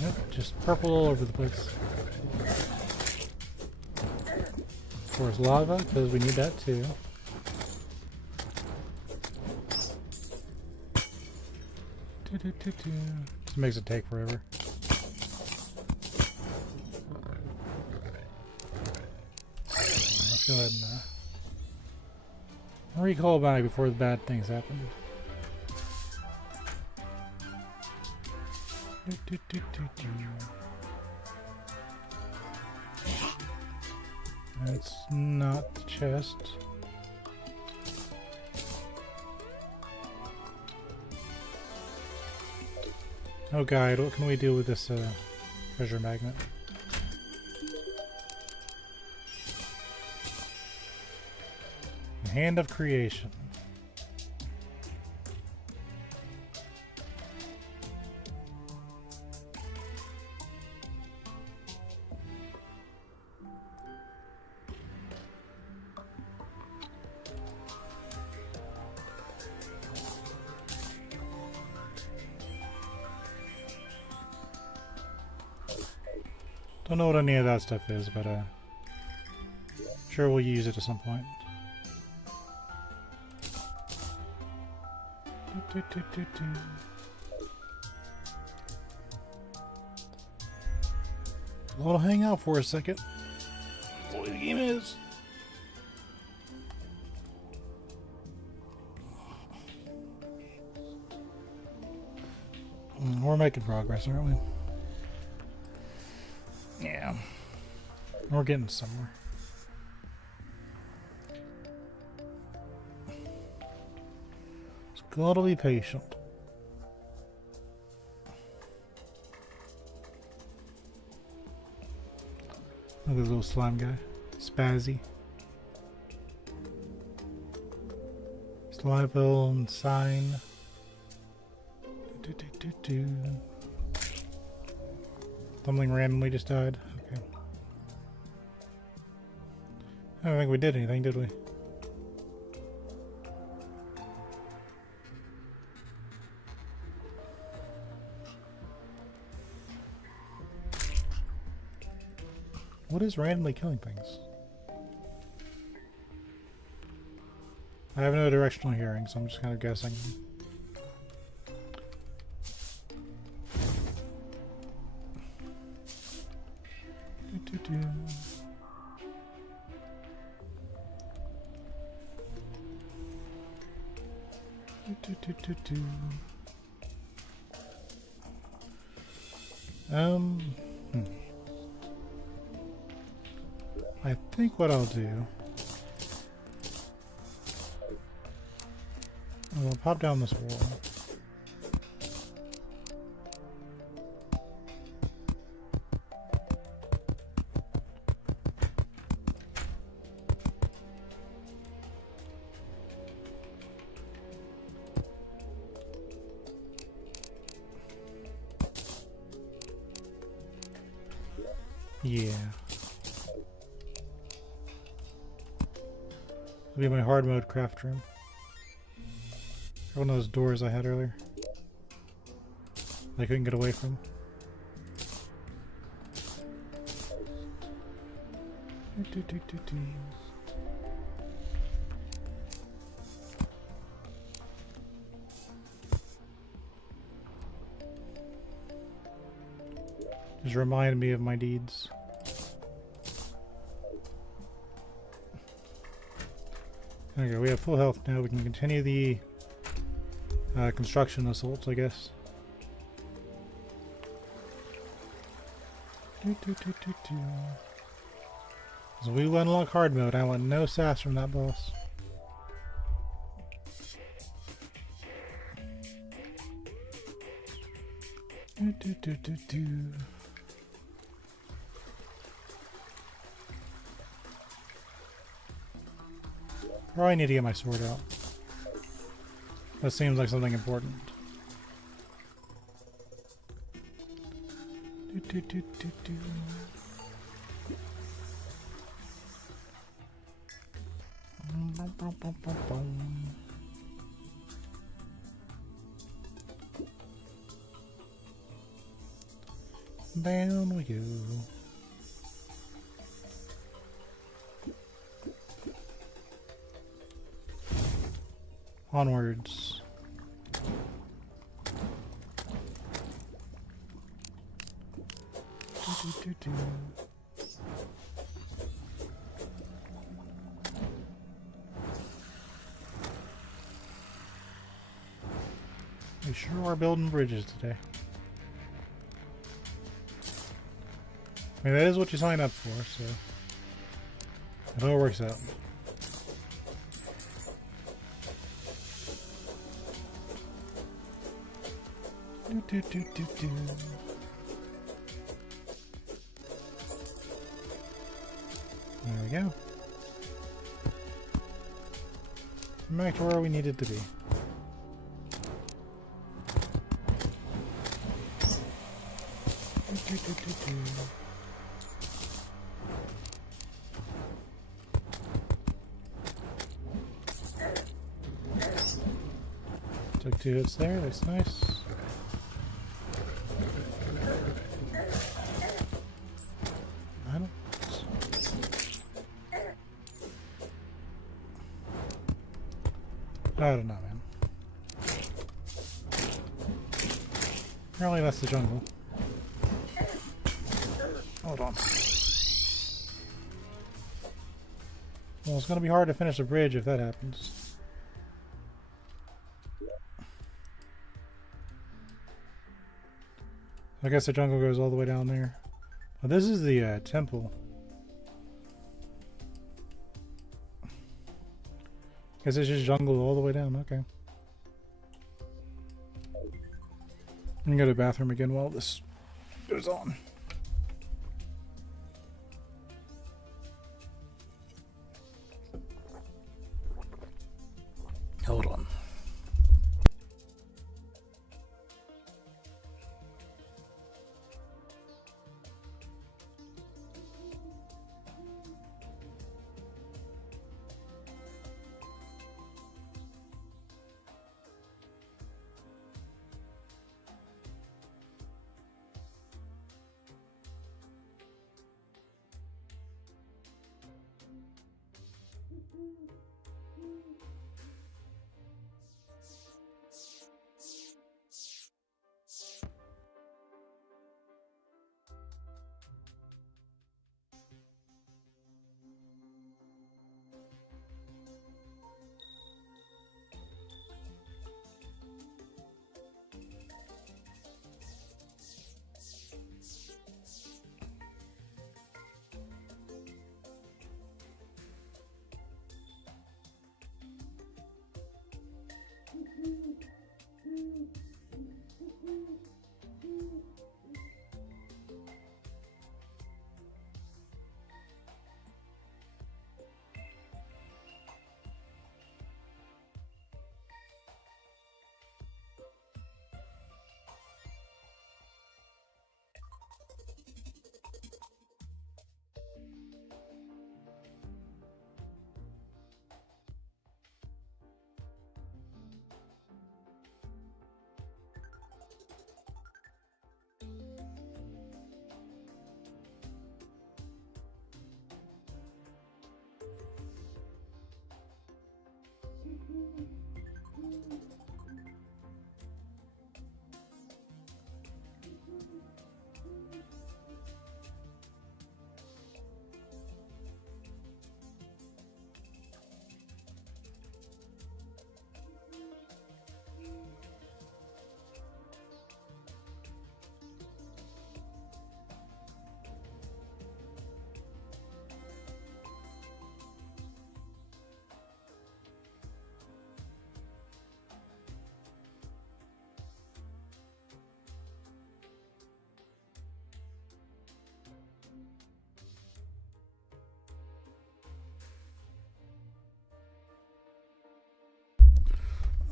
Yep, just purple all over the place. Of course, lava, because we need that too. Just makes it take forever. Let's go ahead and recall back before the bad things happen. That's not the chest. Oh guide, what can we do with this treasure magnet? The Hand of Creation. Don't know what any of that stuff is, but sure we'll use it at some point. Well, hang out for a second. That's what the game is. We're making progress, aren't we? Yeah. We're getting somewhere. Just gotta be patient. Look at this little slime guy. Spazzy. Glyville and sign. Something randomly just died. Okay. I don't think we did anything, did we? What is randomly killing things? I have no directional hearing, so I'm just kind of guessing. I think what I'll do, I'll pop down this wall. Yeah. It'll be my hard mode craft room. One of those doors I had earlier. I couldn't get away from. Just remind me of my deeds. Okay, we have full health now. We can continue the construction assaults, I guess. So we will unlock hard mode. I want no sass from that boss. Probably need to get my sword out. That seems like something important. Down we go. Onwards. We sure are building bridges today. I mean, that is what you sign up for, so it all works out. There we go. Back to where we needed to be. Took 2 hits there, that's nice. I don't know, man. Apparently that's the jungle. Hold on. Well, it's gonna be hard to finish a bridge if that happens. I guess the jungle goes all the way down there. Oh, this is the temple. Guess it's just jungle all the way down, okay. I'm gonna go to the bathroom again while this goes on. Hold on.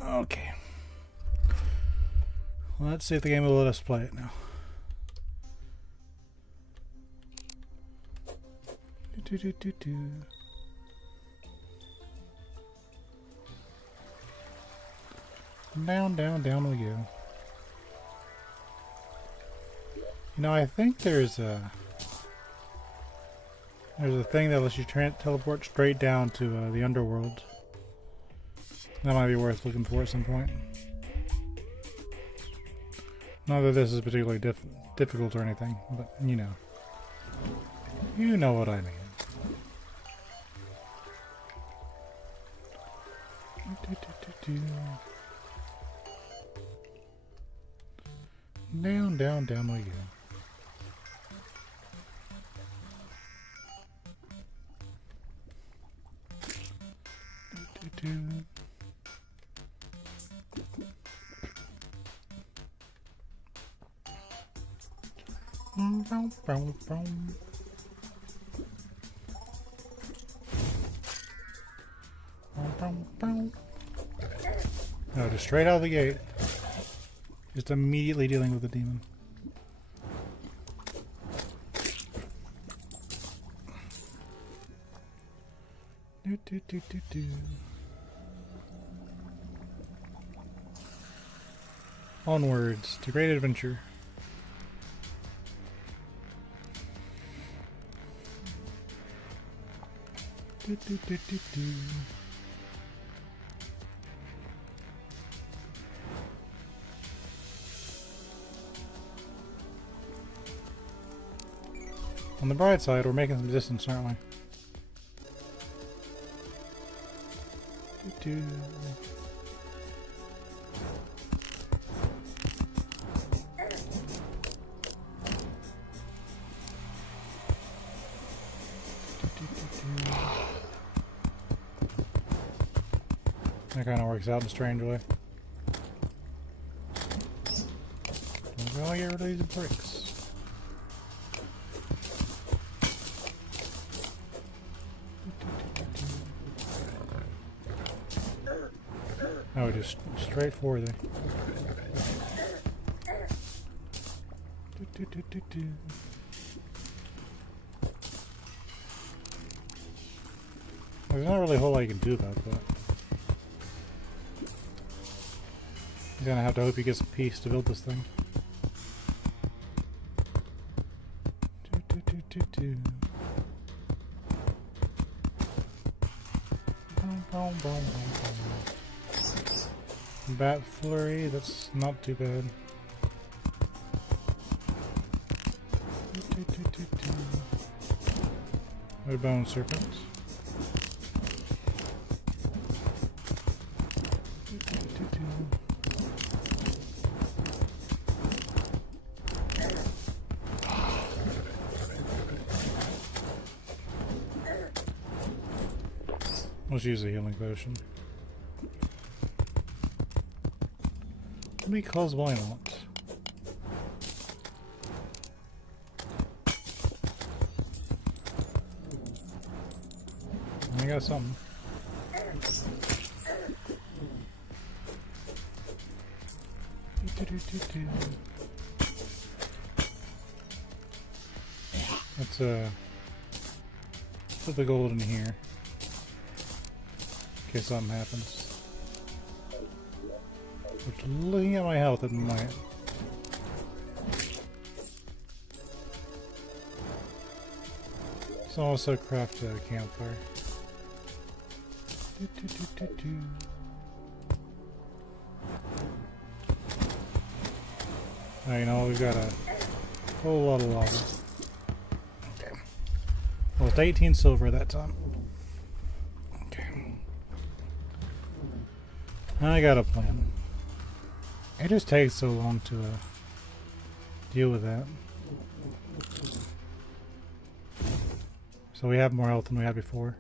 Okay. Well, let's see if the game will let us play it now. Down, down, down we go. You know, I think there's a thing that lets you teleport straight down to the underworld. That might be worth looking for at some point. Not that this is particularly difficult or anything, but you know. You know what I mean. Down, down, down we go. No, just straight out of the gate. Just immediately dealing with the demon. Onwards to great adventure. On the bright side, we're making some distance, aren't we? That kind of works out in a strange way. I'm gonna get rid of these bricks. Oh, just straight forward there. There's not really a whole lot you can do about that. You're gonna have to hope you get some peace to build this thing. Bat flurry, that's not too bad. Red bone serpents. Let's use a healing potion. Because why not? I got something. Let's put the gold in here in case something happens. But looking at my health, it might. Let's also craft a campfire. Now, you know, we've got a whole lot of lava. Okay. Well, it's 18 silver that time. Okay. I got a plan. It just takes so long to deal with that. So we have more health than we had before.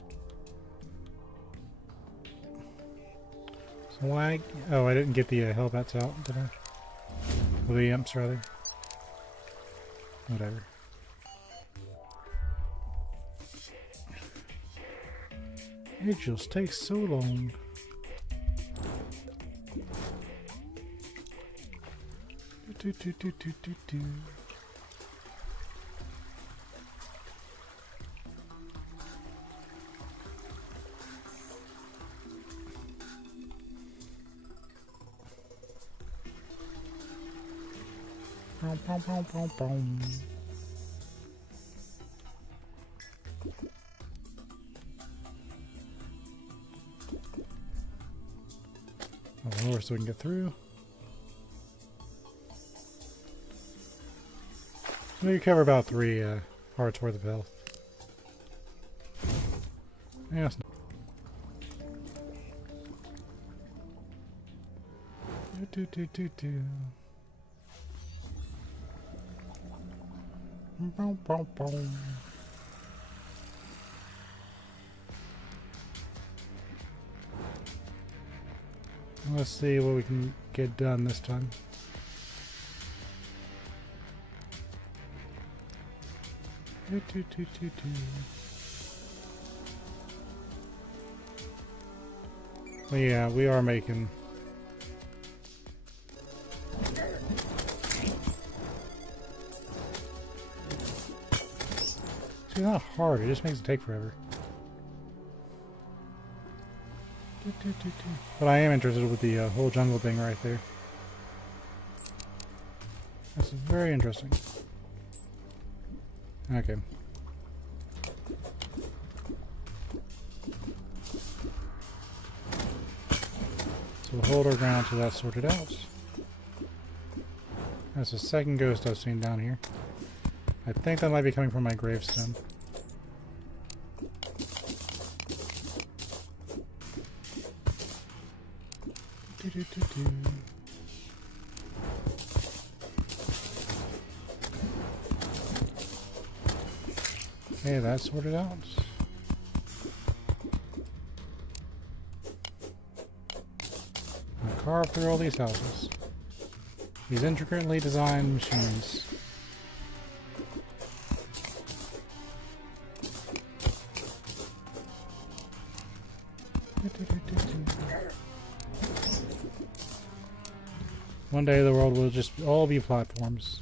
So why? Oh, I didn't get the hellbats out, did I? Well, the imps, rather. Whatever. It just takes so long. Do. Lower so we can get through. So we recover about 3 hearts worth of health. Yeah, that's do. Let's see what we can get done this time. Well, yeah, we are making. It's not hard, it just makes it take forever. But I am interested with the whole jungle thing right there. That's very interesting. Okay. So we'll hold our ground till that's sorted out. That's the second ghost I've seen down here. I think that might be coming from my gravestone. Okay, that's sorted out. I'll carve through all these houses. These intricately designed machines. One day the world will just all be platforms.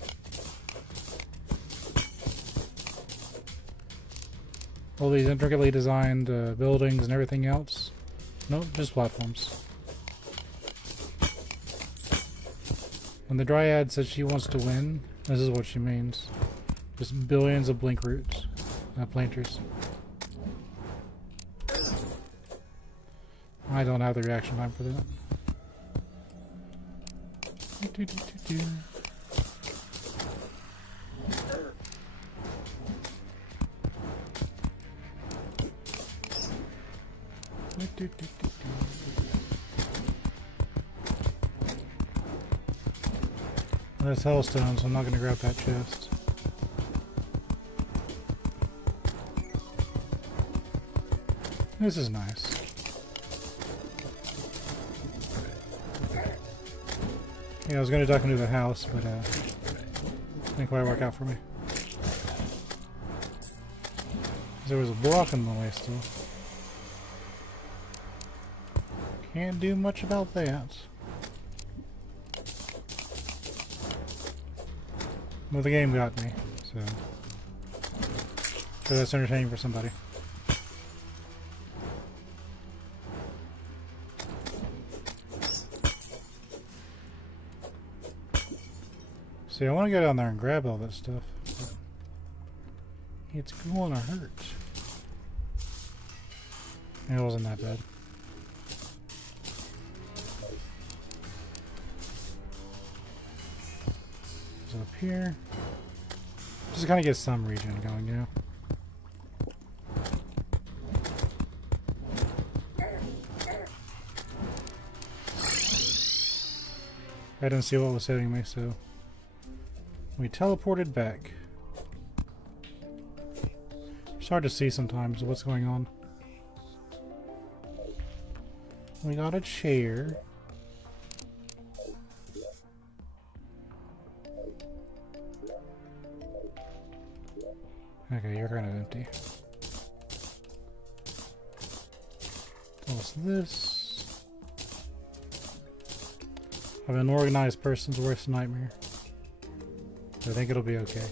All these intricately designed buildings and everything else. Nope, just platforms. When the Dryad says she wants to win, this is what she means. Just billions of blink roots. Planters. I don't have the reaction time for that. There's hellstone, so I'm not going to grab that chest. This is nice. Yeah, I was going to duck into the house, but didn't quite work out for me. There was a block in the way still. Can't do much about that. Well, the game got me, so. So that's entertaining for somebody. See, I want to go down there and grab all that stuff. It's going to hurt. It wasn't that bad. So up here. Just kind of get some region going, you know. I didn't see what was hitting me, so we teleported back. It's hard to see sometimes what's going on. We got a chair. Okay, you're kind of empty. What's this? I'm an organized person's worst nightmare. I think it'll be okay.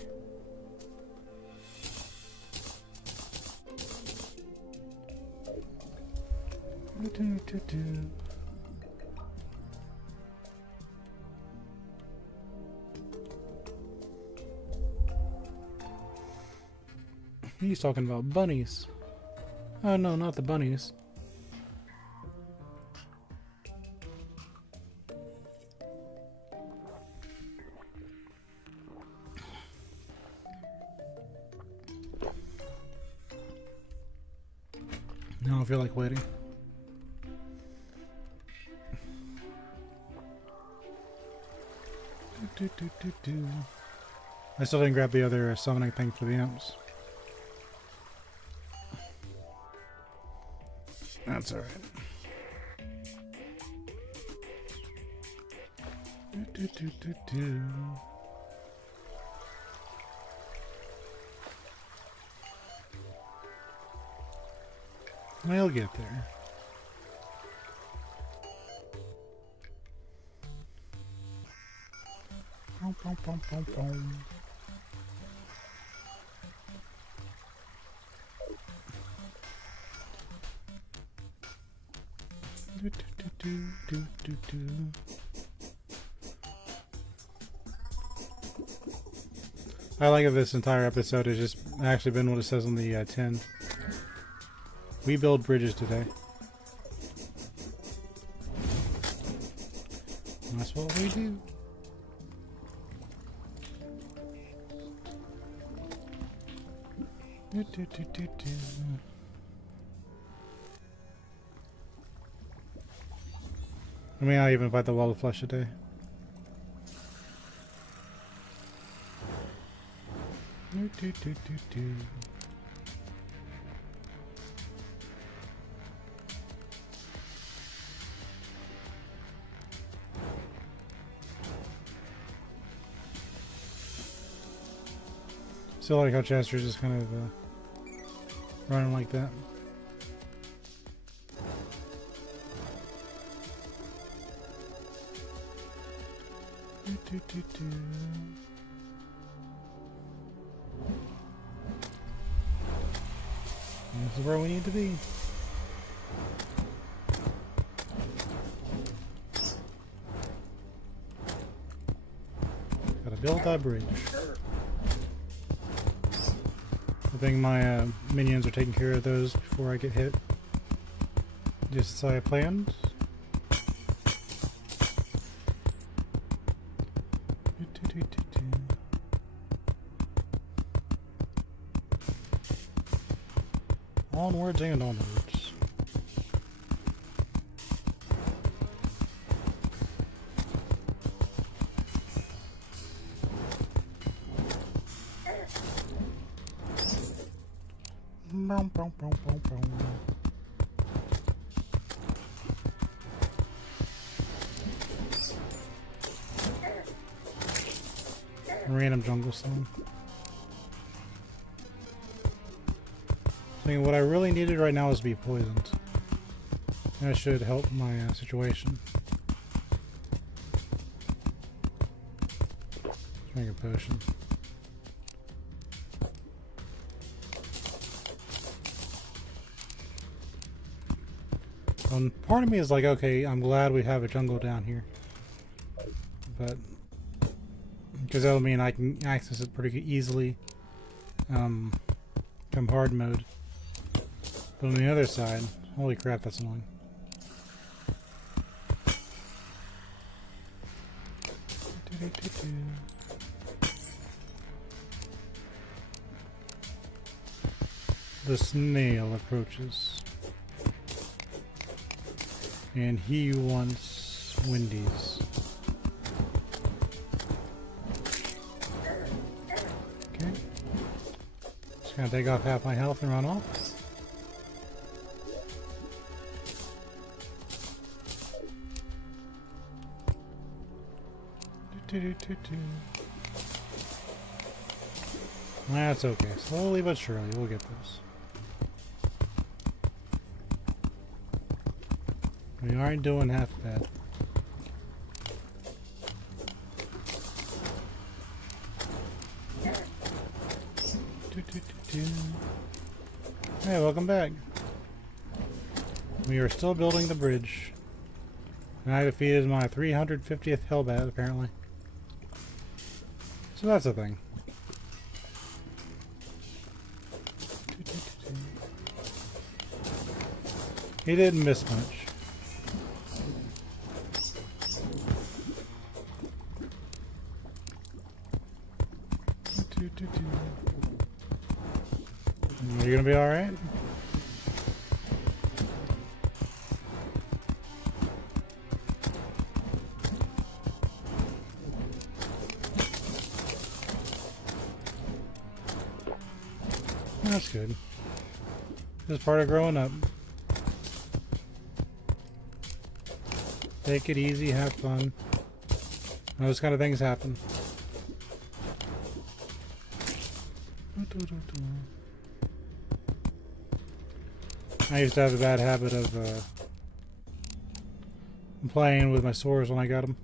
He's talking about bunnies. Oh no, not the bunnies. I don't feel like waiting. I still didn't grab the other summoning thing for the imps. That's alright. We'll get there. Boom, boom, boom, boom, boom. Do, do, do, do, do. I like that this entire episode has just actually been what it says on the tin. We build bridges today. And that's what we do. Do, do, do, do, do. I mean, I even fight the wall of flesh today. Do, do, do, do, do. Still like how Chester's just kind of running like that. Do, do, do. This is where we need to be. Gotta build that bridge. I think my minions are taking care of those before I get hit. Just as I planned. Onwards and onwards. Boom, boom, boom, boom, boom. Random jungle song. I mean, what I really needed right now is to be poisoned. That should help my situation. Let's make a potion. Part of me is like, okay, I'm glad we have a jungle down here. But, because that'll mean I can access it pretty easily come hard mode. But on the other side, holy crap, that's annoying. The snail approaches. And he wants Wendy's. Okay. Just gonna take off half my health and run off. That's okay. Slowly but surely, we'll get this. We aren't doing half bad. Hey, welcome back. We are still building the bridge. And I defeated my 350th Hellbat, apparently. So that's a thing. He didn't miss much. Are you gonna be alright? That's good. This is part of growing up. Take it easy, have fun. Those kind of things happen. I used to have a bad habit of playing with my swords when I got them.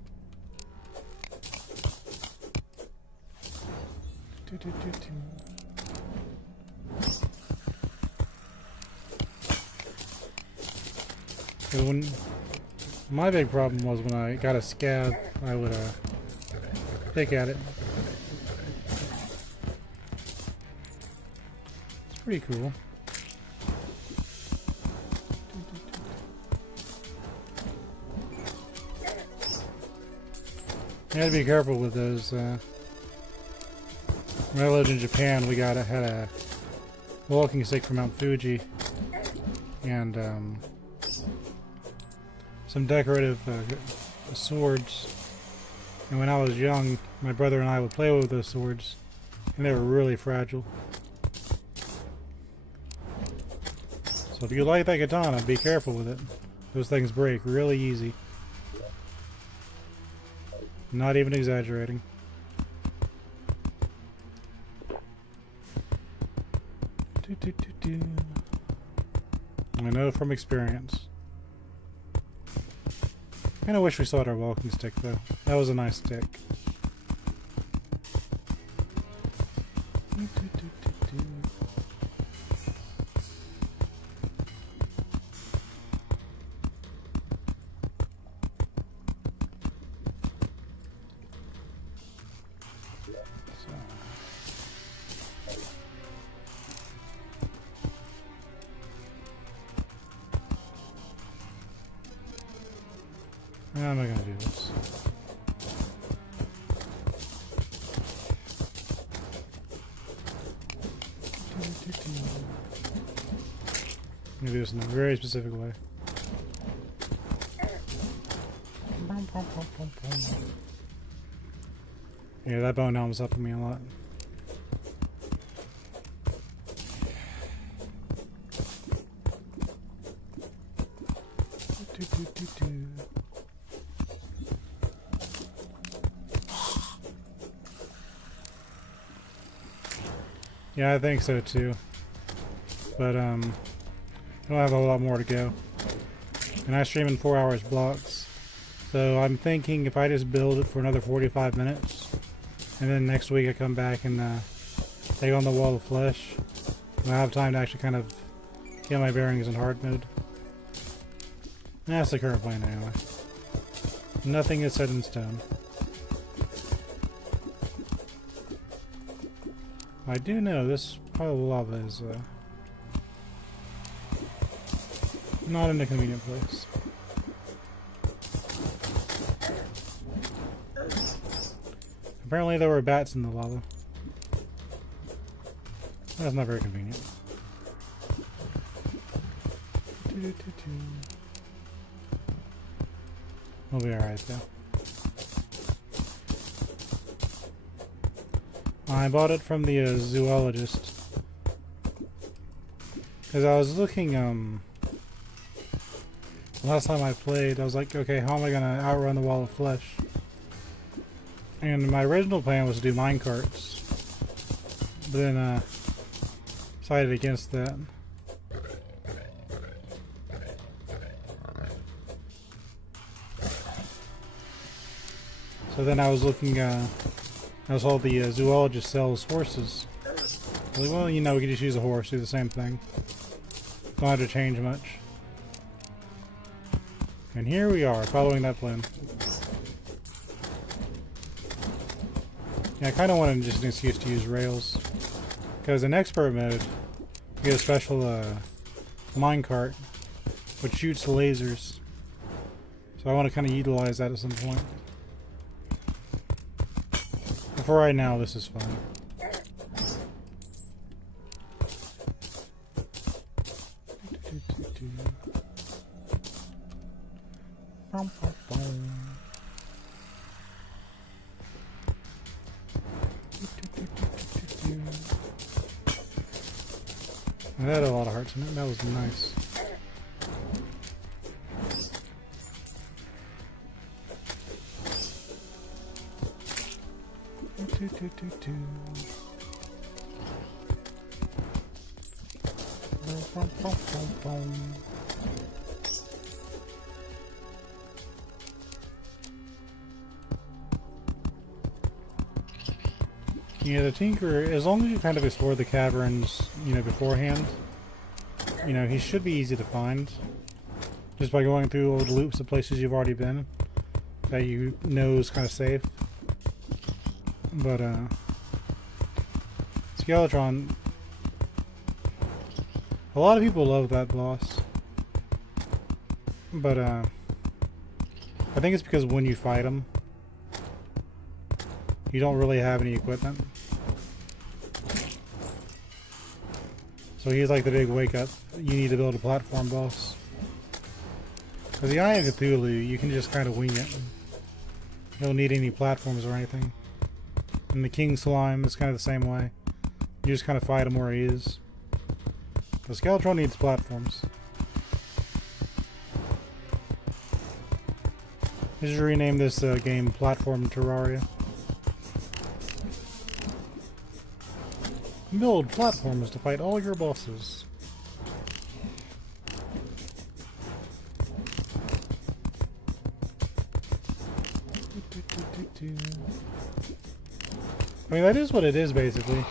When my big problem was when I got a scab, I would pick at it. It's pretty cool. You had to be careful with those. When I lived in Japan, had a walking stick from Mount Fuji, and some decorative swords. And when I was young, my brother and I would play with those swords, and they were really fragile. So if you like that katana, be careful with it. Those things break really easy. Not even exaggerating. I know from experience. I kinda wish we still had our walking stick though. That was a nice stick. How am I going to do this? I'm going to do this in a very specific way. Yeah, that bone helm's helping me a lot. Yeah, I think so too. But I don't have a lot more to go. And I stream in 4 hours blocks. So I'm thinking if I just build it for another 45 minutes, and then next week I come back and take on the Wall of Flesh, and I have time to actually kind of get my bearings in hard mode. That's the current plan anyway. Nothing is set in stone. I do know this pile of lava is not in a convenient place. Apparently there were bats in the lava. That's not very convenient. We'll be alright though. I bought it from the zoologist. Because I was looking, last time I played, I was like, okay, how am I gonna outrun the wall of flesh? And my original plan was to do minecarts. But then, decided against that. So then I was looking, I saw the zoologist sells horses. I was like, well, you know, we could just use a horse, do the same thing. Don't have to change much. And here we are, following that plan. Yeah, I kind of wanted just an excuse to use rails. Because in expert mode, you get a special minecart, which shoots lasers. So I want to kind of utilize that at some point. But for right now, this is fine. That had a lot of hearts in it. That was nice. Yeah, the Tinker, as long as you kind of explore the caverns, you know, beforehand, you know, he should be easy to find. Just by going through old loops of places you've already been, that you know is kind of safe. But, Skeletron, a lot of people love that boss. But, I think it's because when you fight him, you don't really have any equipment. So he's like the big wake up. You need to build a platform boss. Because the Eye of Cthulhu, you can just kind of wing it. You don't need any platforms or anything. And the King Slime is kind of the same way. You just kind of fight him where he is. The Skeletron needs platforms. I should rename this game Platform Terraria. Build platforms to fight all your bosses. I mean, that is what it is, basically.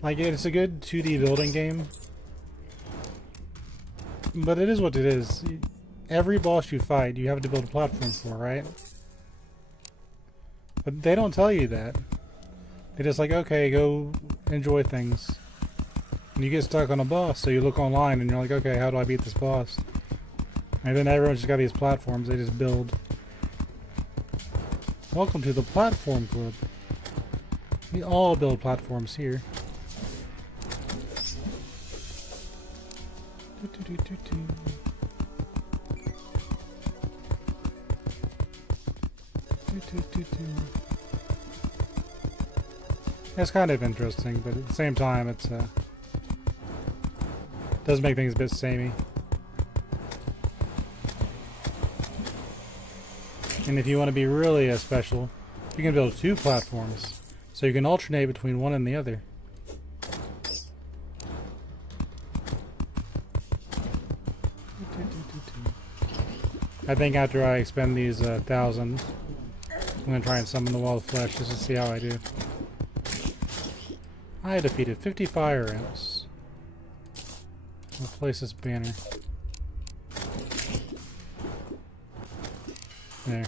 Like, it's a good 2D building game. But it is what it is. Every boss you fight, you have to build a platform for, right? But they don't tell you that. They're just like, okay, go enjoy things. And you get stuck on a boss, so you look online and you're like, okay, how do I beat this boss? And then everyone's just got these platforms they just build. Welcome to the Platform Club. We all build platforms here. It's kind of interesting, but at the same time, it's does make things a bit samey. And if you want to be really special, you can build 2 platforms, so you can alternate between one and the other. I think after I expend these 1,000, I'm going to try and summon the Wall of Flesh just to see how I do. I defeated 50 fire imps. We'll place this banner. There.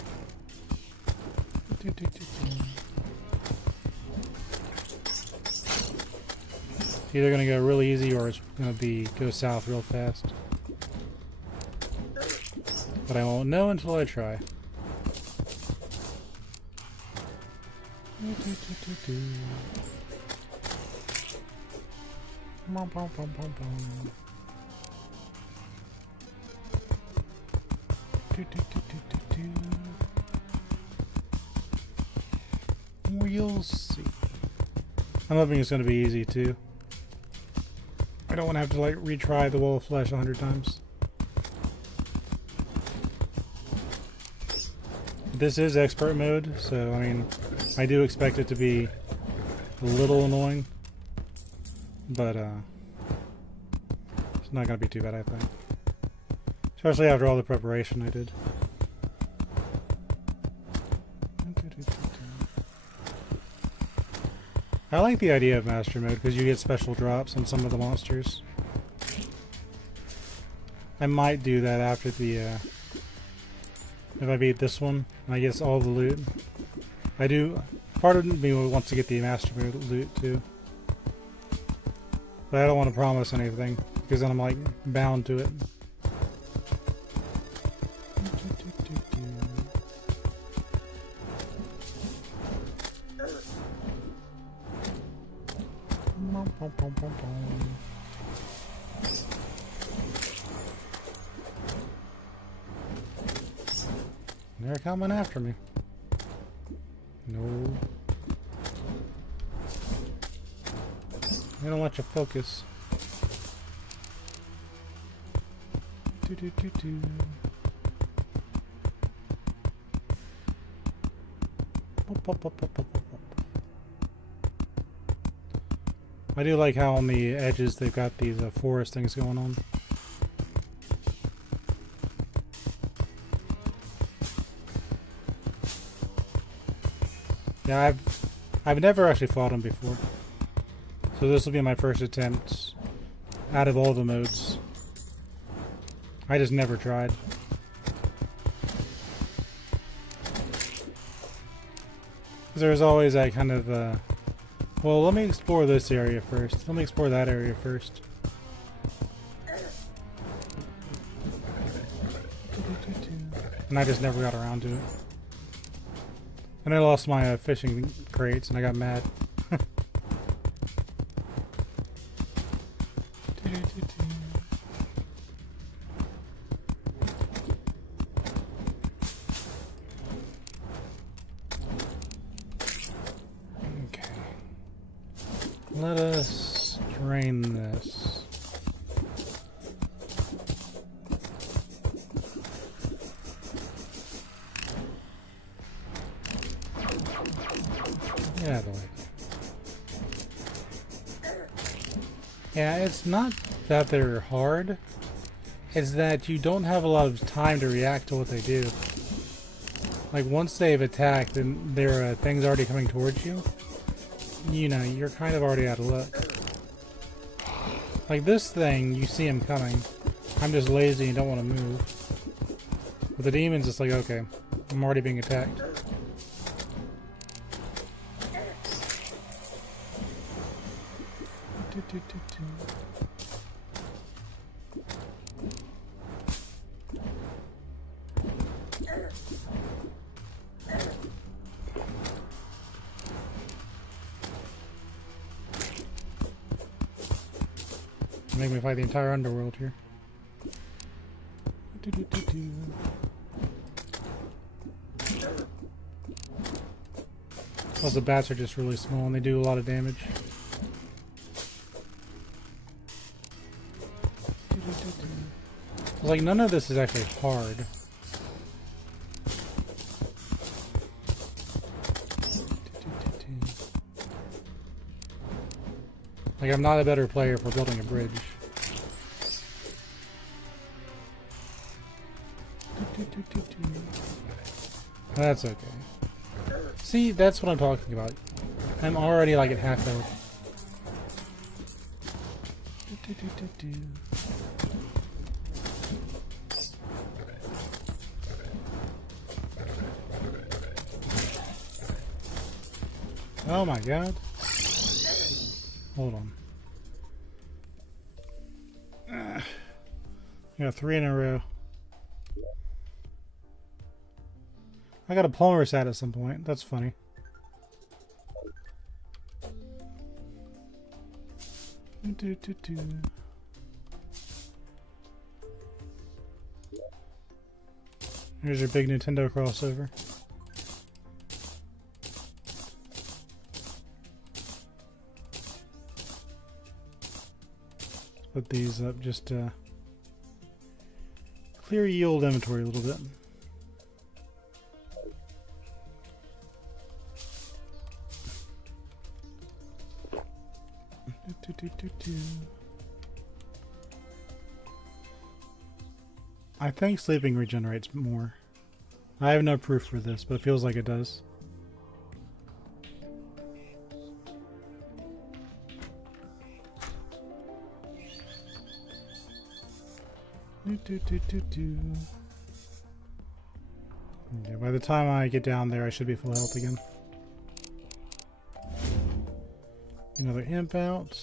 It's either gonna go really easy or it's gonna go south real fast. But I won't know until I try. We'll see. I'm hoping it's going to be easy too. I don't want to have to like retry the wall of flesh 100 times. This is expert mode, so I mean, I do expect it to be a little annoying, but it's not going to be too bad, I think. Especially after all the preparation I did. I like the idea of master mode because you get special drops on some of the monsters. I might do that after the if I beat this one and I get all the loot. I do. Part of me wants to get the master mode loot too, but I don't want to promise anything because then I'm like bound to it. They're coming after me. No. They don't let you focus. I do like how on the edges they've got these forest things going on. Yeah, I've never actually fought him before, so this will be my first attempt out of all the modes. I just never tried. There's always that kind of well, let me explore this area first. Let me explore that area first. And I just never got around to it. And I lost my fishing crates and I got mad. Okay. Let us drain this. Get out of the way. Yeah, it's not that they're hard. It's that you don't have a lot of time to react to what they do. Like, once they've attacked and there are things already coming towards you, you know, you're kind of already out of luck. Like this thing, you see him coming. I'm just lazy and don't want to move. With the demons, it's like, okay, I'm already being attacked. Make me fight the entire underworld here. Plus the bats are just really small and they do a lot of damage. It's like none of this is actually hard. Like, I'm not a better player for building a bridge. That's okay. See, that's what I'm talking about. I'm already like at half health. Oh my god. Hold on. Got 3 in a row. I got a plumber's hat at some point. That's funny. Here's your big Nintendo crossover. Put these up just to clear yield inventory a little bit. I think sleeping regenerates more. I have no proof for this, but it feels like it does. Okay, by the time I get down there, I should be full health again. Another imp out.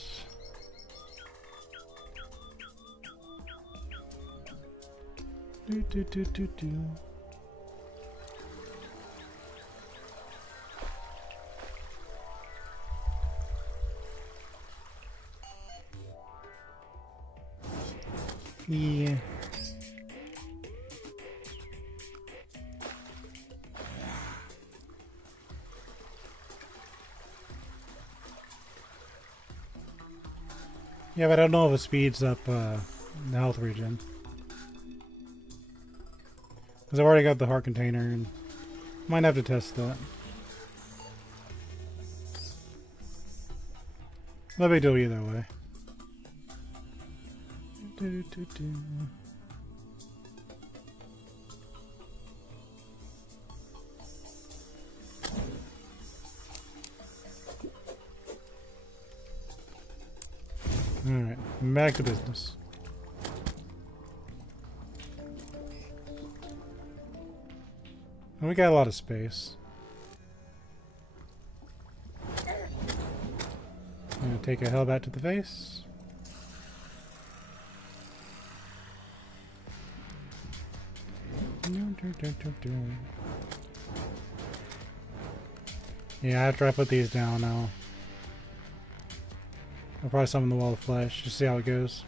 Yeah. Yeah, but I don't know if it speeds up the health regen. Because I've already got the heart container and might have to test that. No big deal either way. Alright, back to business. And we got a lot of space. I'm gonna take a hellbat to the face. Yeah, after I put these down now, I'll probably summon the wall of flesh, just see how it goes.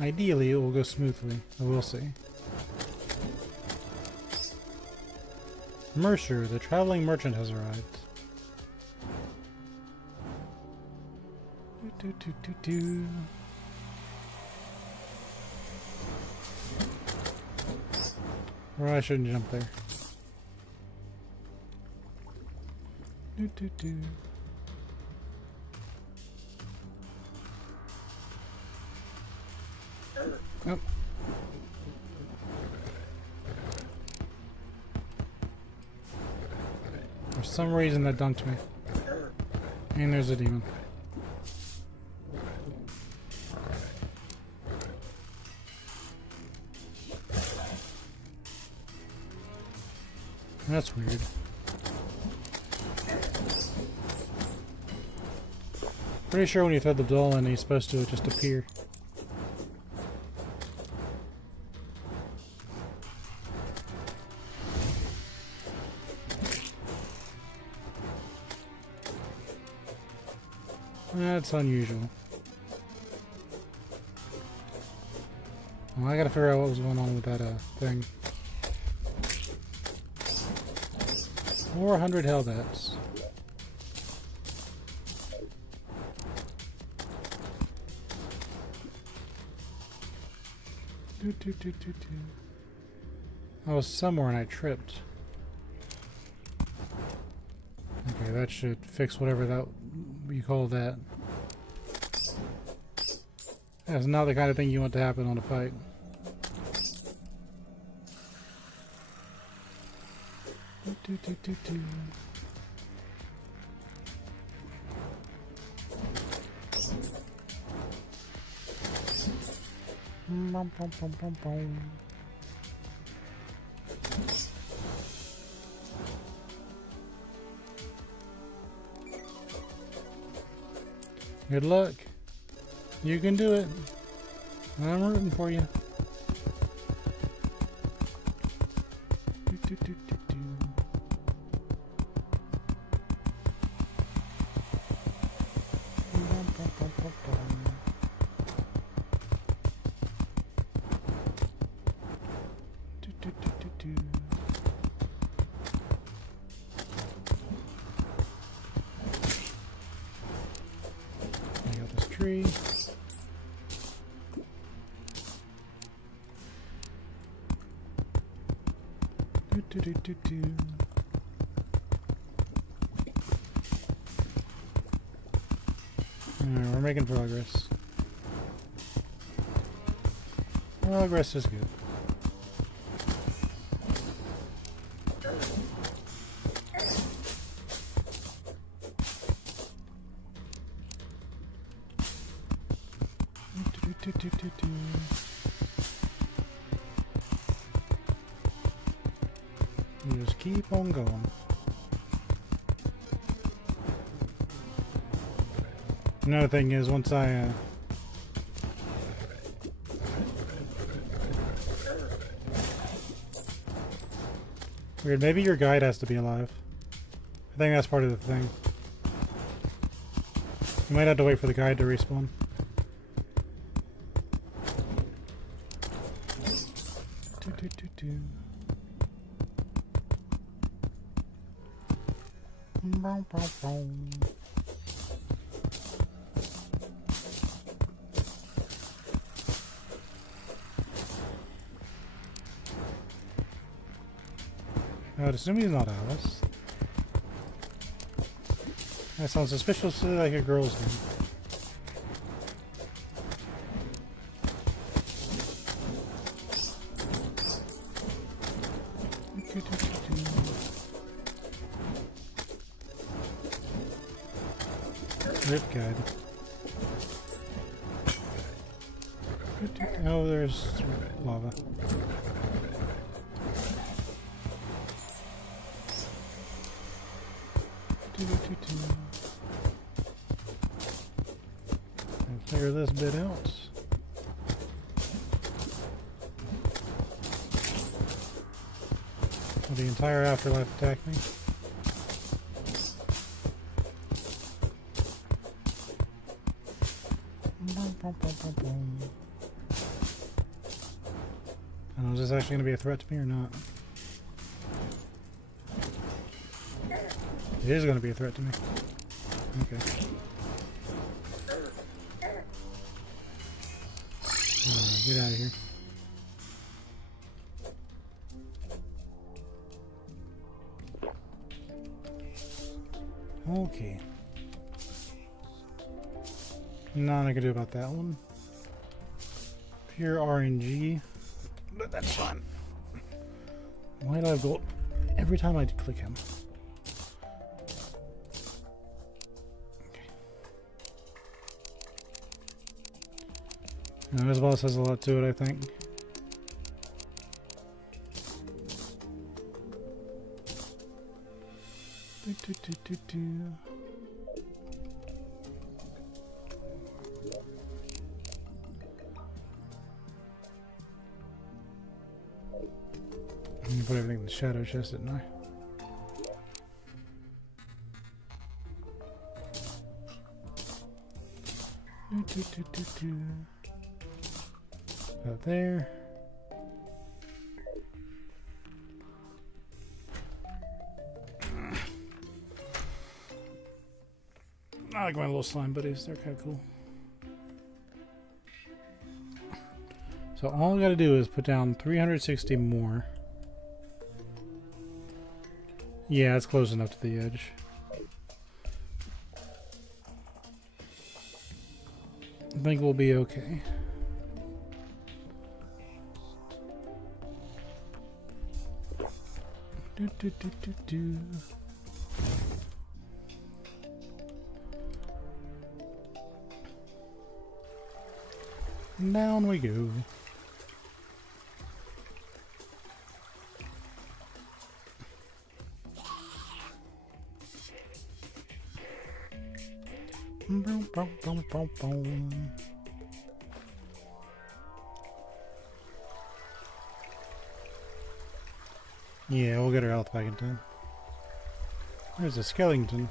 Ideally, it will go smoothly, but we'll see. Mercer, the traveling merchant, has arrived. Or I shouldn't jump there. Oh. For some reason that dunked me. And there's a demon. That's weird. Pretty sure when you throw the doll in, he's supposed to just appear. That's unusual. Well, I gotta figure out what was going on with that thing. 400 hellbats. I was somewhere and I tripped. Okay, that should fix whatever that you call that. That's not the kind of thing you want to happen on a fight. Bum, bum, bum, bum, bum. Good luck. You can do it. I'm rooting for you. I got this tree. Alright, we're making progress. Progress is good. You just keep on going. Another thing is, once I weird, maybe your guide has to be alive. I think that's part of the thing. You might have to wait for the guide to respawn. I would assume he's not Alice. That sounds suspiciously like a girl's name. Rip guide. Oh, there's lava. And figure this bit out. Will the entire afterlife attack me? I don't know, is this actually going to be a threat to me or not? It is going to be a threat to me. Okay. Get out of here. Okay. Nothing I can do about that one. Pure RNG. But that's fine. Why do I go every time I click him? Now, this boss has a lot to it, I think. I'm gonna put everything in the shadow chest, didn't I? Out there. I like my little slime buddies, they're kind of cool. So all I gotta do is put down 360 more. Yeah, it's close enough to the edge. I think we'll be okay. Down we go. Yeah, we'll get our health back in time. There's a skeleton.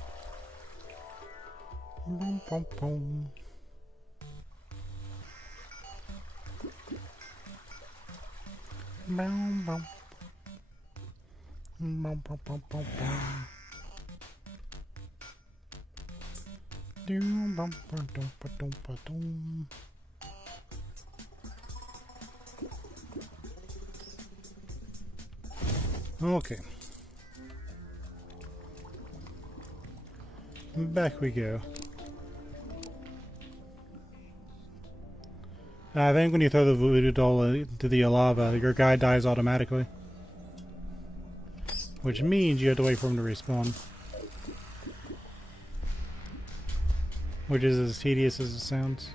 Okay. Back we go. I think when you throw the voodoo doll into the lava, your guy dies automatically. Which means you have to wait for him to respawn. Which is as tedious as it sounds.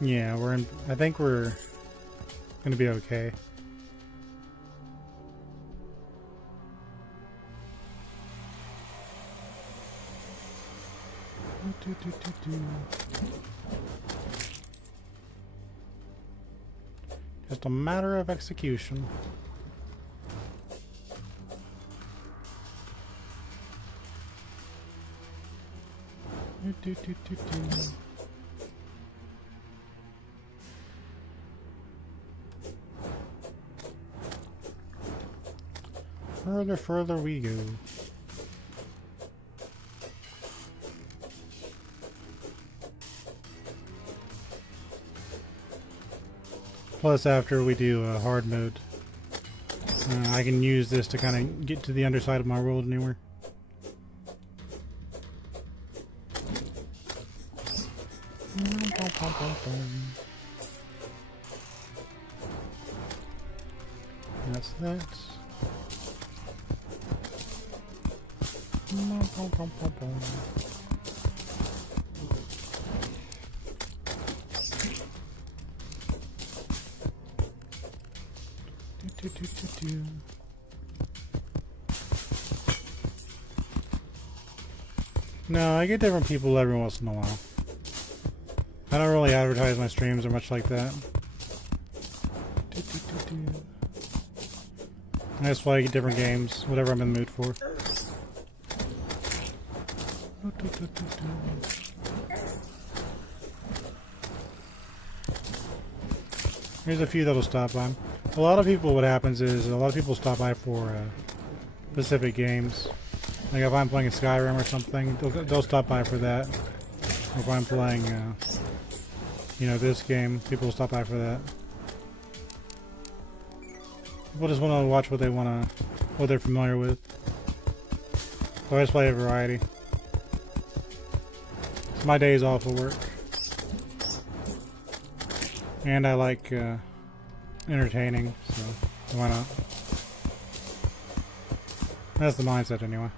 Yeah, we're in. I think we're gonna be okay. Just a matter of execution. Further we go. Plus, after we do a hard mode, I can use this to kind of get to the underside of my world anywhere. That's that. No, I get different people every once in a while. I don't really advertise my streams or much like that. I just play different games, whatever I'm in the mood for. There's a few that'll stop by. A lot of people, what happens is, a lot of people stop by for specific games. Like if I'm playing Skyrim or something, they'll stop by for that. Or if I'm playing, you know, this game, people will stop by for that. People just want to watch what they want to, what they're familiar with. So I just play a variety. It's my days off of work. And I like entertaining, so why not? That's the mindset anyway.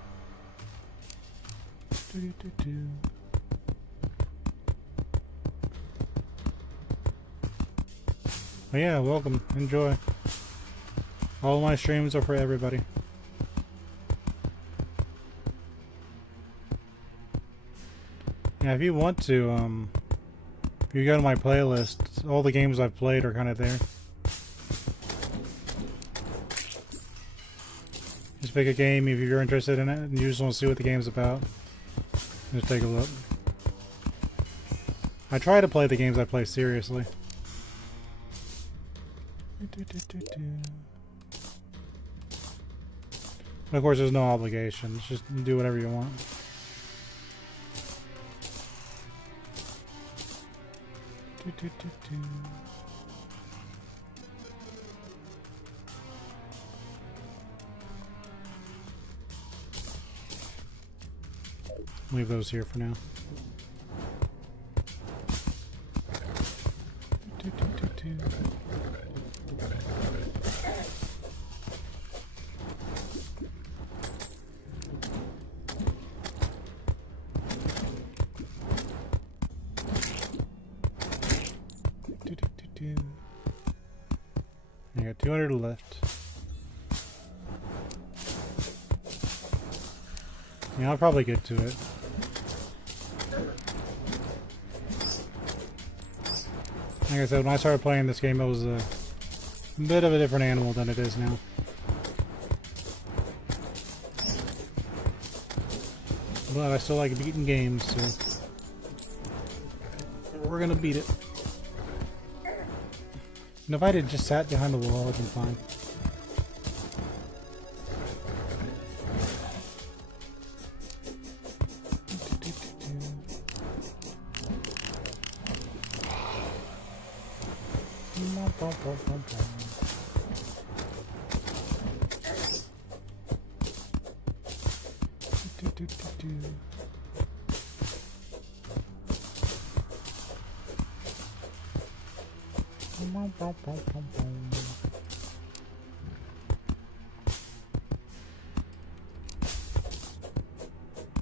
But yeah, welcome. Enjoy. All my streams are for everybody. Yeah, if you want to, if you go to my playlist, all the games I've played are kind of there. Just pick a game if you're interested in it and you just want to see what the game's about. Just take a look. I try to play the games I play seriously. But of course, there's no obligations. Just do whatever you want. Leave those here for now. got 200 left. Yeah, I'll probably get to it. Like I said, when I started playing this game, it was a bit of a different animal than it is now. But I still like beating games, so we're gonna beat it. And if I had just sat behind the wall, I'd been fine.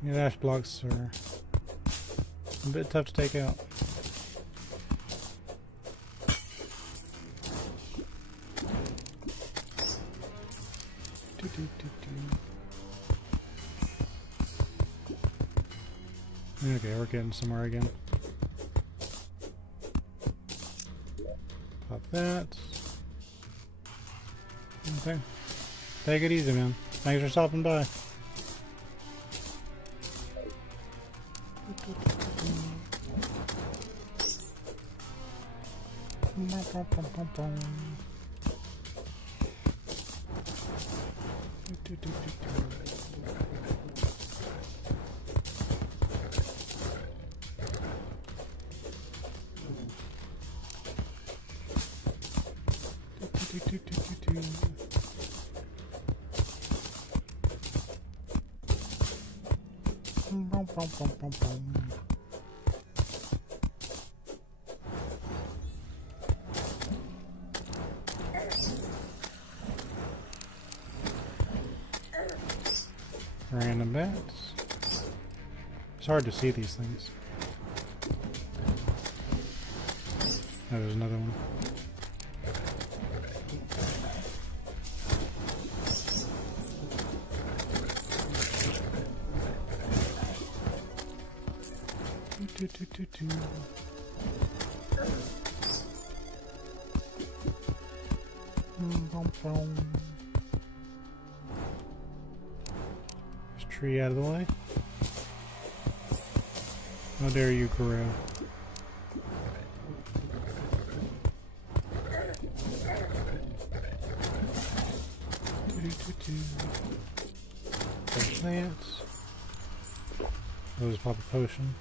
These ash blocks are a bit tough to take out. Okay, we're getting somewhere again. Pop that. Okay. Take it easy, man. Thanks for stopping by. Random bats. It's hard to see these things. Oh, there's another one. This tree out of the way. How dare you grow? There's plants. Oh, just pop a potion.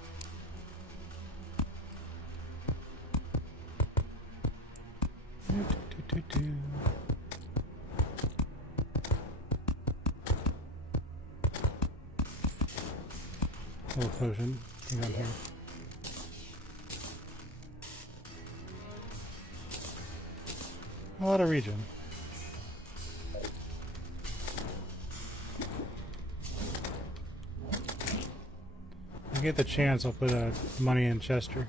Little potion. Hang on here. A lot of regen. If I get the chance, I'll put money in Chester.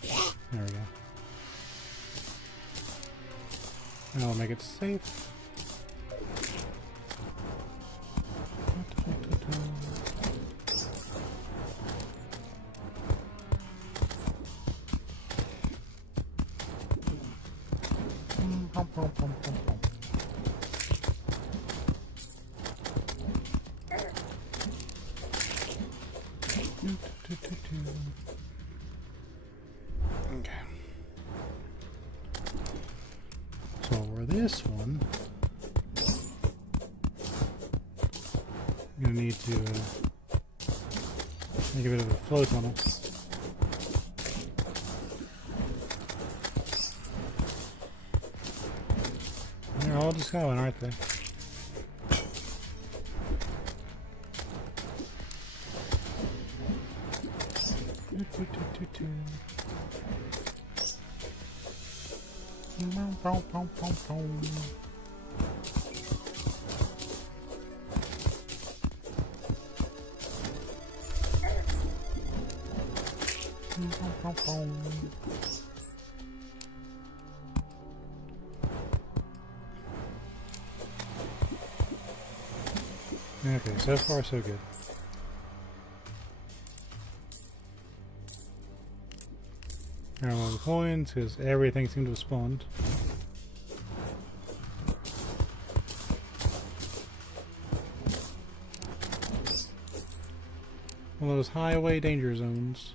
There we go. And I'll make it safe. Okay. So for this one, I'm gonna need to make a bit of a flow tunnel. They're all just going, aren't they? Okay, so far so good. I don't want the coins because everything seemed to have spawned. One of those highway danger zones.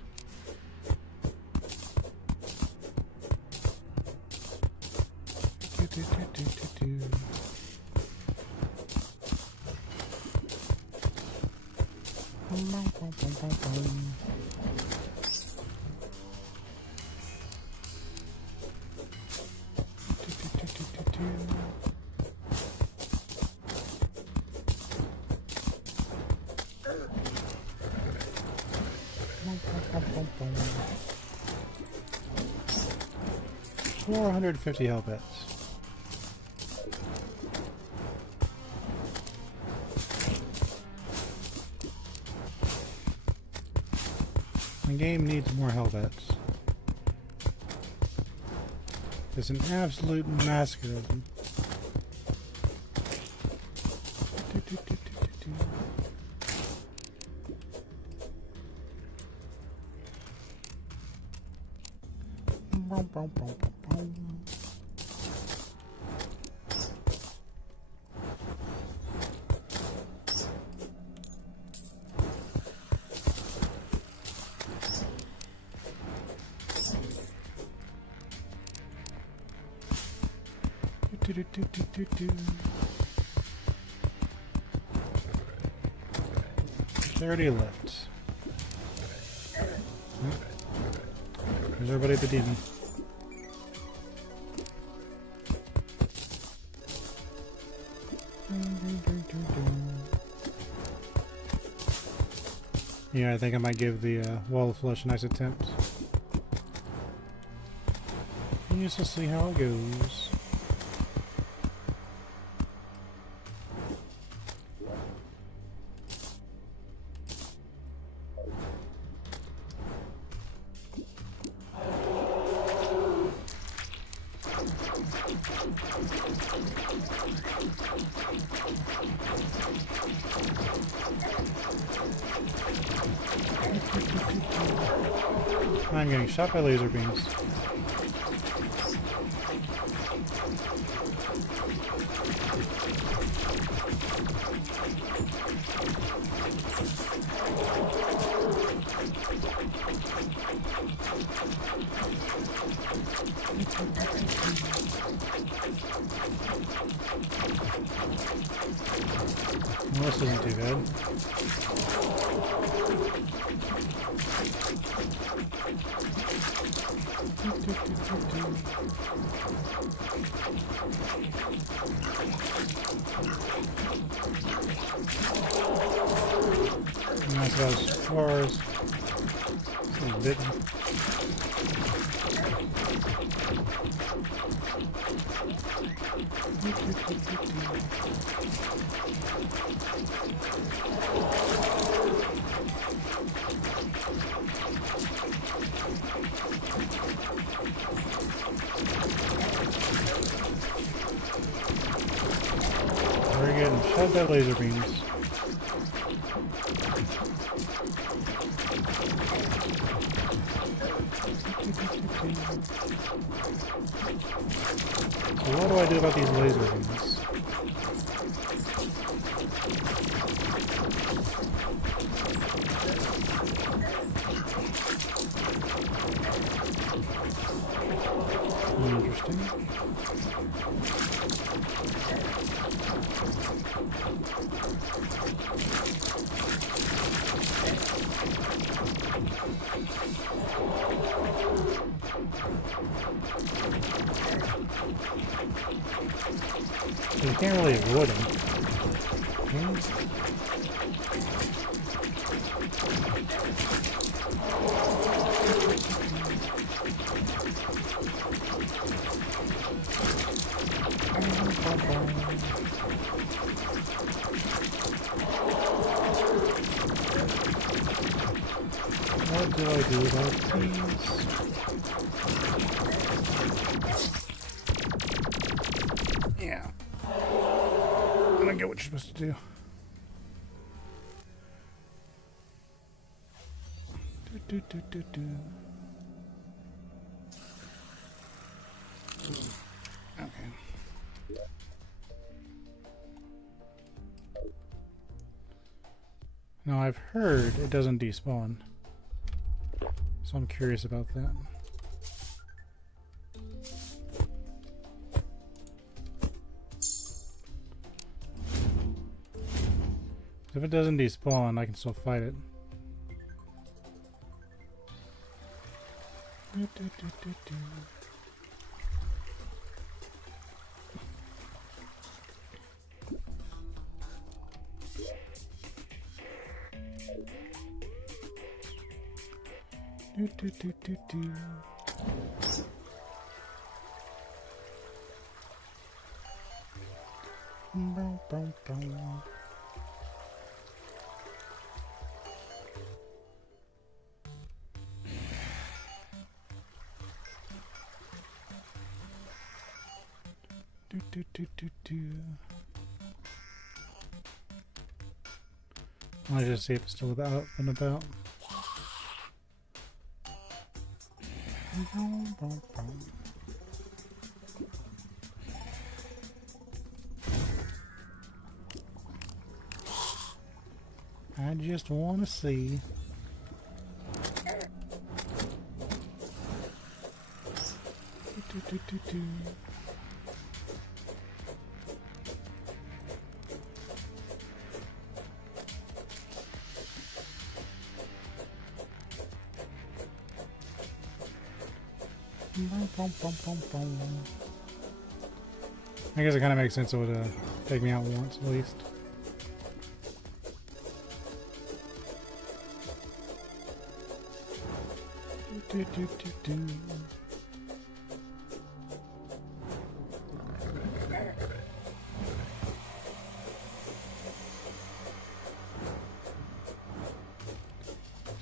$450 hell bets. The game needs more hell bets. There's an absolute massacre of them. $30 left. There's everybody but Demon. Yeah, I think I might give the Wall of Flesh a nice attempt. And just to see how it goes. I'm getting shot by laser beams. Well, this isn't too bad. And that's about as far as it's bitten. We're getting shot by laser beams. So what do I do about these laser beams? Interesting. So you can't really avoid them. What do I do about these? Yeah. I don't get what you're supposed to do. Do, do, do, do. Okay. Now I've heard it doesn't despawn, so I'm curious about that. If it doesn't despawn, I can still fight it. Do, do, do, do, do. Do, do, do, do, do. Bow, bow, bow. Do, do, do, do, do. I'll just see if it's still about and about. I just want to see. Do, do, do, do. I guess it kind of makes sense it would take me out once at least. Do, do, do, do.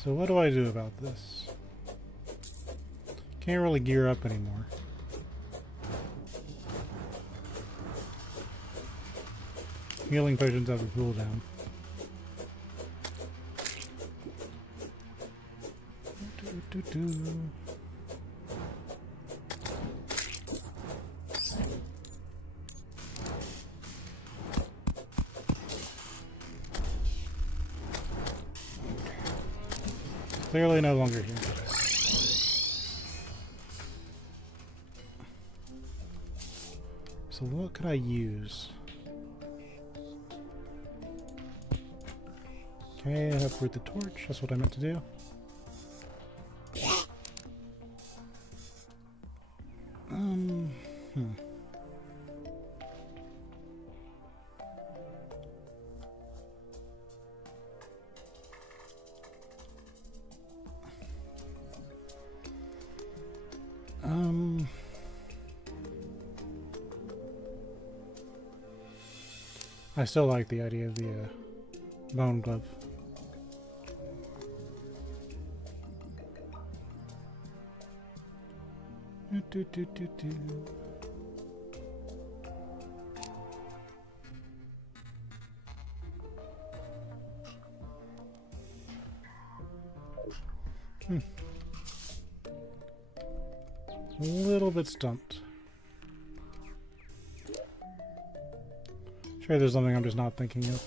So what do I do about this? Can't really gear up anymore. Healing potions have a cooldown. Do, do, do. Clearly no longer here. So what could I use? Okay, I uproot the torch. That's what I meant to do. I still like the idea of the bone glove. Do, do, do, do. A little bit stumped. Sure, there's something I'm just not thinking of.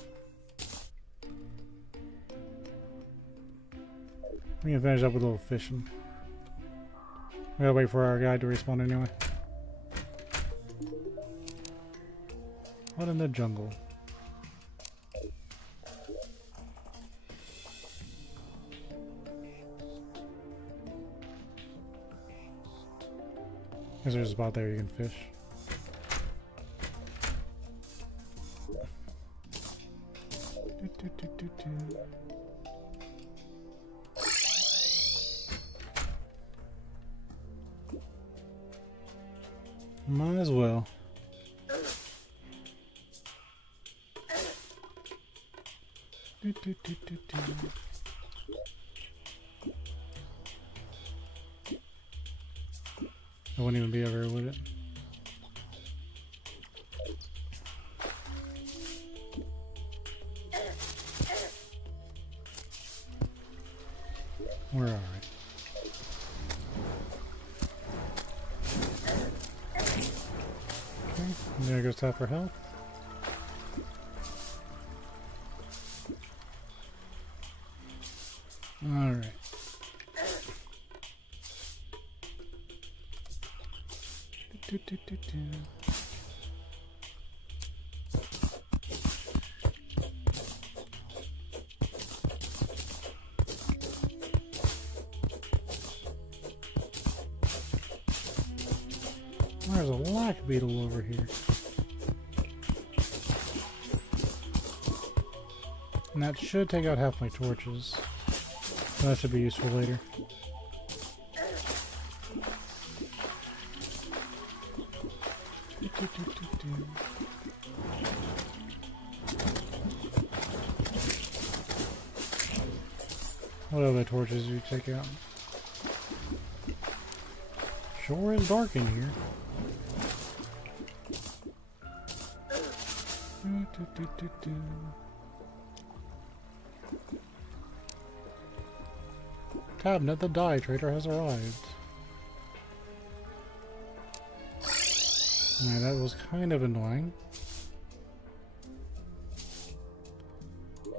We can finish up with a little fishing. We gotta wait for our guy to respawn anyway. What in the jungle? Is there a spot there you can fish? Might as well. I wouldn't even be over here, would it? We're alright. Okay, and there goes half our health. Alright. There's a lack beetle over here. And that should take out half my torches. That should be useful later. What other torches do you take out? Sure is dark in here. Cabinet, the dye trader has arrived. Alright, that was kind of annoying.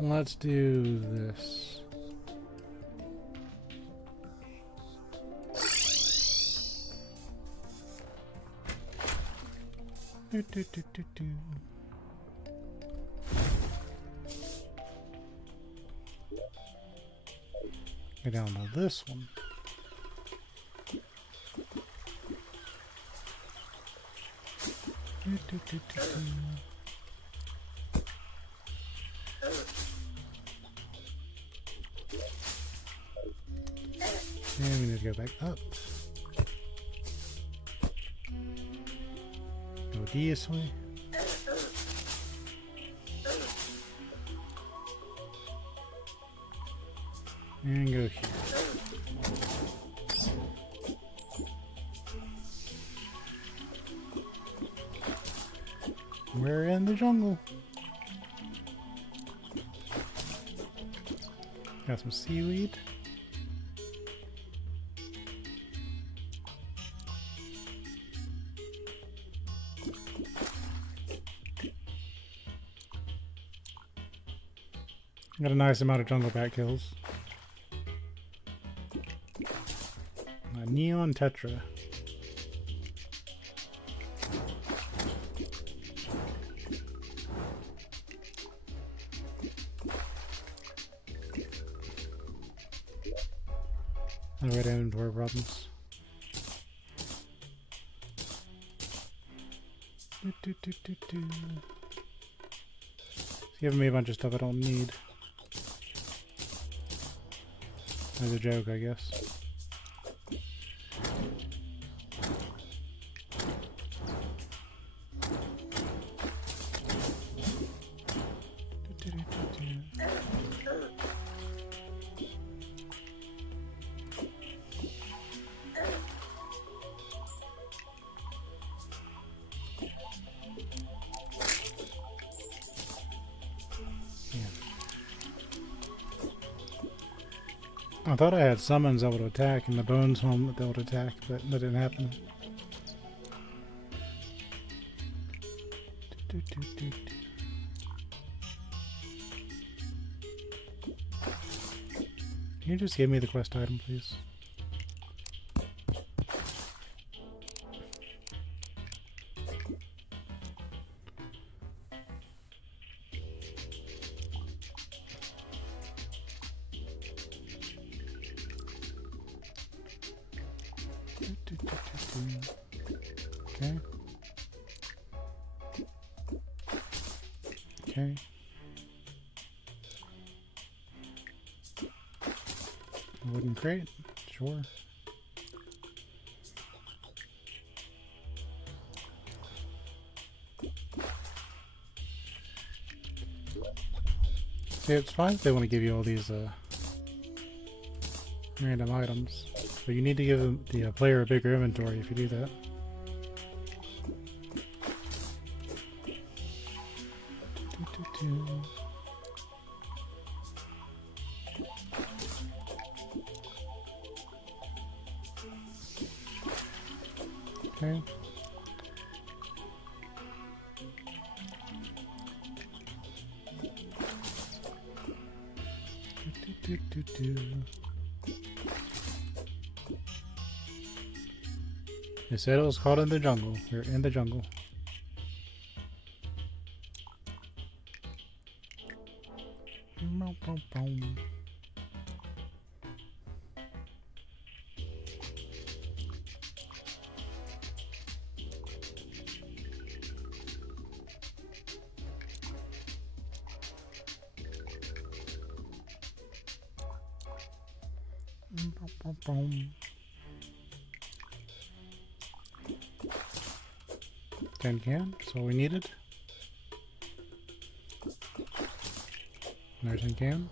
Let's do this. Go down to this one. And we need to go back up. Go this way. And go here. We're in the jungle. Got some seaweed. Got a nice amount of jungle bat kills. A neon tetra. No red inventory problems. It's giving me a bunch of stuff I don't need. As a joke, I guess. I thought I had summons that would attack and the bones home that would attack, but that didn't happen. Can you just give me the quest item, please? Okay. Okay. Wooden crate? Sure. See, it's fine if they want to give you all these random items, but you need to give the player a bigger inventory if you do that. Okay. They said it was caught in the jungle. We're in the jungle. Tin can, that's all we needed. Another tin can.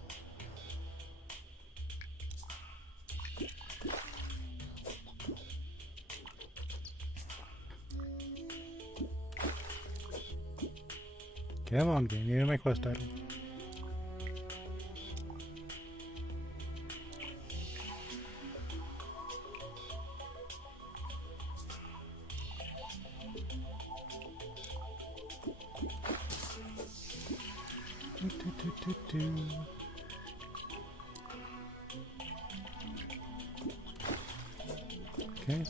Come on, game, give me my quest item. Okay.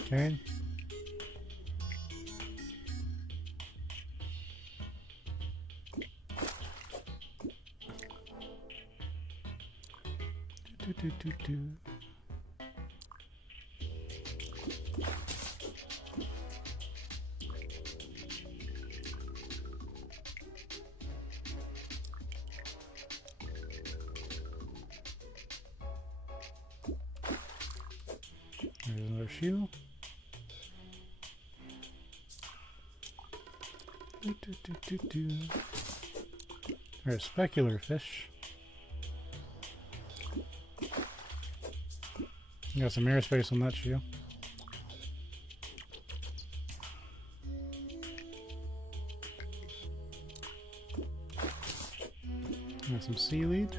Okay. Do. There's another shoe. There's a specular fish. Got some airspace on that shoe. Got some seaweed.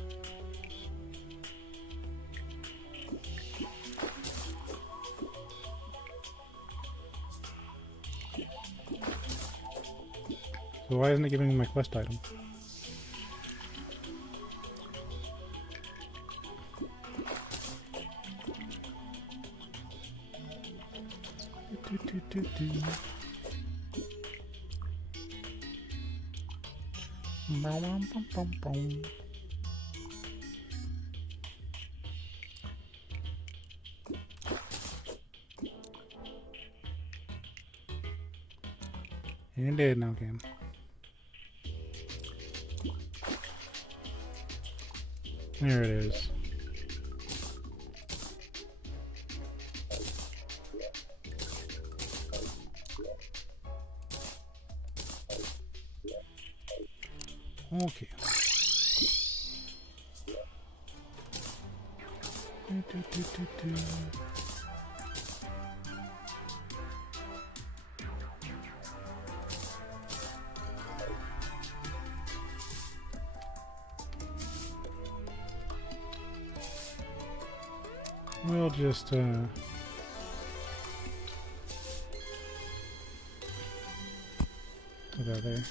So why isn't it giving me my quest item? And dead now, game. There it is. Okay. We'll just put that there.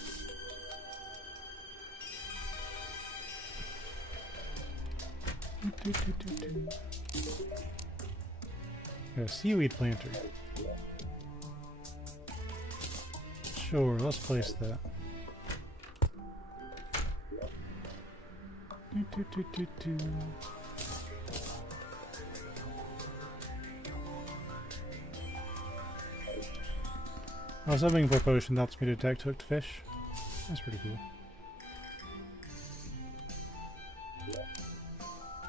Got a seaweed planter. Sure, let's place that. I was hoping for a potion that helps me detect hooked fish. That's pretty cool.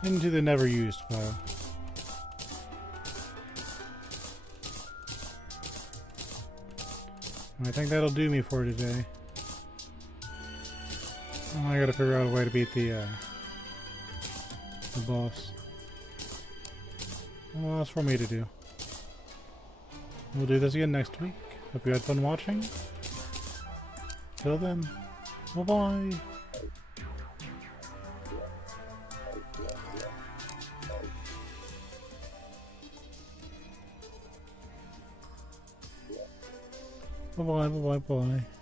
Into the never used pile. I think that'll do me for today. Oh, I gotta figure out a way to beat the boss. Well, that's for me to do. We'll do this again next week. Hope you had fun watching. Till then, bye-bye. Bye-bye, bye-bye, bye.